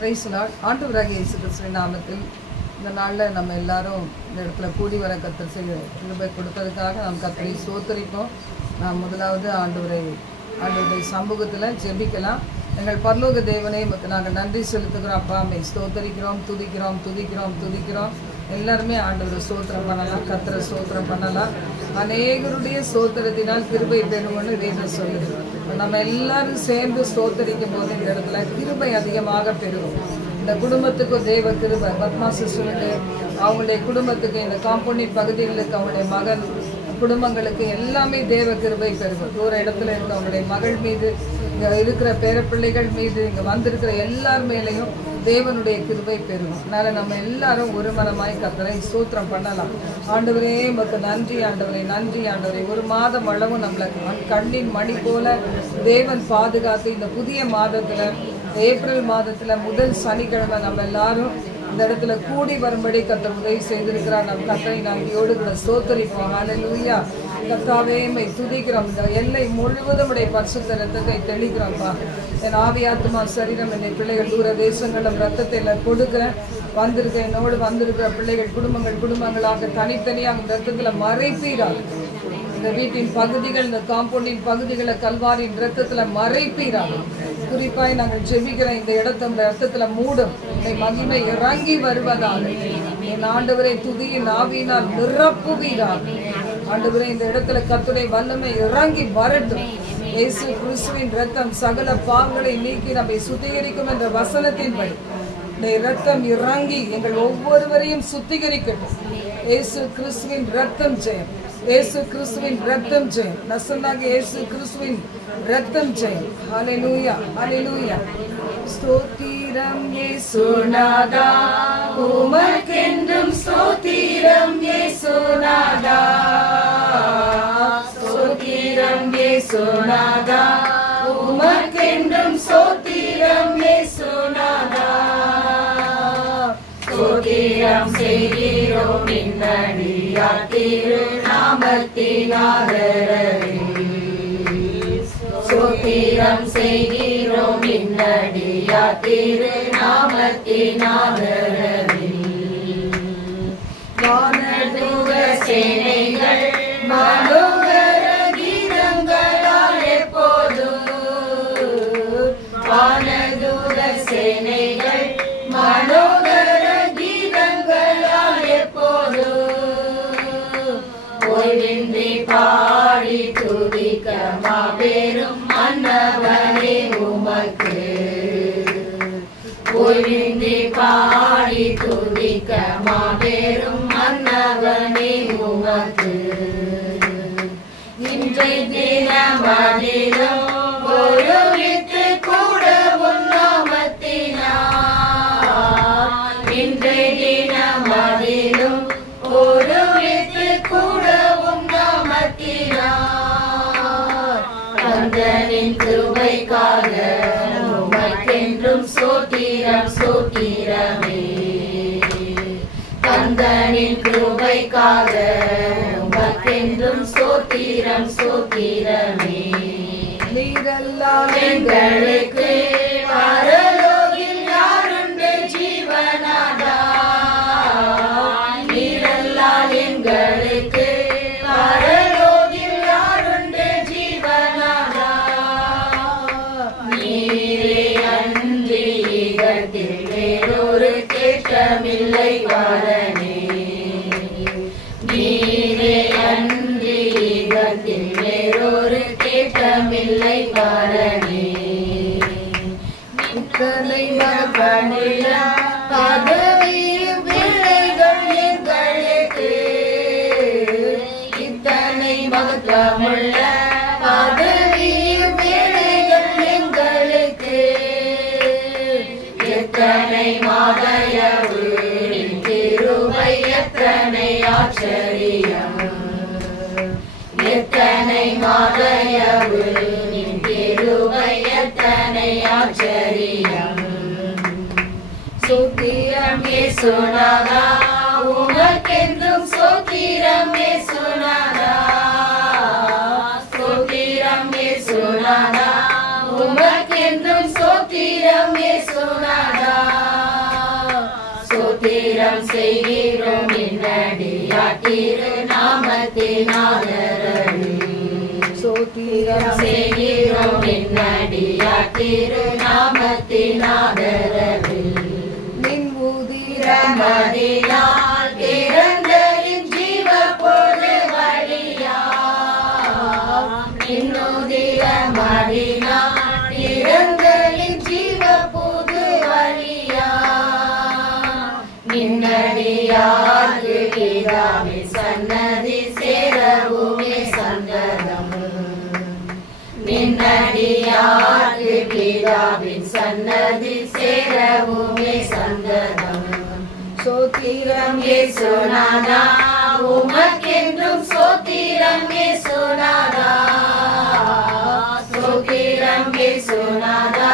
Price Lord. ஆண்டவராகிய இயேசு கிறிஸ்துவின் நாமத்தில் இந்த நாளில் நம்ம எல்லாரும் இந்த இடத்துல கூடி வர கர்த்தர் செய்ய கிருபை கொடுத்ததுக்காக நாம் கர்த்தரை ஸ்தோத்திரிப்போம். நாம் முதலாவது ஆண்டவருடைய சமூகத்தில் ஜெபிக்கலாம். எங்கள் பரலோக தேவனே நாங்கள் நன்றி செலுத்துகிறோம். அப்பா அம்மை ஸ்தோத்தரிக்கிறோம், துதிக்கிறோம். எல்லாருமே ஆண்டவரை ஸ்தோத்திரம் பண்ணலாம், கர்த்தரை ஸ்தோத்திரம் பண்ணலாம். அநேகருடைய ஸ்தோத்திரத்தினால் கிருபை பெறும்னு வேதம் சொல்லுது. நம்ம எல்லாரும் சேர்ந்து ஸ்தோத்தரிக்கும் போது இந்த இடத்துல கிருபை அதிகமாக பெறும். இந்த குடும்பத்துக்கு தேவ கிருபை, பத்மா சிஸ்டருக்கு, அவங்களுடைய குடும்பத்துக்கு, இந்த காம்பவுண்டிங் பகுதிகளுக்கு, அவங்களுடைய மகன் குடும்பங்களுக்கு எல்லாமே தேவ கிருபை பெறும். தூர இடத்துல இருக்க அவங்களுடைய மகள் மீது, இங்கே இருக்கிற பேரப்பிள்ளைகள் மீது, இங்கே வந்திருக்கிற எல்லார் மேலேயும் தேவனுடைய கிருபை பெறும். அதனால் நம்ம எல்லாரும் ஒரு மனமாய் கர்த்தரை ஸ்தோத்திரம் பண்ணலாம். ஆண்டவரே உமக்கு நன்றி ஆண்டவரே, நன்றி ஆண்டவரே. ஒரு மாதம் அளவும் நம்மளை கண்ணின் மணி போல தேவன் பாதுகாத்து இந்த புதிய மாதத்தில், ஏப்ரல் மாதத்தில் முதல் சனிக்கிழமை நம்ம எல்லாரும் இந்த இடத்துல கூடி வரும்படி கர்த்தர் உதவி செய்திருக்கிறார். நம் கர்த்தரை நன்றியோடு கூட ஸ்தோத்தரிப்போம். ஹல்லேலூயா. கர்த்தாவே உம்மை துதிக்கிறோம். இந்த எல்லை முழுவதும் உடைய பரிசுத்த ரத்தத்தை தெளிக்கிறோம்ப்பா. என் ஆவி ஆத்துமா சரீரம் என்னை பிள்ளைகள் தூர தேசங்களும் ரத்தத்தை கொடுக்கிறேன். வந்திருக்க என்னோடு வந்திருக்கிற பிள்ளைகள் குடும்பங்களாக தனித்தனியாக இந்த ரத்தத்தில் மறைப்பீராக. இந்த வீட்டின் பகுதிகள், இந்த காம்பவுண்டின் பகுதிகளை கல்வாரின் ரத்தத்தில் மறைப்பீராக. குறிப்பாய் நாங்கள் ஜெபிக்கிற இந்த இடத்தை இந்த ரத்தத்தில் மூடும். இந்த மகிமை இறங்கி வருவதாக என் ஆண்டவரை துதியின் ஆவியினால் நிரப்புவீராக. ஆண்டவரே இந்த இடத்துல கர்த்தருடைய வல்லமை இறங்கி வரட்டும். இயேசு கிறிஸ்துவின் ரத்தம் சகல பாவங்களை நீக்கி நம்மை சுத்திகரிக்கும் என்ற வசனத்தின்படி இந்த ரத்தம் இறங்கி எங்கள் ஒவ்வொருவரையும் சுத்திகரிக்கட்டும். இயேசு கிறிஸ்துவின் ரத்தம் ஜெயம், இயேசு கிறிஸ்துவின் ரத்தம் ஜெயம். நசனாக இயேசு கிறிஸ்துவின் ரத்தம் ஜெயம். ஹல்லேலூயா, ஹல்லேலூயா. ஸ்தோத்திரம் இயேசுநாதா, உமக்கென்றும் ஸ்தோத்திரம் இயேசுநாதா. ஸ்தோத்திரம் இயேசுநாதா, உமக்கென்றும் ஸ்தோத்திரம் இயேசுநாதா. ஸ்தோத்திரம் செய்கிறோம் நின்னடியார் திருநாமத்தின் ஆதரவில். ஸ்தோத்திரம் செய்கிறோம் நின்னடியார் திருநாமத்தின் ஆதரவில். வானதூத சேனைகள் மனோகர கீதங்களால் எப்போதும், வானதூத சேனைகள் மனோகர கீதங்களால் எப்போதும் ஓய்வின்றி பாடி துதிக்க மாபெரும் மன்னவனே உமக்கு. ஓய்வின்றி பாடி துதிக்க மாபெரும் மன்னவனே உமக்கு. இன்றைய தினமதிலும் ஒரு வித்து கூட உன்னாமத்தினார். இன்றைய தினமதிலும் ஒரு வித்து கூட உன்னாமத்தினார். கந்தனின் கிருபைக்காக உமக்கென்றும் ஸ்தோத்திரம் ஸ்தோத்திரமே. கந்தனின் கிருபைக்காக உமக்கென்றும் ஸ்தோத்திரம் ஸ்தோத்திரமே. நீரல்லால் எங்களுக்கு பரலோகில் யாருண்டு ஜீவனாதா. நீரல்லால் எங்களுக்கு பரலோகில் யாருண்டு ஜீவனாதா. நீரே அன்றி இதத்தில் வேறொரு தேற்றமில்லை வாரனே. நீரே அன்றி இதத்தில் வேறொரு தேற்றமில்லை வாரனே. இத்தனை மகனுள்ள பதவியும் பிள்ளைகள் எங்களுக்கு, இத்தனை மகத்துவமுள்ள பதவியும் பிள்ளைகள் எங்களுக்கு. எத்தனை மாதயவு கிருபை, எத்தனை ஆச்சரியம். எத்தனை மாதயவு கிருபை, எத்தனை ஆச்சரியம். ஸ்தோத்திரம் இயேசுநாதா, உமக்கென்றும் ஸ்தோத்திரம் இயேசுநாதா. ஸ்தோத்திரம் இயேசுநாதா, உமக்கென்றும் ஸ்தோத்திரம் இயேசுநாதா. திருநாமத்தின் ஆதரவில் சோத்திரம் செய்கிறோம் நின்னடியார் திருநாமத்தின் ஆதரவில் நின் உதிரமதினால் திறந்தரின் ஜீவ பொது வழியாம் நின் உதிரமதினால் திறந்தரின் ஜீவ பொது வழியாம் நின்னடியார்க்கு பிதாவின் சன்னதி சேரவுமே சந்ததம் நின்னடியார்க்கு பிதாவின் சன்னதி சேரவுமே சந்ததம் சோத்திரம் இயேசுநாதா உமக்கென்றும் சோத்திரம் இயேசுநாதா சோத்திரம் இயேசுநாதா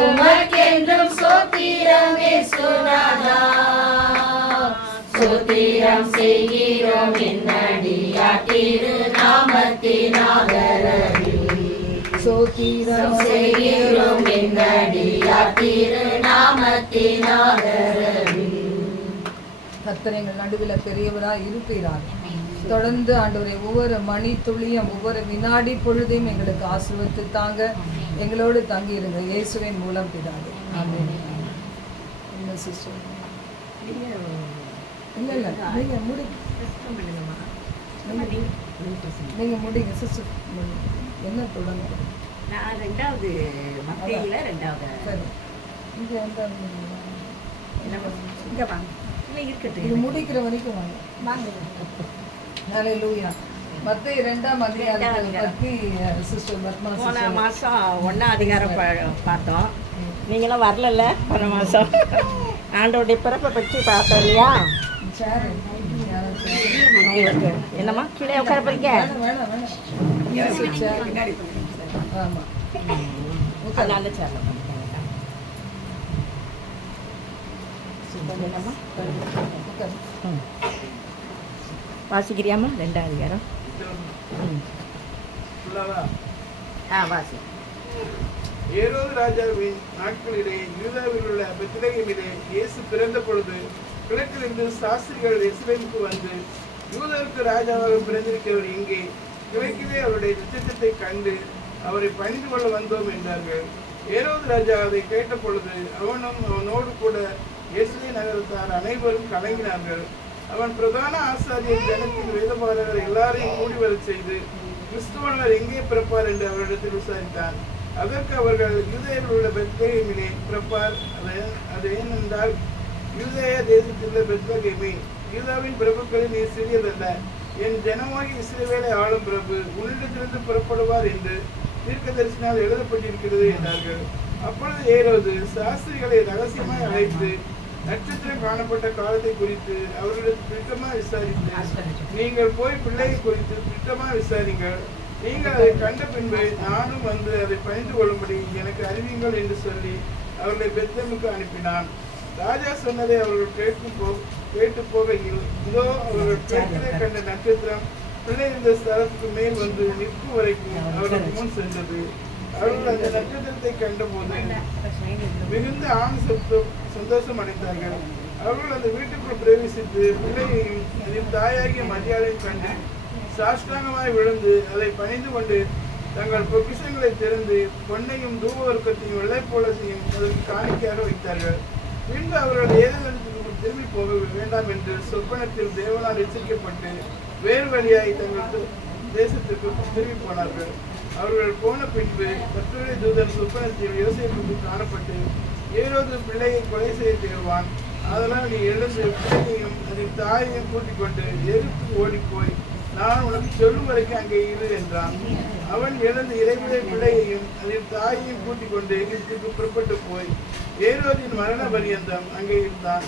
உமக்கென்றும் சோத்திரம் இயேசுநாதா சோத்திரம் செய்கிறோம் என்னடியார் திருநாமத்தின் ஆதரவில் சோத்திரம் செய்கிறோம் என்னடியார் திருநாமத்தின் ஆதரவில் கர்த்தர் எங்கள் நடுவில் பெரியவராய் இருப்பீராக. தொடர்ந்து ஆண்டவரே ஒவ்வொரு மணி துளியும் ஒவ்வொரு வினாடி பொழுதையும் எங்களுக்கு ஆசீர்வதித்து தாங்க. எங்களோடு தங்கி இருங்க இயேசுவின் மூலம் பிதாவே ஆமென். என்ன சிஸ்டர் இல்லை இல்லை நீங்கள் முடிங்க சிஸ்டர். என்ன தொடங்க நான் ரெண்டாவது மத்தியில ரெண்டாவது சரி இங்கே எந்த இங்கே வாங்க இல்லை இருக்கட்டும் இது முடிக்கிற வரைக்கும் வாங்க வாங்க. ஹல்லேலூயா. மத்தேயு 2ஆம் அதிகாரத்தை பற்றி சிஸ்டர் பத்மா போன மாதம் 1ஆம் அதிகாரம் பார்த்தோம். நீங்களும் வரல போன மாதம் ஆண்டோடைய பிறப்பை பற்றி பார்த்தோம் இல்லையா? உங்களுக்கு என்னம்மா கீழே உட்கார போறீங்க? அந்த சேரில் என்னம்மா வாசிக்கிறியாம்மா 2ஆம் அதிகாரம்? வாசி. ஏரோது ராஜாவின் நாட்களிலே யூதாவில் உள்ள பெத்லகேமிலே இயேசு பிறந்த பொழுது கிழக்கிலிருந்து சாஸ்திரிகள் எருசலேமுக்கு வந்து, யூதருக்கு ராஜாவாக பிறந்திருக்கிறவர் எங்கே? கிழக்கிலே அவருடைய நட்சத்திரத்தை கண்டு அவரை பணிந்து கொள்ள வந்தோம் என்றார்கள். ஏரோது ராஜா அதை கேட்ட பொழுது அவனும் அவனோடு கூட எருசலேம் நகரத்தார் அனைவரும் கலங்கினார்கள். அவன் பிரதான ஆசாரியர் ஜனத்தின் வேதபாரகர் எல்லாரையும் கூடி வரச் செய்து, கிறிஸ்துவனர் எங்கே பிறப்பார் என்று அவரிடத்தில் விசாரித்தான். அதற்கு அவர்கள், யூதேயில் உள்ள பெத்லகேமிலே பிறப்பார். அது ஏனென்றால் யூதேய தேசத்தில் உள்ள பெத்லகேமே, யூதாவின் பிரபுக்களில் நீ சிறியதல்ல, என் ஜனமாகி இஸ்ரவேலை ஆளும் பிரபு உன்னிடத்திலிருந்து புறப்படுவார் என்று தீர்க்கதரிசினால் எழுதப்பட்டிருக்கிறது என்றார்கள். அப்பொழுது ஏரோது சாஸ்திரிகளை ரகசியமாய் அழைத்து நட்சத்திரம் காணப்பட்ட காலத்தை குறித்து அவர்களிடம் திட்டமாக விசாரித்து, நீங்கள் போய் பிள்ளையை குறித்து திட்டமாக விசாரிங்கள், நீங்கள் அதை கண்ட பின்பு நானும் வந்து அதை பணிந்து கொள்ளும்படி எனக்கு அறிவிங்கள் என்று சொல்லி அவர்களை பெத்லகேமுக்கு அனுப்பினான். ராஜா சொன்னதை அவர்கள் கேட்டு போகையில், இதோ அவர்கள் கிழக்கிலே கண்ட நட்சத்திரம் பிள்ளை இருந்த ஸ்தலத்துக்கு மேல் வந்து நிற்கும் வரைக்கும் அவர்களுக்கு முன் சென்றது. அவர்கள் அந்த நட்சத்திரத்தை கண்டபோது மிகுந்த சந்தோஷம் அடைந்தார்கள். அவர்கள் அந்த வீட்டுக்குள் பிரவேசித்து பிள்ளையையும் அதில் தாயாகிய மரியாதையும் கண்டு சாஷ்டாங்கமாய் விழுந்து அதை பணிந்து கொண்டு தங்கள் பொக்கிஷங்களை திறந்து பொன்னையும் தூபவர்க்கத்தையும் வெள்ளைப்போலத்தையும் அதற்கு காணிக்கையாக வைத்தார்கள். பின்பு அவர்கள் ஏதேனுக்கு திரும்பி போக வேண்டாம் என்று சொப்பனத்தில் தேவனால் எச்சரிக்கப்பட்டு வேறு வழியாய் தங்கள் தேசத்திற்கு திரும்பி போனார்கள். அவர்கள் போன பின்பு கர்த்தருடைய தூதன் சொப்பனத்தில் யோசேப்புக்கு காணப்பட்டு, ஏரோது பிள்ளையை கொலை செய்ய தேடுவான், அதனால் நீ எழுந்து பிள்ளையையும் அதில் தாயையும் கூட்டிக் கொண்டு எரித்து ஓடிப்போய் நான் உனக்கு சொல்லும் வரைக்கும் அங்கே இரு என்றான். அவன் எழுந்து இறைவிலை பிள்ளையையும் அதில் தாயையும் கூட்டிக் கொண்டு எகிப்துக்கு புறப்பட்டு போய் ஏரோதின் மரண பரியந்தம் அங்கே இருந்தான்.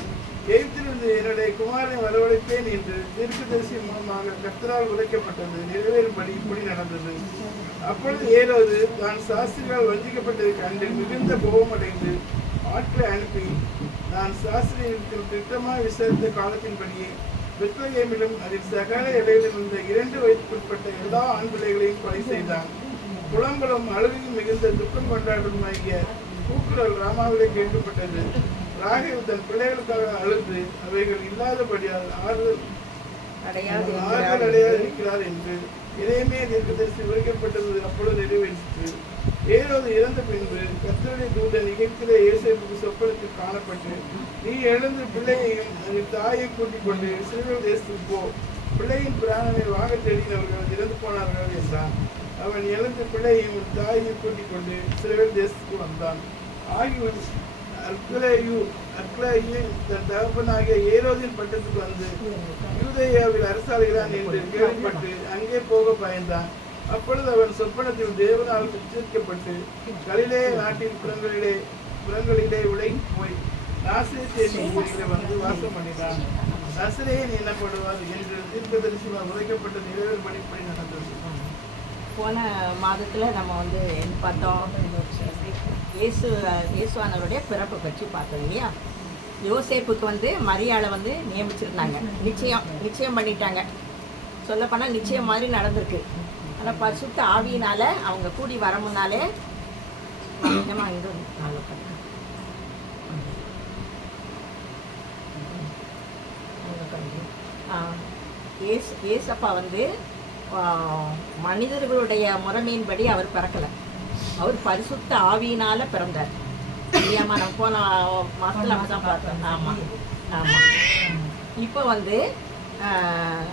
எகிப்திலிருந்து என்னுடைய குமாரனை வரவழைப்பேன் என்று தீர்க்கதரிசி மூலமாக கர்த்தரால் உரைக்கப்பட்டது நிறைவேறும்படி இப்படி நடந்தது. அப்பொழுது ஏரோது தான் சாஸ்திரிகளால் வஞ்சிக்கப்பட்டதை கண்டு மிகுந்த கோபமடைந்து ஆட்களை அனுப்பி, நான் சாஸ்திரியத்தில் திட்டமாக விசாரித்த காலத்தின்படியே பெத்லகேமிலும் அதில் சகல இடையிலும் இருந்த 2 வயதுக்குட்பட்ட எல்லா ஆண் பிள்ளைகளையும் கொலை செய்தான். புலம்பலும் அழுகையும் மிகுந்த துக்கம் கொண்டாடுமாகிய கூக்குரல் ராமாவிலே கேட்கப்பட்டது. ராகேல் தன் பிள்ளைகளுக்காக அழுது அவைகள் இல்லாதபடியால் அடையாது ஆறுதல் அடையாதிருக்கிறார் என்று இறைமே தீர்க்கதரிசி விவரிக்கப்பட்டது அப்பொழுது நிறைவேறிற்று. ஏரோது இறந்த பின்பு கர்த்தருடைய தூதன் எகிப்திலே யோசேப்புக்கு சொப்பனத்தில் காணப்பட்டு, நீ எழுந்து பிள்ளையையும் அதன் தாயையும் கூட்டிக் கொண்டு இஸ்ரவேல் தேசத்துக்கு போ, பிள்ளையின் பிராணனை வாங்க தேடினவர்கள் இறந்து போனார்கள் என்றான். அவன் எழுந்து பிள்ளையையும் தாயையும் கூட்டிக் கொண்டு இஸ்ரவேல் தேசத்துக்கு வந்தான். ஆகியோர் அர்க்லாயின் தன் தகப்பனாகிய ஏரோதின் பட்டத்துக்கு வந்து யூதேயாவில் அரசாளுகிறான் என்று கேள்விப்பட்டு அங்கே போக பயந்தான். அப்பொழுது அவன் சொப்பனத்தில் தேவனால் உச்சரிக்கப்பட்டு கலிலேய நாட்டின் புறங்களிலே உலகி போய் நாசரேத் என்னும் ஊரிலே வந்து வாசம் பண்ணினான். நசரேயன் எனப்படுவார் என்று தீர்க்கதரிசியால் உரைக்கப்பட்ட நிறைவேறுபடிப்படி நடந்தது. போன மாதத்தில் நம்ம வந்து என்ன பார்த்தோம்? இயேசுவானவருடைய பிறப்பை பற்றி பார்த்தோம் இல்லையா? யோசேப்புக்கு வந்து மரியாளை வந்து நியமிச்சிருந்தாங்க, நிச்சயம் பண்ணிட்டாங்க. சொல்லப்போனால் நிச்சயம் மாதிரி நடந்திருக்கு. ஆனால் பரிசுத்த ஆவியினால அவங்க கூடி வர முன்னாலே ஏசப்பா வந்து மனிதர்களுடைய முறைமையின்படி அவர் பிறக்கலை, அவர் பரிசுத்த ஆவியினால பிறந்தார். இல்லையாம்மா? நம்ம போன மாதத்தில் அப்படி தான் பார்த்தோம். ஆமாம் ஆமாம். இப்போ வந்து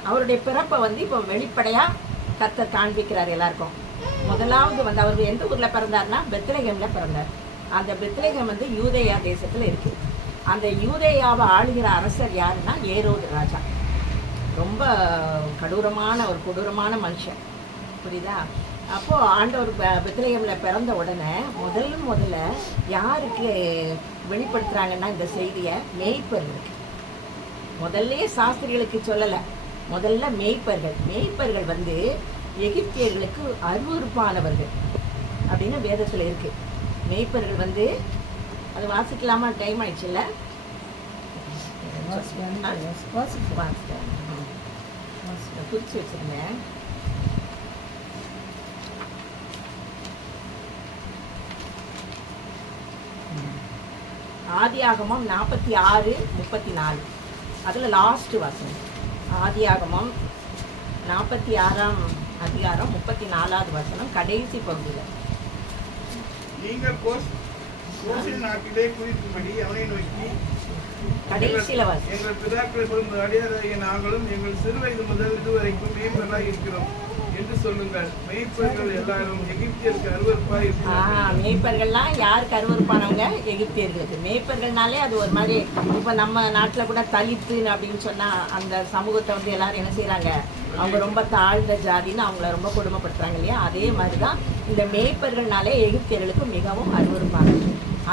அவருடைய பிறப்பை வந்து இப்போ வெளிப்படையாக கர்த்தர் காண்பிக்கிறார் எல்லாருக்கும். முதலாவது வந்து அவர் எந்த ஊரில் பிறந்தார்னா பெத்லகேமில் பிறந்தார். அந்த பெத்லகேம் வந்து யூதேயா தேசத்தில் இருக்குது. அந்த யூதேயாவை ஆளுகிற அரசர் யாருன்னா ஏரோது ராஜா. ரொம்ப கொடூரமான மனுஷன், புரியுதா? அப்போது ஆண்டவர் பெத்லகேமில் பிறந்த உடனே முதல்ல யாருக்கு வெளிப்படுத்துகிறாங்கன்னா இந்த செய்தியை மேய்ப்பர்களுக்கு. முதல்லையே சாஸ்திரிகளுக்கு சொல்லலை, முதல்ல மேய்ப்பர்கள் வந்து எகிப்தியர்களுக்கு அருவருப்பானவர்கள் அப்படின்னு வேதத்தில் இருக்குது. மேய்ப்பர்கள் வந்து அது வாசிக்கலாமா? டைம் ஆயிடுச்சுல்ல? குறிச்சு வச்சுருந்தேன். ஆதியாகமம் 46:34 அதில் லாஸ்ட் வசனம். ஆதியாகமம் 46ஆம் அதிகாரம் 34வது வசனம் கடைசி பகுதியில். நீங்கள் கோசின் நாட்டிலே குறிக்கும்படி அவனை நோக்கி, கடைசியில் வசனம், எங்கள் பிதாக்கள் அடியாராகிய நாங்களும் எங்கள் சிறு வயது முதல் இதுவரைக்கும் மேய்ப்பர்களாக இருக்கிறோம் என்று சொல்லுங்கள். மேய்ப்பர்கள் எல்லாரும் எகிப்தியருக்கு அருவருப்பாக இருக்கிறார்கள். மேய்ப்பர்கள்லாம் யாருக்கு அருவருப்பானவங்க? எகிப்தியர்களுக்கு. மேய்ப்பர்கள்னாலே அது ஒரு மாதிரி, இப்போ நம்ம நாட்டில் கூட தலித்துன்னு அப்படின்னு சொன்னால் அந்த சமூகத்தை வந்து எல்லாரும் என்ன செய்கிறாங்க? அவங்க ரொம்ப தாழ்ந்த ஜாதின்னு அவங்கள ரொம்ப கொடுமைப்படுத்துறாங்க இல்லையா? அதே மாதிரி தான் இந்த மேய்ப்பர்கள்னாலே எகிப்தியர்களுக்கு மிகவும் அருவருப்பானது.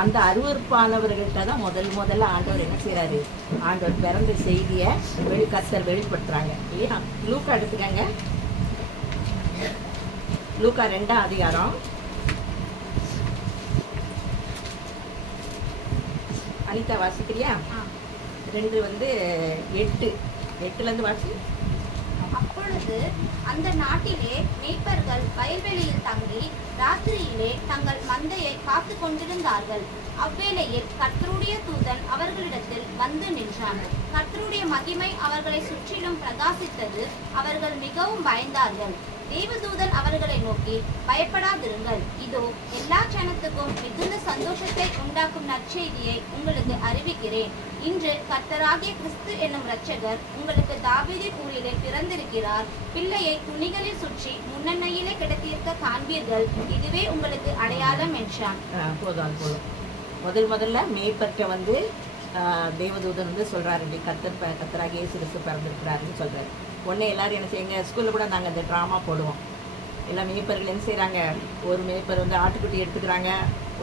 அந்த அருவருப்பானவர்கள்ட்ட தான் முதல்ல ஆண்டவர் என்ன செய்கிறாரு? ஆண்டவர் பிறந்த செய்தியை கர்த்தர் வெளிப்படுத்துகிறாங்க இல்லையா? லூக்கா எடுத்துக்கங்க. லூக்கா 2ஆம் அதிகாரம். அனிதா வாசிக்கிறியா? 2 வந்து 8 வாசி. அப்பொழுது அந்த நாட்டிலே மேய்ப்பர்கள் வயல்வெளியில் தங்கி ராத்திரியிலே தங்கள் மந்தையை காத்து கொண்டிருந்தார்கள். அவ்வேளையில் கர்த்தருடைய தூதன் அவர்களிடத்தில் வந்து நின்றான். கர்த்தருடைய மகிமை அவர்களை சுற்றிலும் பிரகாசித்தது. அவர்கள் மிகவும் பயந்தார்கள். தேவதூதன் அவர்களை நோக்கி, பயப்படாதிருங்கள், இதோ எல்லா ஜனத்துக்கும் மிகுந்த சந்தோஷத்தை உண்டாக்கும் நற்செய்தியை உங்களுக்கு அறிவிக்கிறேன். இன்று கர்த்தராகிய கிறிஸ்து என்னும் இரட்சகர் உங்களுக்கு தாவீதின் ஊரிலே பிறந்திருக்கிறார். பிள்ளையை துணிகளில் சுற்றி முன்னெண்ணையிலே கிடத்தியிருக்க காண்பீர்கள். இதுவே உங்களுக்கு அடையாளம் என்றான். போதும். முதல்ல மேய்ப்பற்ற வந்து தேவதூதன் வந்து சொல்கிறாரு, கர்த்தராகிய இயேசு கிறிஸ்து பிறந்திருக்கிறாருன்னு சொல்கிறாரு. உடனே எல்லாரும் என்ன செய்யுங்க? ஸ்கூலில் கூட நாங்கள் இந்த ட்ராமா போடுவோம். எல்லா மேய்ப்பர்கள் என்ன செய்கிறாங்க? ஒரு மேய்ப்பர் வந்து ஆட்டுக்குட்டி எடுத்துக்கிறாங்க,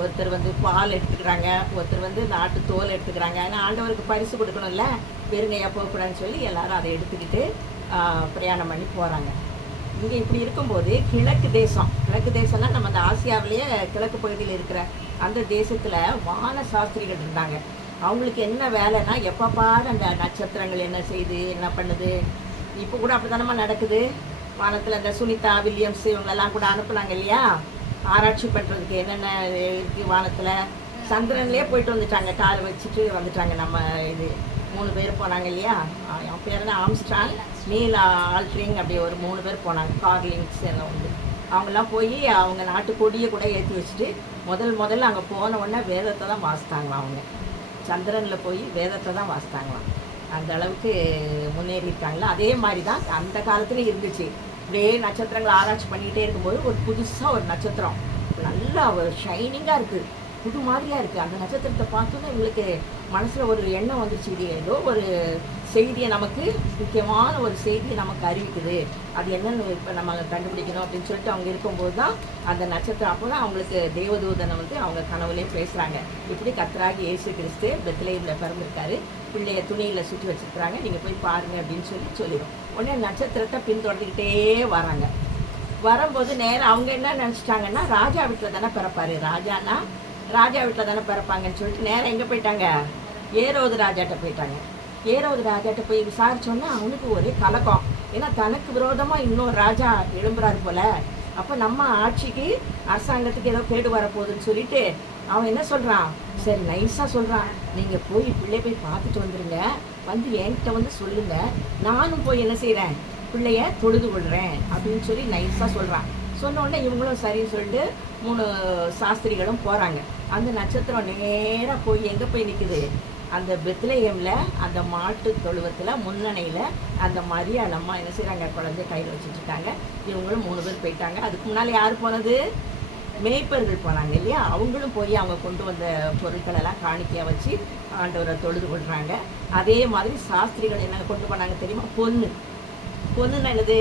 ஒருத்தர் வந்து பால் எடுத்துக்கிறாங்க, ஒருத்தர் வந்து இந்த ஆட்டு தோல் எடுத்துக்கிறாங்க. ஏன்னா ஆண்டவருக்கு பரிசு கொடுக்கணும்ல, பெருங்கையாக போகக்கூடாதுன்னு சொல்லி எல்லாரும் அதை எடுத்துக்கிட்டு பிரயாணம் பண்ணி போகிறாங்க. இங்கே இப்படி இருக்கும்போது கிழக்கு தேசம்னா நம்ம அந்த ஆசியாவிலேயே கிழக்கு பகுதியில் இருக்கிற அந்த தேசத்தில் வான சாஸ்திரிகள் இருந்தாங்க. அவங்களுக்கு என்ன வேலைன்னா எப்போ பாரு அந்த நட்சத்திரங்கள் என்ன செய்யுது, என்ன பண்ணுது. இப்போ கூட அப்படி தானமா நடக்குது. வானத்தில் இந்த சுனிதா வில்லியம்ஸ் இவங்களெல்லாம் கூட அனுப்புனாங்க இல்லையா, ஆராய்ச்சி பண்ணுறதுக்கு என்னென்ன இருக்குது வானத்தில். சந்திரன்லேயே போயிட்டு வந்துட்டாங்க, காலை வச்சுட்டு வந்துட்டாங்க நம்ம இது 3 பேர் போனாங்க இல்லையா, அவன் பேர் தான் ஆம்ஸ்ட்ராங், நீல் ஆல்ட்ரிங், அப்படி ஒரு 3 பேர் போனாங்க. கார்லிங்ஸ் எல்லாம் உண்டு. அவங்கெல்லாம் போய் அவங்க நாட்டு கொடியை கூட ஏற்றி வச்சுட்டு முதல்ல அங்கே போன உடனே வேதத்தை தான் வாசித்தாங்களாம். அவங்க சந்திரனில் போய் வேதத்தை தான் வாசித்தாங்களாம். அந்த அளவுக்கு முன்னேறி இருக்காங்களா. அதே மாதிரி தான் அந்த காலத்துலேயும் இருந்துச்சு. இப்படியே நட்சத்திரங்களை ஆராய்ச்சி பண்ணிகிட்டே இருக்கும்போது ஒரு புதுசாக ஒரு நட்சத்திரம் நல்லா ஒரு ஷைனிங்காக இருக்குது, புது மாதிரியாக இருக்குது. அந்த நட்சத்திரத்தை பார்த்தோன்னே இவங்களுக்கு மனசில் ஒரு எண்ணம் வந்துச்சு, இது ஏதோ ஒரு செய்தியை நமக்கு, முக்கியமான ஒரு செய்தியை நமக்கு அறிவிக்குது, அது என்னன்னு இப்போ நம்ம கண்டுபிடிக்கணும் அப்படின்னு சொல்லிட்டு அவங்க இருக்கும்போது தான் அந்த நட்சத்திரம், அப்போ தான் அவங்களுக்கு தேவதூதனை வந்து அவங்க கனவுலேயே பேசுகிறாங்க. இப்படி கர்த்தராகிய இயேசு கிறிஸ்து பெத்லகேமில் பிறந்திருக்காரு, பிள்ளைய துணியில் சுற்றி வச்சுருக்குறாங்க, நீங்கள் போய் பாருங்கள் அப்படின்னு சொல்லிடும். உடனே நட்சத்திரத்தை பின்தொடர்ந்துக்கிட்டே வராங்க. வரும்போது நேரம் அவங்க என்ன நினச்சிட்டாங்கன்னா, ராஜா வீட்டில் தானே பிறப்பார், ராஜா வீட்டில் தானே பிறப்பாங்கன்னு சொல்லிட்டு நேரம் எங்கே போயிட்டாங்க, ஏரோது ராஜாட்ட போயிட்டாங்க. ஏரோது ராஜாட்ட போய் விசாரிச்சோன்னா அவனுக்கு ஒரே கலக்கம். ஏன்னா தனக்கு விரோதமாக இன்னொரு ராஜா எழும்புறாரு போல, அப்போ நம்ம ஆட்சிக்கு அரசாங்கத்துக்கு ஏதோ கேடு வரப்போகுதுன்னு சொல்லிட்டு அவன் என்ன சொல்கிறான், சரி நைஸாக சொல்கிறான், நீங்கள் போய் பிள்ளைய போய் பார்த்துட்டு வந்துடுங்க, வந்து என்கிட்ட வந்து சொல்லுங்கள், நானும் போய் என்ன செய்கிறேன், பிள்ளைய தொழுது கொள்கிறேன் அப்படின்னு சொல்லி நைஸாக சொல்கிறான். சொன்ன உடனே இவங்களும் சரின்னு சொல்லிட்டு 3 சாஸ்திரிகளும் போகிறாங்க. அந்த நட்சத்திரம் நேராக போய் எங்கே போய் நிற்குது, அந்த பெத்லகேமில் அந்த மாட்டு தொழுவத்தில் முன்னணையில் அந்த மரியாள் அம்மா என்ன செய்கிறாங்க, குழந்தைய கையில் வச்சுட்ருக்காங்க. இவங்களும் 3 பேர் போயிட்டாங்க. அதுக்கு முன்னால் யார் போனது, மேய்ப்பர்கள் போனாங்க இல்லையா, அவங்களும் போய் அவங்க கொண்டு வந்த பொருட்களெல்லாம் காணிக்கையாக வச்சு ஆண்டவரை தொழுது கொள்கிறாங்க. அதே மாதிரி சாஸ்திரிகள் என்ன கொண்டு போனாங்க தெரியுமா, பொண்ணுன்னு என்னது,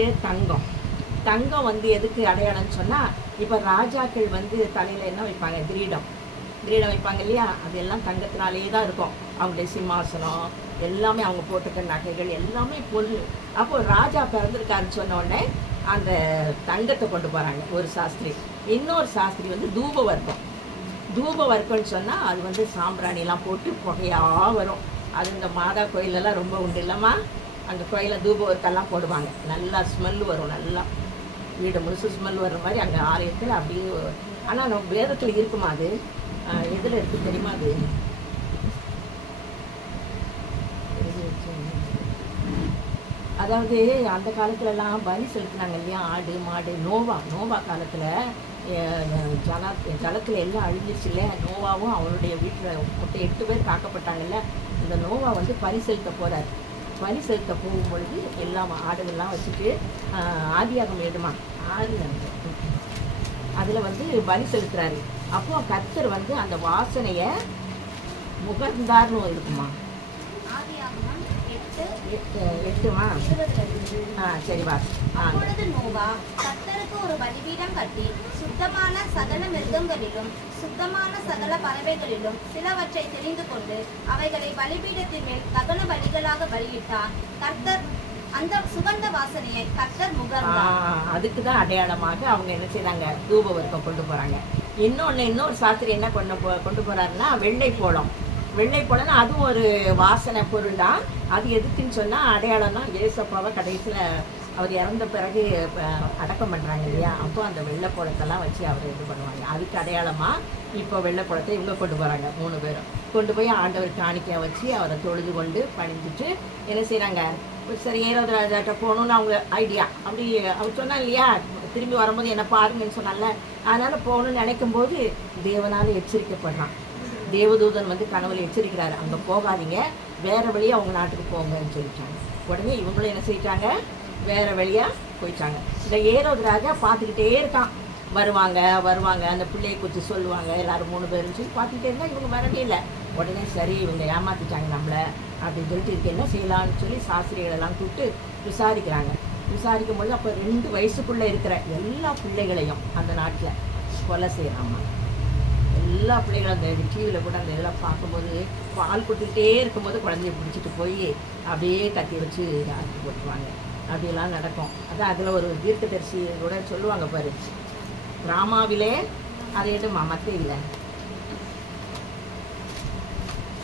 தங்கம் வந்து எதுக்கு அடையாளம்னு சொன்னால், இப்போ ராஜாக்கள் வந்து தலையில் என்ன வைப்பாங்க, கிரீடம் வைப்பாங்க இல்லையா, அதெல்லாம் தங்கத்தினாலே தான் இருக்கும். அவங்களுடைய சிம்மாசனம் எல்லாமே, அவங்க போட்டுக்க நகைகள் எல்லாமே பொண்ணு. அப்போது ராஜா பிறந்திருக்காருன்னு சொன்ன உடனே அந்த தங்கத்தை கொண்டு போகிறாங்க ஒரு சாஸ்திரி. இன்னொரு சாஸ்திரி வந்து தூப வர்க்கம்னு சொன்னால் அது வந்து சாம்பிராணிலாம் போட்டு புகையாக வரும். அது இந்த மாதா கோயிலெல்லாம் ரொம்ப உண்டு இல்லைம்மா, அங்கே கோயிலில் தூப வர்க்கெல்லாம் போடுவாங்க, நல்லா ஸ்மெல் வரும், நல்லா வீடு முழுசு ஸ்மெல் வர்ற மாதிரி அங்கே ஆலயத்தில் அப்படியே. ஆனால் நம்ம வேதத்தில் இருக்குமா, அது எதில் இருக்குது தெரியுமா, அது அதாவது அந்த காலத்துலலாம் பலி செலுத்தினாங்க இல்லையா, ஆடு மாடு. நோவா காலத்தில் ஜலத்தில் எல்லாம் அழிஞ்சிச்சு இல்லை, நோவாவும் அவனுடைய வீட்டில் மொத்தம் 8 பேர் காக்கப்பட்டாங்கல்ல. இந்த நோவா வந்து பலி செலுத்த போகிறார். பலி செலுத்த போகும்பொழுது எல்லாம் ஆடுகள்லாம் வச்சுட்டு ஆதியாகமம் ஏதுமா 6 அதில் வந்து பலி செலுத்துறாரு. அப்போ கர்த்தர் வந்து அந்த வாசனையை முகர்ந்தார்னு இருக்குமா, 8மா சரி வா. அப்பொழுது நோவா கர்த்தருக்கு ஒரு பலிபீடம் கட்டி சுத்தமான சகல மிருகங்களிலும் சுத்தமான சகல பறவைகளிலும் சிலவற்றை தெரிந்து கொண்டு அவைகளை பலிபீடத்தின் மேல் தகன பலிகளாக பலியிட்டார். கர்த்தர் அந்த சுகந்த வாசனையை கர்த்தர் முகர்ந்தார். அதுக்கு தான் அடையாளமாக அவங்க என்ன செய்றாங்க, தூப வர்க்கம் கொண்டு போறாங்க. இன்னொரு சாஸ்திரி என்ன கொண்டு போறாருன்னா வெள்ளைப்போளம்னா அதுவும் ஒரு வாசனை பொருள் தான். அது எதுக்குன்னு சொன்னால் அடையாளம்னா ஏசப்பாவை கடைசியில் அவர் இறந்த பிறகு அடக்கம் பண்ணுறாங்க இல்லையா, அப்போ அந்த வெள்ளைப்போளத்தெல்லாம் வச்சு அவர் இது பண்ணுவாங்க. அதுக்கு அடையாளமாக இப்போ வெள்ளைப்போளத்தை இவங்க கொண்டு போகிறாங்க. 3 பேரும் கொண்டு போய் ஆண்டவர் காணிக்கையாக வச்சு அவரை தொழுது கொண்டு பணிஞ்சிட்டு என்ன செய்கிறாங்க, சரி ஏரோது ராஜாட்ட போகணுன்னு அவங்க ஐடியா. அப்படி அவர் சொன்னா இல்லையா, திரும்பி வரும்போது என்ன பாருங்கன்னு சொன்னால, அதனால் போகணுன்னு நினைக்கும் போது தேவனால் எச்சரிக்கப்படுறான். தேவதூதன் வந்து கனவுல எச்சரிக்கிறாரு, அங்கே போகாதீங்க, வேறு வழியாக அவங்க நாட்டுக்கு போங்கன்னு சொல்லிட்டாங்க. உடனே இவங்களும் என்ன செய்யிட்டாங்க, வேறு வழியாக போயிட்டாங்க. இந்த ஏரோது ராஜா பார்த்துக்கிட்டே இருக்கான், வருவாங்க அந்த பிள்ளையை குறித்து சொல்லுவாங்க, எல்லாரும் 3 பேரும் சொல்லி பார்த்துக்கிட்டே இருந்தால் இவங்க வரவே இல்லை. உடனே சரி இவங்க ஏமாற்றிட்டாங்க நம்மளை அப்படின்னு சொல்லிட்டு இதுக்கு என்ன செய்யலான்னு சொல்லி சாஸ்திரிகளெல்லாம் கூப்பிட்டு விசாரிக்கும் பொழுது அப்போ 2 வயசுக்குள்ளே இருக்கிற எல்லா பிள்ளைகளையும் அந்த நாட்டில் கொலை செய்யலாமா. எல்லா பிள்ளைகளும் அந்த டிவியில் கூட அந்த இதெல்லாம் பார்க்கும்போது பால் கொடுத்துக்கிட்டே இருக்கும்போது குழந்தைய பிடிச்சிட்டு போய் அப்படியே கட்டி வச்சு அறுத்து போட்டுருவாங்க. அப்படியெல்லாம் நடக்கும். அதான் அதில் ஒரு தீர்க்கதரிசி கூட சொல்லுவாங்க பாரு, ராமாவிலே அதை எடுமா மற்ற இல்லை,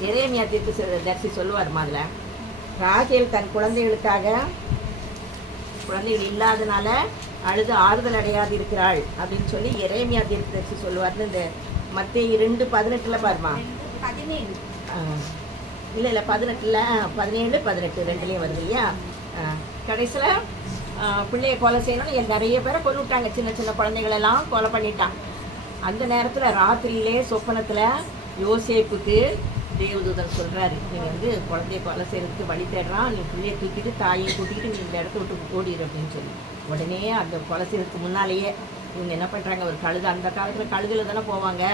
எரேமியா தீர்க்கதரிசி சொல்லுவார் மாதிரில, ராகேல் தன் குழந்தைகள் இல்லாதனால அழுது ஆறுதல் அடையாது இருக்கிறாள் அப்படின்னு சொல்லி எரேமியா தீர்க்கதரிசி சொல்லுவார்னு இந்த மத்தேயு 2:18 பாருமா. இல்லை 18 17 18 ரெண்டுலேயும் வருது இல்லையா. கடைசியில் பிள்ளையை கொலை செய்யணும்னு நிறைய பேரை கொண்டு விட்டாங்க. சின்ன சின்ன குழந்தைகளெல்லாம் கொலை பண்ணிட்டான். அந்த நேரத்தில் ராத்திரியிலே சொப்பனத்தில் யோசேப்புக்கு தேவதூதன் சொல்கிறாரு, நீங்கள் வந்து குழந்தைய கொலை செய்கிறதுக்கு வழி தேடுறான், நீ பிள்ளையை தூக்கிட்டு தாயை கூட்டிகிட்டு நீ இந்த இடத்த விட்டு ஓடிடு அப்படின்னு சொல்லி. உடனே அந்த கொலை செய்கிறதுக்கு முன்னாலேயே இவங்க என்ன பண்ணுறாங்க, ஒரு கழுதை, அந்த காலத்தில் கழுதில் தானே போவாங்க,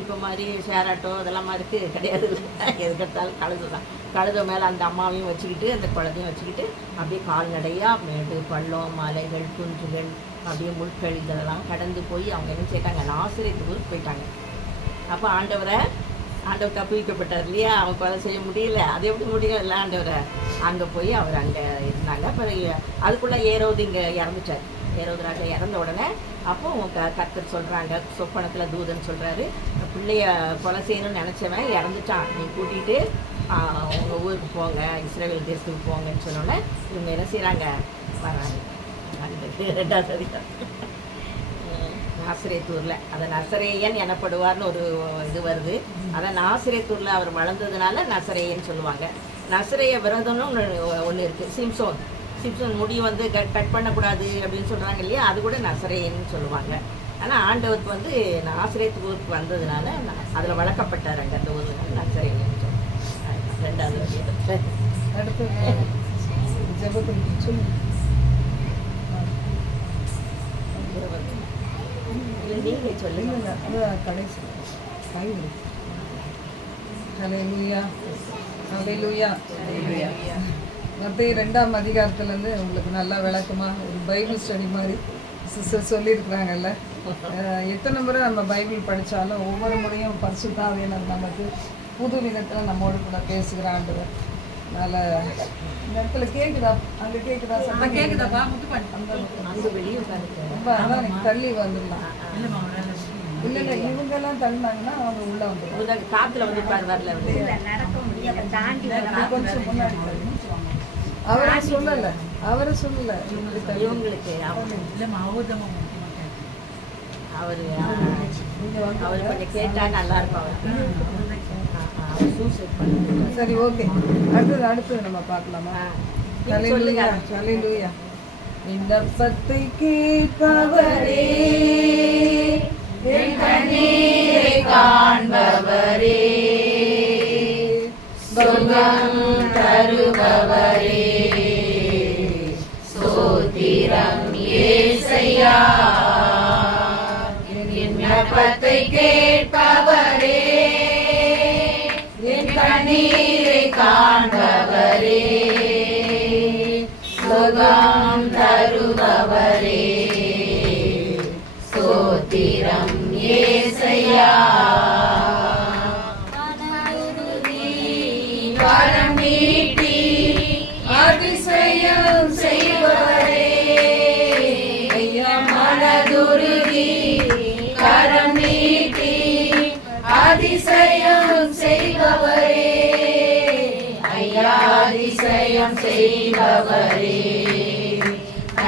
இப்போ மாதிரி ஷேர் ஆட்டோ அதெல்லாம் மாதிரி கிடையாது. எதுக்கெடுத்தாலும் கழுது தான். கழுதை மேலே அந்த அம்மாவையும் வச்சுக்கிட்டு அந்த குழந்தையும் வச்சுக்கிட்டு அப்படியே கால்நடையாக மேடு பள்ளம் மலைகள் குன்றுகள் அப்படியே முட்கள் இதெல்லாம் கடந்து போய் அவங்க என்ன செய்யிட்டாங்க, நாசரேத்து ஊருக்கு போயிட்டாங்க. அப்போ ஆண்டவர் தப்புவிக்கப்பட்டார் இல்லையா, அவன் கொலை செய்ய முடியல, அது எப்படி முடியும் இல்லை ஆண்டவரை. அங்கே போய் அவர் அங்கே இருந்தாங்க. அப்புறம் அதுக்குள்ளே ஏரோது இங்கே இறந்துட்டார். ஏரோது ராஜா இறந்த உடனே அப்போ கர்த்தர் சொல்கிறாங்க, சொப்பனத்தில் தூதன் சொல்கிறாரு, பிள்ளைய கொலை செய்யணும்னு நினச்சவன் இறந்துட்டான், நீ கூட்டிகிட்டு உங்கள் ஊருக்கு போங்க, இஸ்ரவேல் தேசத்துக்கு போங்கன்னு சொன்னோன்னே இவங்க என்ன செய்கிறாங்க, வராங்க. 2வது அதிகாரம் நாசரேத்தூரில் அதை நசரேயன் எனப்படுவார்னு ஒரு இது வருது. அதை நாசரேத்தூரில் அவர் வளர்ந்ததுனால நசரேயன் சொல்லுவாங்க. நசரேய விரதம்னு ஒன்று இருக்குது. சிம்சோன் முடி வந்து கட் பண்ணக்கூடாது அப்படின்னு சொல்கிறாங்க இல்லையா, அது கூட நசரேயன்னு சொல்லுவாங்க. ஆனால் ஆண்டவருக்கு வந்து நாசரேத்து ஊருக்கு வந்ததுனால அதில் வளர்க்கப்பட்டார். அங்கே அந்த ஊர் நசரேயன்னு சொல்லுவாங்க. 2வது அடுத்து ஜெபத்துக்கு சொல்லு. நீங்கள் சொல்லுங்க. அது கடைசி காய்கறி. ஹல்லேலூயா ஹல்லேலூயா. மத்திய 2ஆம் அதிகாரத்துலேருந்து உங்களுக்கு நல்லா விளக்கமாக ஒரு பைபிள் ஸ்டடி மாதிரி சிஸ்டர் சொல்லியிருக்கிறாங்கல்ல. எத்தனை முறை நம்ம பைபிள் படித்தாலும் ஒவ்வொரு முறையும் பரிசுத்த ஆவியானவர் நமக்கு புது விதத்தில் நம்மோடு கூட பேசுகிற ஆண்டவர். அதனால் இந்த இடத்துல கேட்குதா, அங்கே கேட்குதா, சத்தம் கேட்குதாப்பா? அங்கே வெளியே ரொம்ப அதான் எனக்கு தள்ளி வந்துடலாம். இல்லை இவங்கெல்லாம் தள்ளினாங்கன்னா அவங்க உள்ளே வந்துடுவாங்க. காற்றுல வந்து வரல கொஞ்சம் முன்னாடி அவரை சொல்லலை இவங்களுக்கு அவர் கொஞ்சம் கேட்டா நல்லா இருக்கும். சரி, ஓகே. அடுத்தது நம்ம பார்க்கலாமா? ஹல்லேலூயா. விண்ணப்பத்தை கேட்பவரே, என் கண்ணீரை காண்பவரே, சுகம் தருபவரே, ஸ்தோத்திரம் இயேசையா. என் விண்ணப்பத்தை கேட்பவரே, என் கண்ணீரை காண்பவரே, சுகம் தருபவரே, ஸ்தோத்திரம் இயேசையா. கரம் நீட்டி அதிசயம் செய்பவரே, ஐயா மனதுருகி கரம் நீட்டி அதிசயம் செய்பவரே, ஐயா அதிசயம் செய்பவரே,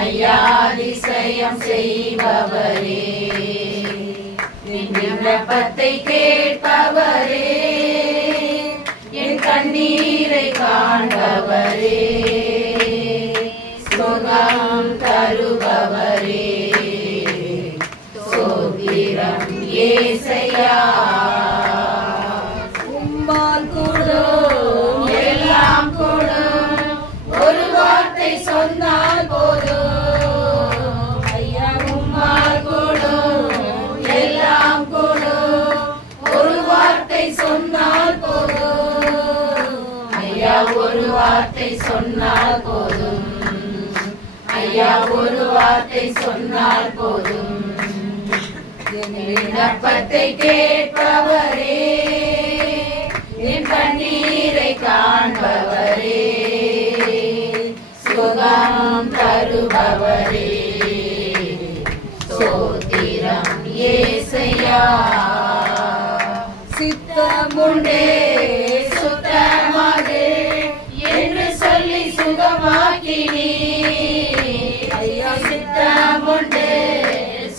ஐயா அதிசயம் செய்பவரே, என் விண்ணப்பத்தை கேட்பவரே, என் கண்ணீரை காண்பவரே, சுகம் தருபவரே, ஸ்தோத்திரம் இயேசையா. உம்மால் கூடும் எல்லாம் கூடும், ஒரு வார்த்தை சொன்னால் போதும், ஐயா உம்மால் கூடும் எல்லாம் கூடும், ஒரு வார்த்தை சொன்னால் போதும், ஐயா ஒரு வார்த்தை சொன்னால் போதும், ஐயா ஒரு வார்த்தை சொன்னால் போதும், என் விண்ணப்பத்தை கேட்பவரே, என் கண்ணீரை காண்பவரே, சுகம் தருபவரே, ஸ்தோத்திரம் இயேசையா. சித்தமுண்டே சுத்தமாகு என்று சொல்லி சுகமாக்கினீ, ஐயா சித்தமுண்டே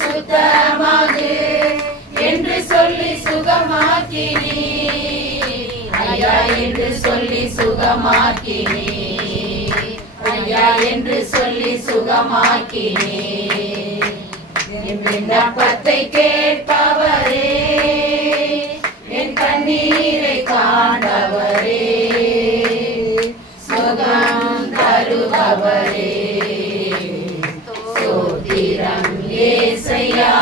சுத்தமாகு என்று சொல்லி சுகமாக்கினீ, ஐயா என்று சொல்லி சுகமாக்கினே, ஐயா என்று சொல்லி சுகமாக்கினே. என் விண்ணப்பத்தை கேட்பவரே, என் கண்ணீரை காண்பவரே, சுகம் தருபவரே, ஸ்தோத்திரம் ஏசையா.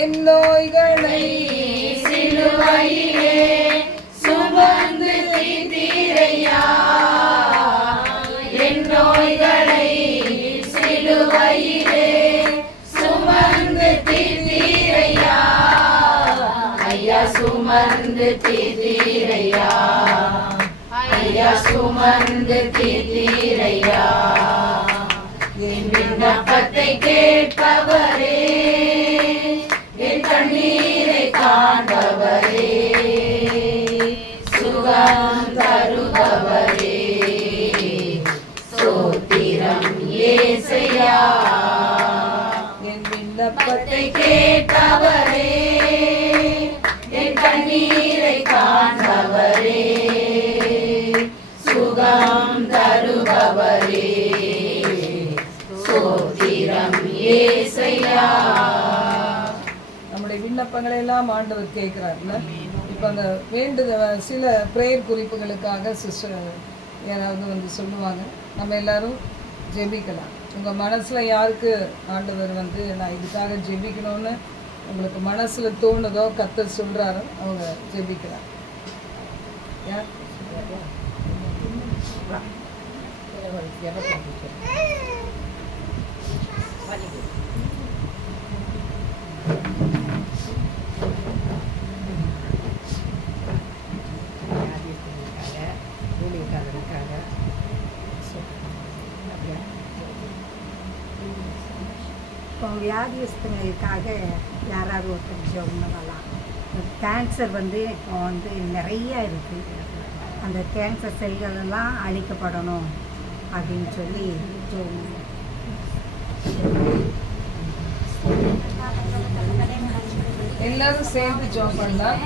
என் நோய்களை சிலுவையிலே சுமந்து தீர்த்தீரையா, என் நோய்களை சிலுவையிலே சுமந்து தீர்த்தீரையா, ஐயா சுமந்து தீர்த்தீரையா, ஐயா சுமந்து தீர்த்தீரையா. என் விண்ணப்பத்தை கேட்பவரே, என் கண்ணீரை காண்பவரே, சுகம் தருபவரே, ஸ்தோத்திரம் ஏசையா. என் விண்ணப்பத்தை விண்ணப்பத்தை கேட்பவரே, என் கண்ணீரை காண்பவரே, சுகம் தருபவரே, ஸ்தோத்திரம் ஏசையா. நம்முடைய விண்ணப்பங்களை எல்லாம் ஆண்டவர் கேட்கிறார்ல. இப்போ அந்த சில பிரேயர் குறிப்புகளுக்காக சிஸ்டர் யாராவது வந்து சொல்லுவாங்க, நம்ம எல்லாரும் ஜெபிக்கலாம். உங்கள் மனசில் யாருக்கு ஆண்டவர் வந்து நான் இதுக்காக ஜெபிக்கணும்னு உங்களுக்கு மனசில் தோணுதோ, கர்த்தர் சொல்கிறாரோ அவங்க ஜெபிக்கலாம். யார் இப்போ வியாதிஸ்தங்களுக்காக யாராவது ஒருத்தர் ஜெபம் பண்ணலாம். கேன்சர் வந்து இப்போ வந்து நிறைய இருக்குது. அந்த கேன்சர் செல்கள் எல்லாம் அழிக்கப்படணும் அப்படின்னு சொல்லி ஜெபம் பண்ணலாம். எல்லாரும் சேர்ந்து ஜெபம் பண்ணலாம்.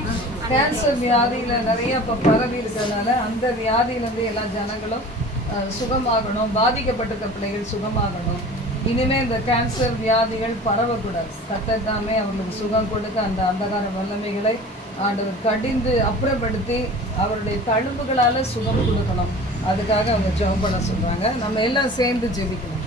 கேன்சர் வியாதியில் நிறைய இப்போ பரவி இருக்கிறதுனால அந்த வியாதியிலேருந்து எல்லா ஜனங்களும் சுகமாகணும். பாதிக்கப்பட்டிருக்க பிள்ளைகள் சுகமாகணும். இனிமேல் இந்த கேன்சர் வியாதிகள் பரவக்கூடாது. கர்த்தர் தாமே அவர்களுக்கு சுகம் கொடுக்க அந்த அந்தகார வல்லமைகளை ஆண்டவர் கடிந்து அப்புறப்படுத்தி அவருடைய தழும்புகளால் சுகம் கொடுக்கணும். அதுக்காக அவங்க ஜெபம் பண்ண சொல்கிறாங்க. நம்ம எல்லாம் சேர்ந்து ஜெபிக்கணும்.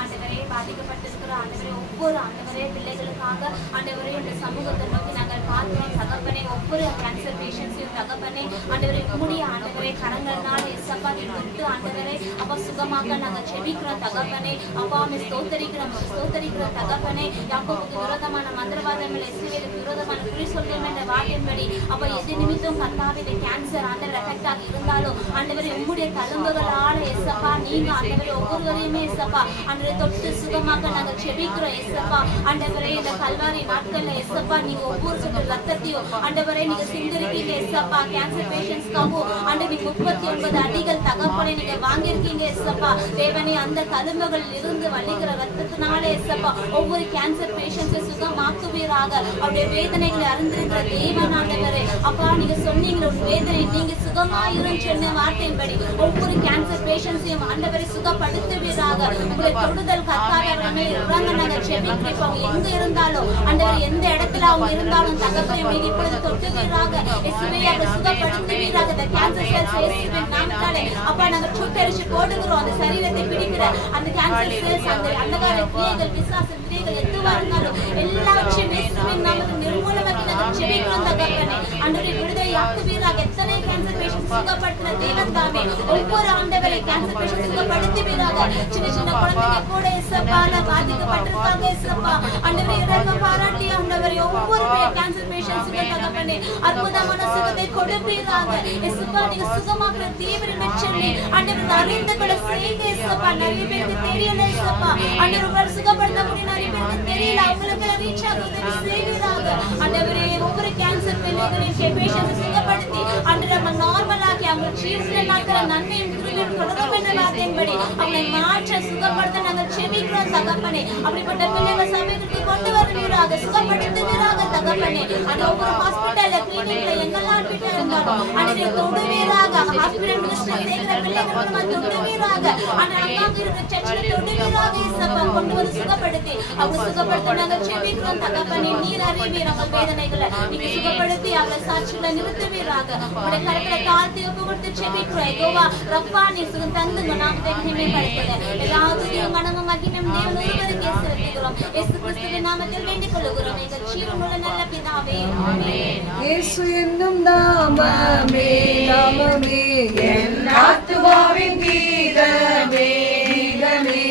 ஆண்டவரே பாதிக்கப்பட்டிருக்கிற ஆண்டவரே ஒவ்வொரு ஆண்டவரே பிள்ளைகளுக்காக ஆண்டவரே இந்த சமூகத்தை நோக்கி நாங்கள் பார்க்கிறோம் தகப்பனே. ஒவ்வொரு கேன்சர் பேஷண்ட்ஸையும் தகப்பனே ஆண்டவரே கூடிய ஆண்டவரே கரங்கள்னால் எஸ்ஸப்பா நீ கொடுத்து ஆண்டவரே அப்பா சுகமாக நாங்கள் செபிக்கிறோம் தகப்பனே. அப்பா நீ ஸ்தோத்தரிக்கிற தகப்பனே. யாக்கோபுக்கு விரோதமான மந்திரவாதங்கள் இஸ்ரவேலுக்கு விரோதமான குறி சொல்லும் என்ற வாக்கின்படி அப்பா எது நிமித்தம் கர்த்தாவே இந்த கேன்சர் ஆண்டவர் எஃபெக்ட் ஆகி இருந்தாலும் ஆண்டவரே உங்களுடைய தழும்புகளால எஸ்ஸப்பா நீங்க ஆண்டவரே ஒவ்வொருவரையுமே எஸ்ஸப்பா ஆண்டவரே தொட்டு சுகமாக நாங்கள் செபிக்கிறோம் எஸ்ஸப்பா. ஆண்டவரே இந்த கல்வாரி நாட்கள்ல எஸ்ஸப்பா நீங்க ஒவ்வொரு சொட்டு ரத்தத்தையும் ஆண்டவரே நீங்க சிந்திருக்கீங்க எஸ்ஸப்பா. கேன்சர் பேஷண்ட்ஸ்க்காகவும் ஆண்டவரே 39 அடிகள் தகப்பனை நீங்க வாங்கியிருக்கீங்க எஸ்ஸப்பா. தேவனே அந்த தழும்புகளில் இருந்து வலிக்கிற ரத்தத்தினால எஸ்ஸப்பா ஒவ்வொரு கேன்சர் பேஷண்ட்ஸை சுகமாக்குவீராக. அவருடைய வேதனைகளை அறிந்திருக்கிற தேவன் ஆண்டவரே அப்பா நீங்க சொன்னீங்களே ஒரு வேதனை நீங்க சுகமாயிரும் சொன்ன வார்த்தையின்படி ஒவ்வொரு கேன்சர் பேஷண்ட்ஸையும் ஆண்டவரை சுகப்படுத்துவீராக. உங்களுடைய தொடுதல் கர்த்தாவே இறங்க நாங்கள் செபிக்கிறோம். அவங்க எங்க இருந்தாலும் ஆண்டவர் எந்த இடத்துல அவங்க இருந்தாலும் தகப்பனை நீங்க இப்பொழுது தொட்டுவீராக. இயேசுவே அவரை சுகப்படுத்துவீராக. இந்த கேன்சர் செல்ஸ் இயேசுவின் நாமத்தாலே அப்பா நாங்கள் சுட்டரிச்சு போடுகிறோம். அந்த சரீரத்தை பிடிக்கிற அந்த கேன்சர் செல்ஸ் அந்த அந்தகார கிரியைகள் பிசாசு கிரியைகள் எதுவா இருந்தாலும் எல்லாவற்றையும் இயேசுவின் நாமத்தில் நிர்மூலமாக்கி நாங்கள் செபிக்கிறோம் தகப்பனே. ஆண்டவரே விடுதலை ஆக்குவீராக. எத்தனை கேன்சர் பேஷண்ட் சுகப்படுத்தின தேவன் தாமே ஒவ்வொரு ஆண்டவரை கேன்சர் பேஷண்ட் சுகப்படுத்துவீராக. சின்ன சின்ன குழந்தைங்க கூட இயேசுப்பால பாதிக்கப்பட்டிருக்காங்க இயேசுப்பா. ஆண்டவரே இரக்கம் பாராட்டி ஆண்டவரே ஒவ்வொரு கேன்சர் பேஷண்ட்ஸ்க்கு தகப்பனே அற்புதமான சுகத்தை கொடுப்பீராக. இயேசுப்பா நீங்க சுகமாக்குற தீவிரமே சொல்லி ஆண்டவர் அறிந்து கூட செய்யுங்க இயேசுப்பா. நிறைய பேருக்கு தெரியல இயேசுப்பா. ஆண்டவர் உங்களை சுகப்படுத்த முடியும் நிறைய பேருக்கு தெரியல. அவங்களுக்கு ரீச் ஆக உதவி செய்வீராக. ஆண்டவரே ஒவ்வொரு கேன்சர் பேஷண்ட்ஸ் சுகப்படுத்தி ஆண்டவர் நம்ம நார்மலாக்கி அவங்க ஜீவனில் நடக்கிற நன்மையும் கிருபையும் தொடர சொன்ன வார்த்தையின்படி அவங்களை மாற்ற சுகப்படுத்த நாங்கள் செபிக்கிறோம் தகப்பனே. அப்படிப்பட்ட பிள்ளைகள் சபைக்கு கொண்டு வருவீராக, சுகப்படுத்துவீராக தகப்பனே. அது ஒவ்வொரு ஹாஸ்பிட்டல்ல கிளினிக்ல எங்கெல்லாம் அட்மிட் இருந்தாலும் அதை தொடுவீராக, ஹாஸ்பிட்டல் மினிஸ்டர் செய்கிற பிள்ளைகள் நம்ம தொடுவீராக, ஆனா அக்காவுக்கு இருக்கிற சர்ச்சில் தொடுவீராக இயேசப்பா கொண்டு வந்து சுகப்படுத்தி அவங்க சுகப்படுத்த நாங்கள் செபிக்கிறோம் தகப்பனே. நீர் அறிவீர் அவங்க வேதனைகளை நீங்க சுகப்படுத்தி அவளை சாட்சிகளை நிறுத்துவீராக. உங்களுடைய கருத்துல தாழ்த்தி ஒப்பு கொடுத்து செபிக்கிறோம். யெகோவா ரப்பா நீ சுகம் தந்துங்க நாமத்தை மகிமைப்படுத்துங்க. எல்லாத்தையும் கனமும் மகிமையும் தேவன் ஒருவருக்கே செலுத்துகிறோம். இயேசு கிறிஸ்துவின் நாமத்தில் வேண்டிக் கொள்கிறோம் எங்கள் ஜீவனுள்ள நல்ல பிதாவே, ஆமென். இயேசு என்னும் நாமமே நாமமே என் ஆத்துமாவின் கீதமே கீதமே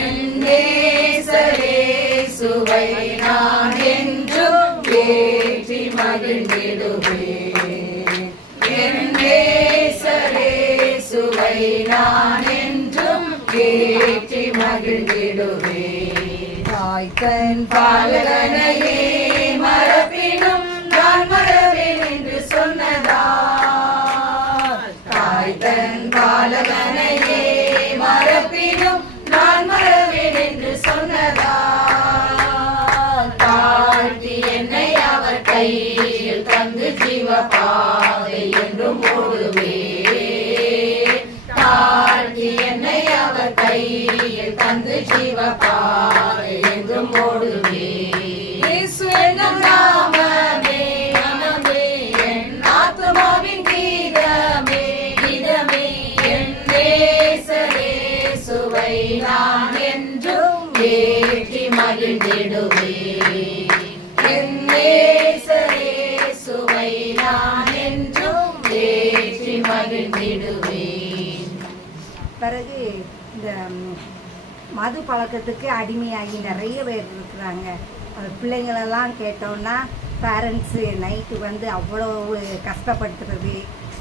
என் நேசரேசுவை நான் என்றும் ஏற்றி மகிழ்ந்திடுவேன். என் நேசரேசுவை நான் என்றும் ஏற்றி மகிழ்ந்திடுவேன். தாய் தன் பாலகனையே மறப்பினும் நான் மறவேன் என்று சொன்னதால், தாய் தன் பாலகனையே மறப்பினும் நான் மறவேன் என்று சொன்னதால், தாழ்த்தி என்னை அவர் கையில் தந்து ஜீவ பாதை என்றும் ஓடுவேன். தாழ்த்தி என்னை அவர் கையில் தந்து ஜீவ பாதை என்றும் ஓடுவேன். இயேசு என்னும் நாமமே நாமமே என் ஆத்துமாவின் கீதமே கீதமே என் நேசரேசுவை நான் என்றும் ஏற்றி மகிழ்ந்திடுவேன். என் நேசரேசுவை நான் என்றும் ஏற்றி மகிழ்ந்திடுவேன். பிறகு இந்த மது பழக்கத்துக்கு அடிமையாகி நிறைய பேர் இருக்கிறாங்க. பிள்ளைங்களெல்லாம் கேட்டோன்னா பேரண்ட்ஸு நைட்டு வந்து அவ்வளோ கஷ்டப்படுத்துறது,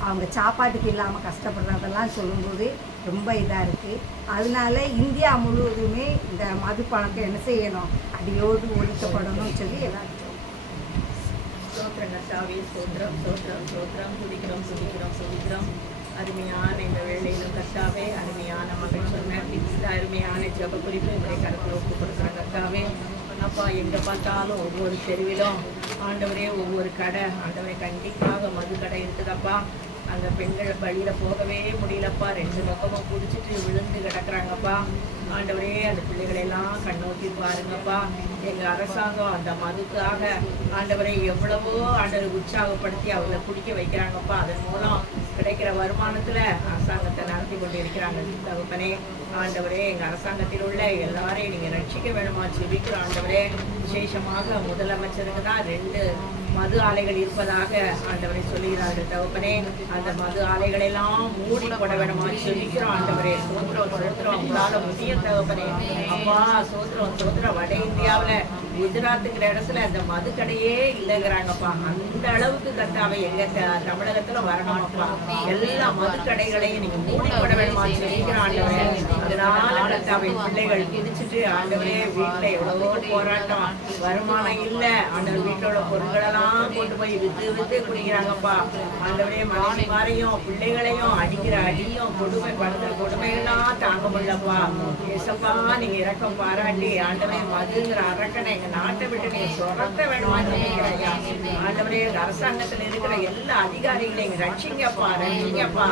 அவங்க சாப்பாட்டுக்கு இல்லாமல் கஷ்டப்படுறதெல்லாம் சொல்லும்போது ரொம்ப இதாக இருக்குது. அதனால இந்தியா முழுவதுமே இந்த மது பழக்கம் என்ன செய்யணும், அடியோடு ஒழிக்கப்படணும்னு சொல்லி எல்லாரும் ஸ்தோத்திரம் கர்த்தாவே, ஸ்தோத்திரம் ஸ்தோத்திரம் ஸ்தோத்திரம். துதிக்கிறோம் துதிக்கிறோம் துதிக்கிறோம். அருமையான இந்த வேளையிலும் கர்த்தாவே, அருமையான மகள் சொன்ன இந்த அருமையான ஜெப குறிப்பு உங்களுடைய கருத்தில் ஒப்பு கொடுக்குற கர்த்தாவே. அப்பா எங்கே பார்த்தாலும் ஒவ்வொரு தெருவிலும் ஆண்டவரே ஒவ்வொரு கடை ஆண்டவரே கண்டிப்பாக மது கடை இருக்குதப்பா. அந்த பெண்கள் வழியில் போகவே முடியலப்பா. ரெண்டு பக்கமும் குடிச்சிட்டு விழுந்து கிடக்குறாங்கப்பா. ஆண்டவரே அந்த பிள்ளைகளெல்லாம் கண்ணோக்கி பாருங்கப்பா. எங்கள் அரசாங்கம் அந்த மதுக்காக ஆண்டவரை எவ்வளவோ ஆண்டவரை உற்சாகப்படுத்தி அவங்களை குடிக்க வைக்கிறாங்கப்பா. அதன் மூலம் கிடைக்கிற வருமானத்தில் அரசாங்கத்தை நடத்தி கொண்டு இருக்கிறாங்க தகப்பனே. ஆண்டவரே எங்கள் அரசாங்கத்தில் உள்ள எல்லாரையும் நீங்கள் ரட்சிக்க வேணுமா செபிக்கிறோம் ஆண்டவரே. விசேஷமாக முதலமைச்சருக்கு தான் 2 மது ஆலைகள் இருப்பதாக ஆண்டவரை சொல்லுகிறார்கள் தகப்பனே. அந்த மது ஆலைகளெல்லாம் மூடி போட வேணுமா செபிக்கிறோம் ஆண்டவரே. சோத்திரம் சோத்திரம் உங்களால முடிய தகப்பனே. அப்பா சோத்திரம் சோத்திரம். வட இந்தியாவில் குஜராத்துங்கிற இடத்துல அந்த மது கடையே இல்லைங்கிறாங்கப்பா. அந்த அளவுக்கு கர்த்தாவை எங்க தமிழகத்துல வரணுமாப்பா. எல்லா மது கடைகளையும் நீங்க மூடி போட வேணுமா செபிக்கிறோம் ஆண்டவரே. அதனால கர்த்தாவை பிள்ளைகள் குடிச்சிட்டு ஆண்டவரே வீட்டுல எவ்வளவோ போராட்டம், வருமானம் இல்ல ஆண்டவர் வீட்டோட பொருட்களெல்லாம் கொண்டு போய் வித்து வித்து குடிக்கிறாங்கப்பா. ஆண்டவரே மனைவிமாரையும் பிள்ளைகளையும் அடிக்கிற அடியும் கொடுமை படுத்துற கொடுமையெல்லாம் தாங்க முடியலப்பா. ஏசப்பா நீங்க இரக்கம் பாராட்டி ஆண்டவரே மதுங்கிற அரக்கனை எங்க நாட்டை விட்டு நீங்க சொரத்த வேணுமான்னு நினைக்கிறீங்க ஆண்டவரே. எங்க அரசாங்கத்துல இருக்கிற எல்லா அதிகாரிகளையும் எங்க ரட்சிங்கப்பா ரட்சிங்கப்பா.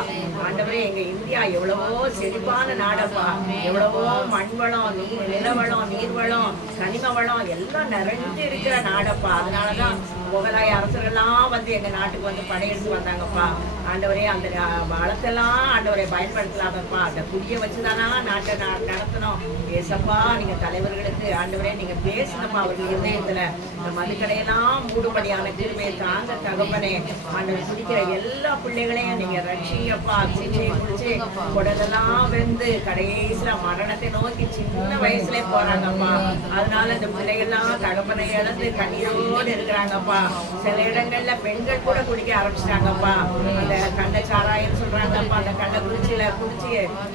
ஆண்டவரே எங்க இந்தியா எவ்வளவோ செழிப்பான நாடப்பா. எவ்வளவோ மண்வளம் நிலவளம் நீர்வளம் கனிம வளம் எல்லாம் நிறைஞ்சு இருக்கிற நாடப்பா. அதனாலதான் முகலாய அரசர்கள்லாம் வந்து எங்க நாட்டுக்கு வந்து படையெடுத்து வந்தாங்கப்பா. ஆண்டவரே அந்த வளத்தெல்லாம் ஆண்டவரை பயன்படுத்தலாமப்பா. அந்த குடிய வச்சுதானா நாட்டை நடத்தணும். ஏசப்பா நீங்க தலைவர்களுக்கு ஆண்டவரே நீங்க பேசணும்ப்பா. அவர்கள் இதயத்துல இந்த மதுக்கடையெல்லாம் மூடுபடியான கிருபையை தாங்க தகப்பனே. ஆண்டவர் குடிக்கிற எல்லா பிள்ளைகளையும் நீங்க ரட்சிங்கப்பா. குடிச்சு குடலெல்லாம் வெந்து கடைசியில மரணத்தை நோக்கி சின்ன வயசுல போறாங்கப்பா. அதனால இந்த பிள்ளைகள்லாம் தகப்பனை இழந்து கண்ணீரோடு இருக்கிறாங்கப்பா. சில இடங்கள்ல பெண்கள் கூட குடிக்க ஆரம்பிச்சிட்டாங்கப்பா. அந்த கண்ண சாராயம் சொல்றாங்கப்பா, அந்த கண்ண குடிச்சு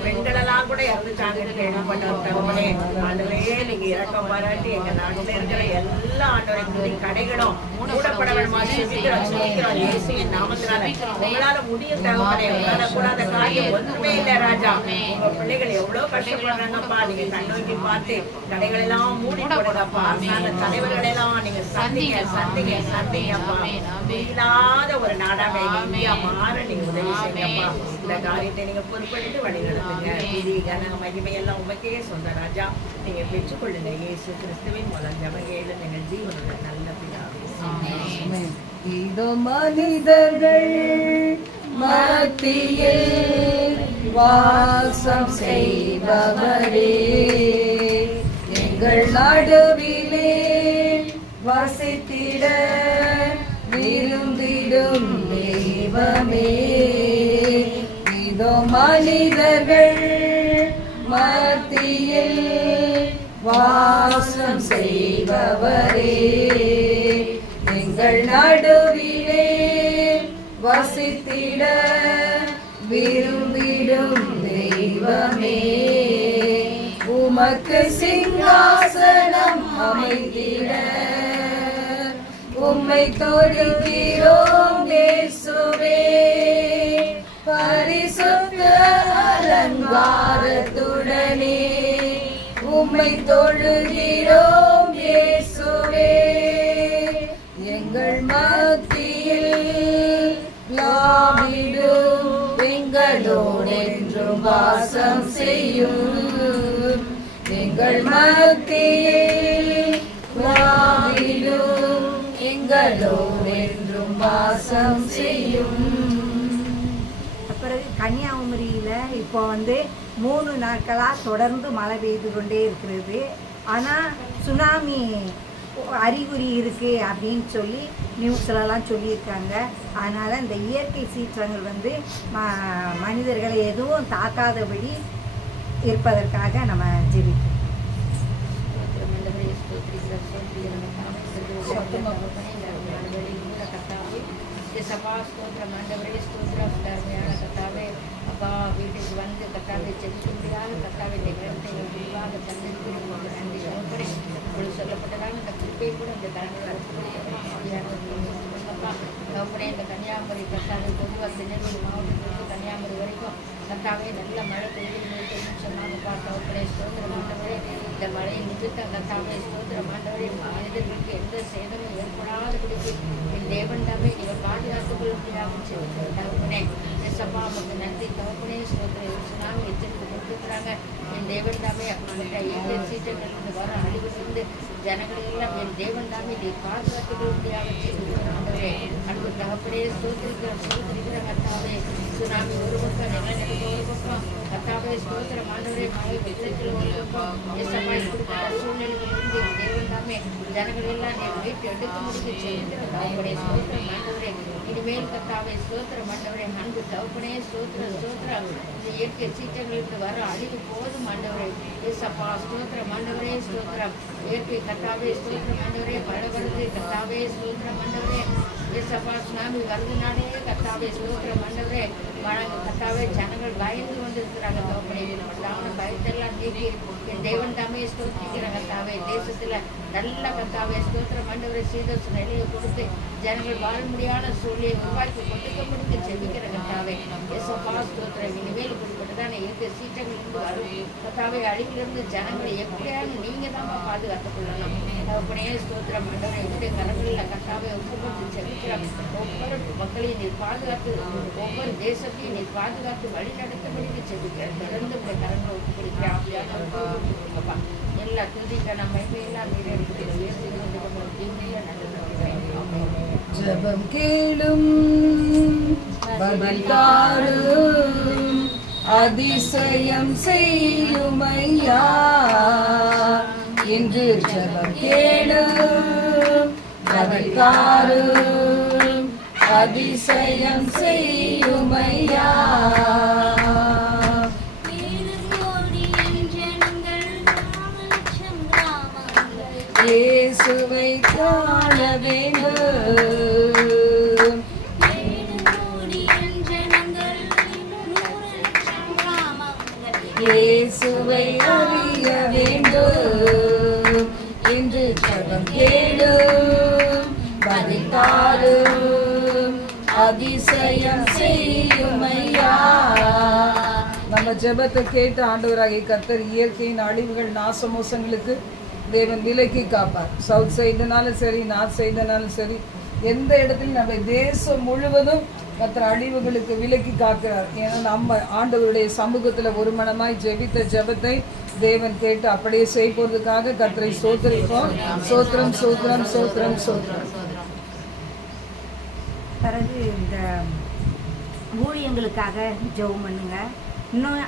பெண்கள் எல்லாம் கூட இறந்துட்டாங்கன்னு கேள்விப்பட்டோம் தகவலே. ஆண்டவரே நீங்க இறக்கம் பாராட்டி எங்க நாட்டில் இருக்கிற எல்லா ஆண்டவரை குடி கடைகளும் மூடப்பட வேணுமா செபிக்கிறோம் இயேசுவின் நாமத்தினால. உங்களால முடியும் தகவலே, உங்களால கூடாத காரியம் ஒன்றுமே இல்லை ராஜா. உங்க பிள்ளைகள் எவ்வளவு கஷ்டப்படுறாங்கப்பா, நீங்க கண்ணோக்கி பார்த்து கடைகள் எல்லாம் மூடி போடுங்கப்பா. அந்த தலைவர்கள் எல்லாம் நீங்க சந்திங்கப்பா. இல்லாத ஒரு நாடாக இந்தியா மாற நீங்க உதவி செய்யப்பா. இந்த காரியத்தை நீங்க பொறுப்பெடுத்து வழி நடத்துங்க. நீதி கன மகிமை எல்லாம் உமக்கே சொந்த ராஜா. நீங்க பெற்றுக்கொள்ளுங்க இயேசு கிறிஸ்துவின் முதல் ஜபங்கேளு எங்கள் ஜீவனுடைய நல்ல பிதாவே. இதோ மனிதர்கள் மத்தியில் வாசம் செய்பவரே, எங்கள் நடுவிலே வசித்திட விரும்பிடும் தெய்வமே. இதோ மனிதர்கள் மத்தியில் வாசம் செய்பவரே, எங்கள் நடுவிலே வசித்திட விரும்பிடும் தெய்வமே. உமக்கு சிங்காசனம் அமைத்திட உம்மை தொழுகிறோம் இயேசுவே. பரிசுத்த அலங்காரத்துடனே உம்மை தொழுகிறோம் இயேசுவே. எங்கள் மத்தியில் லாவிடும் எங்களோடென்றும் வாசம் செய்யும். எங்கள் மத்தியில் லாவிடும் எங்களோடென்றும் வாசம் செய்யும். அப்புறம் கன்னியாகுமரியில் இப்போ 3 நாட்களாக தொடர்ந்து மழை பெய்து கொண்டே இருக்கிறது. ஆனால் சுனாமி அறிகுறி இருக்குது அப்படின்னு சொல்லி நியூஸ்லலாம் சொல்லியிருக்காங்க. அதனால் இந்த இயற்கை சீற்றங்கள் மனிதர்களை எதுவும் தாக்காதபடி இருப்பதற்காக நம்ம ஜெபிக்கிறோம். அப்பா வீட்டுக்கு வந்து கத்தாவை செலுத்த முடியாத கத்தாவை நிகழ்த்தை முடிவாக தந்திருக்கு நன்றி சோதனை உங்களுக்கு சொல்லப்பட்டதாக இந்த குறிப்பை கூட இந்த தலைமையில் அப்பா கவனே இந்த கன்னியாகுமரி கத்தாவை பொதுவாக திருநெல்வேலி மாவட்டத்திலிருந்து கன்னியாகுமரி வரைக்கும் கத்தாவே நல்ல மழை பெய்யுன்னு சொன்னாங்க. கவனே ஸ்தோத்திரம் ஆண்டவரே, இந்த மழையை நிறுத்த கத்தாவே ஸ்தோத்திரம் ஆண்டவரே, மனிதர்களுக்கு எந்த சேதமும் ஏற்படாதபடிக்கு என் தேவன் தாமே நீங்கள் பாதுகாத்துக் கொள்ளும்படியாக கவனே சப்பா நமக்கு நன்றி தகப்பனே ஸ்தோத்திரம். சுனாமி எச்சரிக்கை கொடுத்துருக்குறாங்க. என் தேவன் தாமே எந்த சீற்றங்களிலிருந்து வர அழிவிலிருந்து ஜனங்களெல்லாம் என் தேவன் தாமே நீ பாதுகாத்துக் கொள்ளும்படியாக ஆண்டவரே அன்பு தகப்பனே ஸ்தோத்திரிக்கிற கத்தாவே. சுனாமி ஒரு பக்கம் நிலநடுக்கம் ஒரு பக்கம் கத்தாவே ஸ்தோத்திரம் ஆண்டவரே, மழை வெள்ளத்தில் ஒரு பக்கம் எசப்பா இப்படிப்பட்ட சூழ்நிலையிலிருந்து என் தேவன் தாமே ஜனங்களெல்லாம் நீ மீட்டு எடுத்து முடித்து செலுத்துகிற தகப்பனே ஸ்தோத்திரம் ஆண்டவரே. இனிமேல் கத்தாவே ஸ்தோத்திரம் ஆண்டவரே, அன்பு தகப்பனே ஸ்தோத்திரம் ஸ்தோத்திரம். இந்த இயற்கை சீற்றங்களுக்கு வர அழிவு போதும் ஆண்டவரே. ஏசப்பா ஸ்தோத்திரம் ஆண்டவரே ஸ்தோத்திரம். இயற்கை கத்தாவே ஸ்தோத்திரம் ஆண்டவரே, மழை வருது கத்தாவே ஸ்தோத்திரம் ஆண்டவரே. ஏசப்பா சுனாமி வருதுனாலே கத்தாவே ஸ்தோத்திரம் ஆண்டவரே. வழங்க கத்தாவே ஜனங்கள் பயந்து வந்திருக்கிறாங்க தகப்பனே. பயத்தெல்லாம் நீக்கி என் தேவன் தாமே ஸ்தோத்திரிக்கிற கத்தாவே. தேசத்துல நல்ல கத்தாவே ஸ்தோத்திரம் ஆண்டவரே, சீதோஷ நிலையை கொடுத்து ஜனங்கள் வாழ முடியாத சூழ்நிலையை உருவாக்கி கொடுக்க முடிந்து செபிக்கிற கத்தாவே. ஏசப்பா ஸ்தோத்திரம். இனிமேல் இப்படிப்பட்டதான இயற்கை சீற்றங்களிலிருந்து வரும் கத்தாவே அழிவிலிருந்து ஜனங்களை எப்படியாவது நீங்க தான் பாதுகாத்துக் கொள்ளணும் தகப்பனே ஸ்தோத்திரம் ஆண்டவரே. என்னுடைய கரங்களில் கத்தாவே ஒப்புக்கொண்டு செபிக்கிறோம். ஒவ்வொரு மக்களையும் நீர் பாதுகாத்து, ஒவ்வொரு தேசத்தையும் நீர் பாதுகாத்து வழி நடத்தபடிக்கு செபிக்கிறேன். தொடர்ந்து உடைய கரங்களை ஒப்பு கொடுக்கிறேன். ஆவியானப்பா எல்லா துதிக்க நம்ம எல்லாம் நீர் எடுத்து ஜெபம் கேளும் பதில் தாரும் அதிசயம் செய்யும் ஐயா. இன்று ஜெபம் கேளும் பதில் தாரும் அதிசயம் செய்யும் ஐயா. இயேசுவை காண வேண்டும். இயேசுவை அறிய வேண்டும் என்று ஜெபம் கேளும், பதித்தாலும் அதிசயம் செய்யும் ஐயா. நம்ம ஜெபத்தை கேட்டு ஆண்டவராகிய கர்த்தர் இயற்கையின் அழிவுகள் நாசமோசங்களுக்கு தேவன் விலக்கி காப்பார். சவுத் சைடுனாலும் சரி, நார்த் சைடுனாலும் சரி, எந்த இடத்துலையும் நம்ம தேசம் முழுவதும் கர்த்தர் அழிவுகளுக்கு விலக்கி காக்கிறார். ஏன்னா நம்ம ஆண்டவருடைய சமூகத்தில் ஒரு மனமாய் ஜெபித்த ஜெபத்தை தேவன் கேட்டு அப்படியே செய்வதற்காக கர்த்தரை சோத்திரிப்போம். சோத்திரம் சோத்திரம் சோத்திரம் சோத்திரம். பிறகு இந்த ஊழியங்களுக்காக ஜெபம் பண்ணுங்க. இன்னும்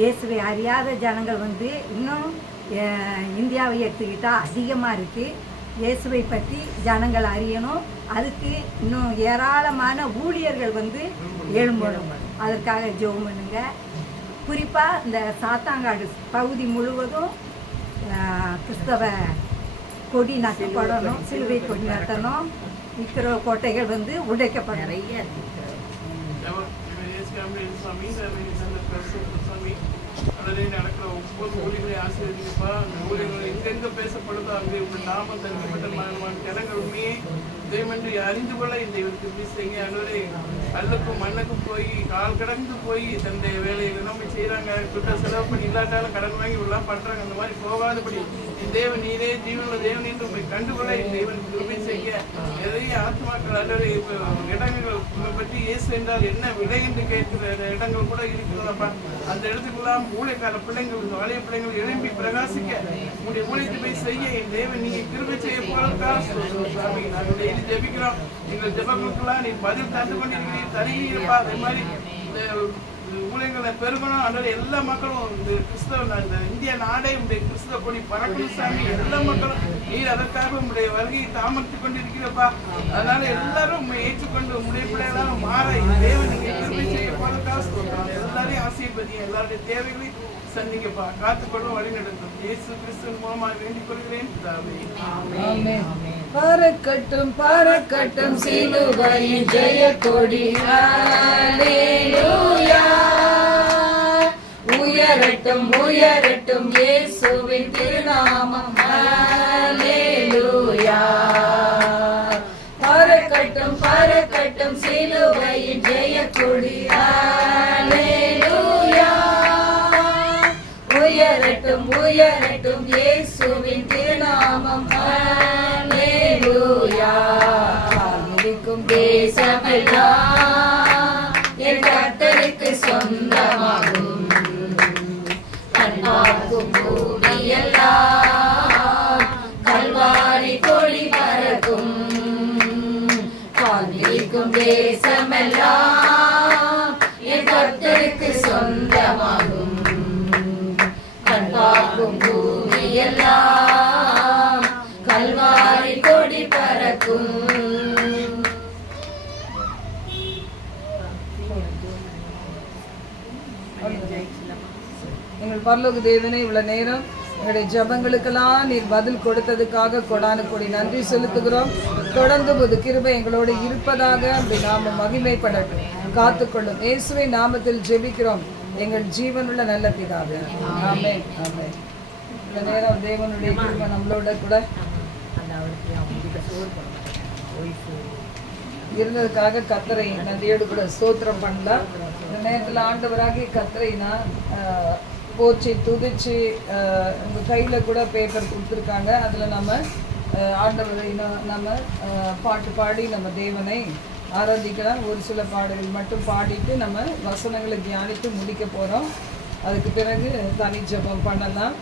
இயேசுவை அறியாத ஜனங்கள் வந்து இன்னும் இந்தியாவை எடுத்துக்கிட்டால் அதிகமாக இருக்குது. இயேசுவை பற்றி ஜனங்கள் அறியணும். அதுக்கு இன்னும் ஏராளமான ஊழியர்கள் வந்து எழும்பணும். அதற்காக ஜெபம் பண்ணுங்க. குறிப்பாக இந்த சாத்தாங்காடு பகுதி முழுவதும் கிறிஸ்தவ கொடி நட்டப்படணும், சிலுவை கொடி நட்டணும். இருக்கிற கோட்டைகள் வந்து உடைக்கப்படும். நிறைய இருக்கு. நடக்கிற ஒவ்வொரு ஊழியர்களை ஆசீர்வதிங்கப்பா. அந்த ஊழியர்கள் எங்கெங்க பேசப்படுதோ அங்கே உங்கள் நாமம் தனிப்பட்ட ஜனங்கள் உண்மையே தெய்வமென்று அறிந்து கொள்ள இந்த இவருக்கு செய்யுங்க. அன்றுவரை கல்லுக்கும் மண்ணுக்கும் போய் கால் கடந்து போய் தன்னுடைய வேலையை எல்லாமே செய்கிறாங்க. கிட்ட செலவு பண்ணி இல்லாட்டாலும் கடன் வாங்கி எல்லாம் பண்ணுறாங்க. அந்த மாதிரி போகாதபடி இந்த தேவன் நீரே ஜீவனுள்ள தேவன் என்று உங்களை கண்டுகொள்ள இந்த தேவனுக்கு உதவி செய்ய. நிறைய ஆத்மாக்கள் அன்றரை இடங்கள் பற்றி இயேசு என்றால் என்ன விலை என்று கேட்கிற இடங்கள் கூட இருக்கிறதப்பா. அந்த இடத்துக்குள்ளாம் ஊழியக்கார பிள்ளைங்கள், இந்த வாழைய பிள்ளைங்கள் எழும்பி பிரகாசிக்க உங்களுடைய ஊழியத்தை போய் செய்ய என் தேவன் நீங்க கிருபை செய்ய போகிறதுக்காக சாமி நாங்கள் டெய்லி ஜெபிக்கிறோம். எங்கள் ஜெபங்களுக்கெல்லாம் நீ பதில் தந்து கொண்டிருக்கிறீங்க, தருகிறீங்கப்பா. அதே மாதிரி இந்த ஊழியர்களை பெருகணும். அதனால எல்லா மக்களும் இந்த கிறிஸ்தவ இந்த இந்திய நாடே உடைய கிறிஸ்தவ கொடி பறக்கணும் சாமி. எல்லா மக்களும் நீர் அதற்காக உங்களுடைய வருகையை தாமதித்துக் கொண்டிருக்கிறப்பா. அதனால எல்லாரும் உண்மை ஏற்றுக்கொண்டு உங்களுடைய பிள்ளைகளாக மாற தேவன் நீங்க கிருபை செய்ய போறதுக்காக சொல்றாங்க. எல்லாரையும் ஆசீர்வதிங்க, எல்லாருடைய தேவைகளை சந்திங்கப்பா. காத்துக்கொள்ளும் வழி நடக்கும். இயேசு கிறிஸ்துவின் மூலமாக வேண்டிக் கொள்கிறேன். பறக்கட்டும் பறக்கட்டும் சிலுவையின் ஜெய கொடி, ஹல்லேலூயா. உயரட்டும் உயரட்டும் இயேசுவின் திருநாமம், ஹல்லேலூயா. பறக்கட்டும் பறக்கட்டும் சிலுவையின் ஜெய கொடி, ஹல்லேலூயா. உயரட்டும் உயரட்டும் இயேசுவின் திருநாமம், ஹல்லேலூயா. இருக்கும் தேசமெல்லாம் என் கர்த்தருக்கு சொந்தமாகும். கண்பார்க்கும் பூமியெல்லாம் கல்வாரி கொடி பறக்கும். காண்பிக்கும் தேசமெல்லாம் என் கர்த்தருக்கு சொந்தமாகும். கண்பார்க்கும் பூமியெல்லாம் கல்வாரி கொடி பறக்கும். எங்கள் பரலோக தேவனே, இவ்வளவு நேரம் எங்களுடைய ஜபங்களுக்கெல்லாம் நீர் பதில் கொடுத்ததுக்காக கொடான கொடி நன்றி செலுத்துகிறோம். தொடர்ந்து ஒரு கிருபை எங்களோடு இருப்பதாக அப்படி நாம மகிமைப்படட்டும். காத்துக்கொள்ளும் இயேசுவின் நாமத்தில் ஜெபிக்கிறோம் எங்கள் ஜீவனுள்ள நல்ல பிதாவே, ஆமென் ஆமென். இந்த நேரம் தேவனுடைய கிருபை நம்மளோட கூட இருந்ததுக்காக கர்த்தரை நன்றியோடு கூட ஸ்தோத்திரம் பண்ணலாம். இந்த நேரத்தில் ஆண்டவராகிய கர்த்தரை நான் போச்சு துதிச்சு உங்கள் கையில் கூட பேப்பர் கொடுத்துருக்காங்க. அதில் நம்ம ஆண்டவரை நம்ம பாட்டு பாடி நம்ம தேவனை ஆராதிக்கலாம். ஒரு சில பாடல்கள் மட்டும் பாடிட்டு நம்ம வசனங்களை தியானித்து முடிக்க போகிறோம். அதுக்கு பிறகு தனி ஜெபம் பண்ணலாம்.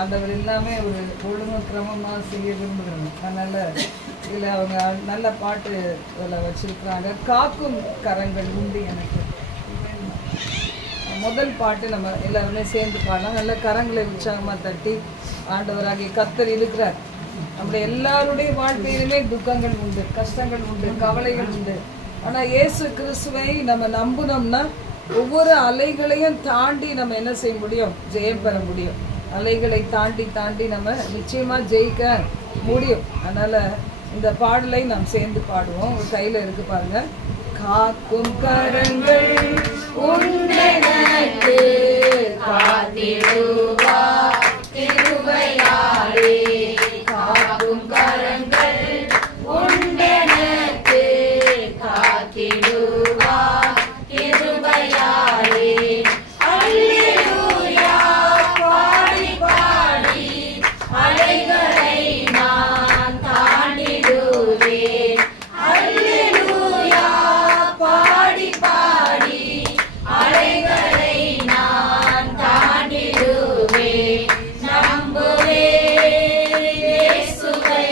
ஆண்டவர் எல்லாமே ஒரு ஒழுங்கு கிரமமாக செய்ய விரும்புகிறோம். அதனால் இதில் அவங்க நல்ல பாட்டு இதில் வச்சுருக்குறாங்க. காக்கும் கரங்கள் உண்டு எனக்கு. முதல் பாட்டு நம்ம எல்லாருமே சேர்ந்து பாடலாம். நல்ல கரங்களை உற்சாகமாக தட்டி ஆண்டவராகிய கர்த்தர் இருக்கிறார். நம்முடைய எல்லாருடைய வாழ்க்கையிலுமே துக்கங்கள் உண்டு, கஷ்டங்கள் உண்டு, கவலைகள் உண்டு. ஆனால் இயேசு கிறிஸ்துவை நம்ம நம்பினோம்னா ஒவ்வொரு அலைகளையும் தாண்டி நம்ம என்ன செய்ய முடியும்? ஜெயம் பெற முடியும். அலைகளை தாண்டி தாண்டி நம்ம நிச்சயமாக ஜெயிக்க முடியும். அதனால் இந்த பாடலை நாம் சேர்ந்து பாடுவோம். ஒரு கையில் இருக்கு பாருங்க. காக்கும் கரங்கள் உண்டெனக்கு காத்திடுவார் கிருபையாலே. காக்கும் கரங்கள் உண்டெனக்கு காத்திடுவார் கிருபையாலே. அல்லேலூயா பாடி பாடி அலைகளை நான் தாண்டிடுவேன். அல்லேலூயா பாடி பாடி அலைகளை நான் தாண்டிடுவேன். நம்புவேன் இயேசுவை,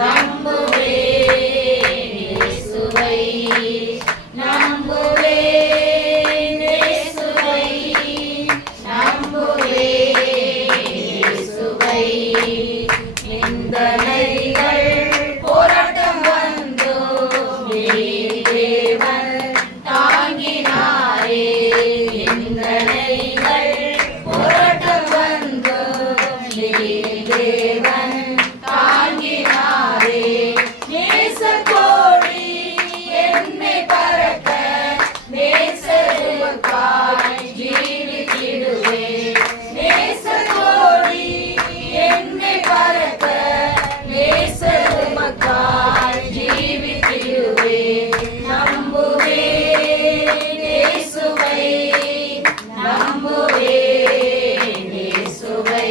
நம்புவேன் இயேசுவை, நம்புவேன் இயேசுவை, நம்புவேன் இயேசுவை. நிந்தனைகள் போராட்டம் வந்தோம் தேவன் தாங்கினாரே. நிந்தனைகள் போராட்டம் வந்தோம் தேவன் தாங்கினாரே. நேசக்கோடி என்னை பறக்க நேசருக்காய் ஜீவித்திடுவேன். நேசக்கோடி என்னை பறக்க நேசருக்காய் ஜீவித்திடுவேன். நம்புவேன் இயேசுவை, நம்புவேன் இயேசுவை,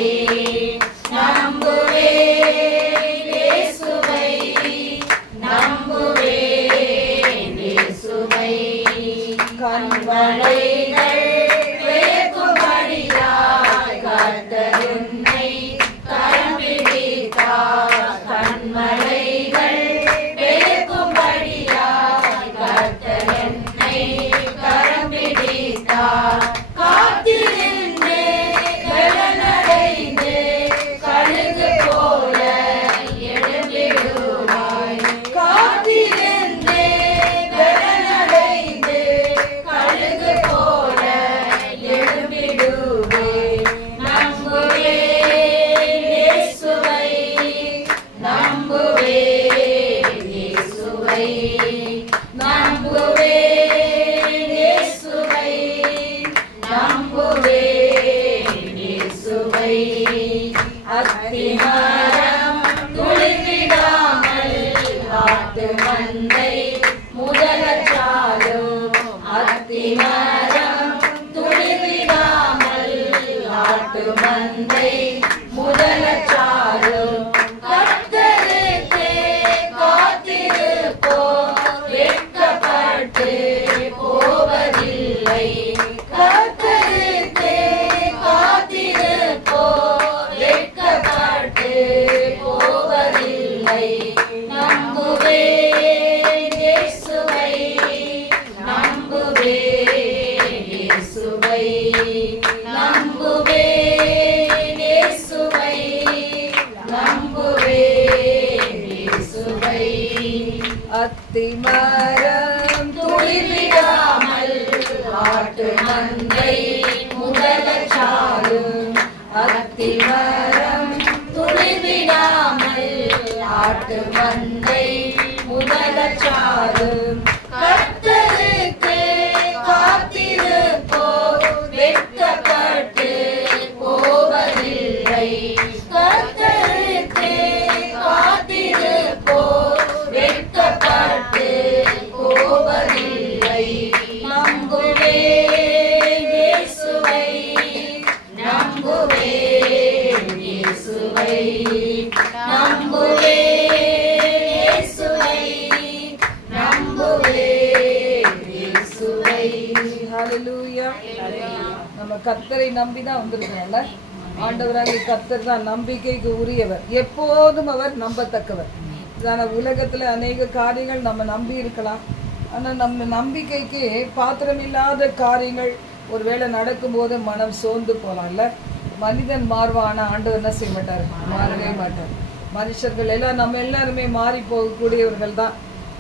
நம்புவேன் இயேசுவை, நம்புவேன் இயேசுவை. கண்மலைகள் வேகும்படியாய் கர்த்தர் உன்னை கரம் பிடித்தார். கண்மலைகள் வேகும்படியாய் கர்த்தர் என்னை கரம் பிடித்தார். காத்திருந்து பலனடைந்து கழுகு போல எழும்பிடுவாய். காத்திருந்து பலனடைந்து கழுகு போல எழும்பிடுவேன். நம்புவேன் இயேசுவை, நம்புவேன் இயேசுவை, நம்புவேன் இயேசுவை, நம்புவேன் இயேசுவை. அத்திமரம் துளிர்விடாமல் ஆட்டு மந்தை முதலச்சாலும். அத்திமரம் துளிர்விடாமல் ஆட்டு மந்தை முதலச்சாலும். கர்த்தருக்கு காத்திருப்போம் வெட்கப்பட்டு போவதில்லை. கர்த்தருக்கு காத்திருப்போம் வெட்கப்பட்டு போவதில்லை. நம்புவேன் இயேசுவை, நம்புவேன் இயேசுவை, நம்புவேன் இயேசுவை, நம்புவேன் இயேசுவை. அத்திமரம் துளிர்விடாமல் ஆட்டு மந்தை முதலச்சாலும். அத்திமரம் துளிர்விடாமல் ஆட்டு மந்தை முதலச்சாலும். கர்த்தருக்கு காத்திருப்போம் வெட்கப்பட்டு போவதில்லை. கர்த்தருக்கு காத்திருப்போம் வெட்கப்பட்டு போவதில்லை. நம்புவேன் இயேசுவை, நம்புவேன் இயேசுவை, நம்புவேன் இயேசுவை, நம்புவேன் இயேசுவை. ஹalleluya. நம்ம கர்த்தரை நம்பிதான் வந்திருக்கோம்ல. ஆண்டவராகிய கர்த்தர் தான் நம்பிக்கைக்கு உரியவர். எப்போதும் அவர் நம்பத்தக்கவர். உலகத்துல அநேக காரியங்கள் நம்ம நம்பி இருக்கலாம். ஆனா நம்ம நம்பிக்கைக்கு பாத்திரமில்லாத காரியங்கள் ஒருவேளை நடக்கும்போது மனம் சோர்ந்து போலாம்ல. மனிதன் மாறுவான், ஆண்டவர் என்ன செய்ய மாட்டார்? மாறவே மாட்டார். மனுஷர்கள் எல்லாம் நம்ம எல்லாருமே மாறி போகக்கூடியவர்கள் தான்.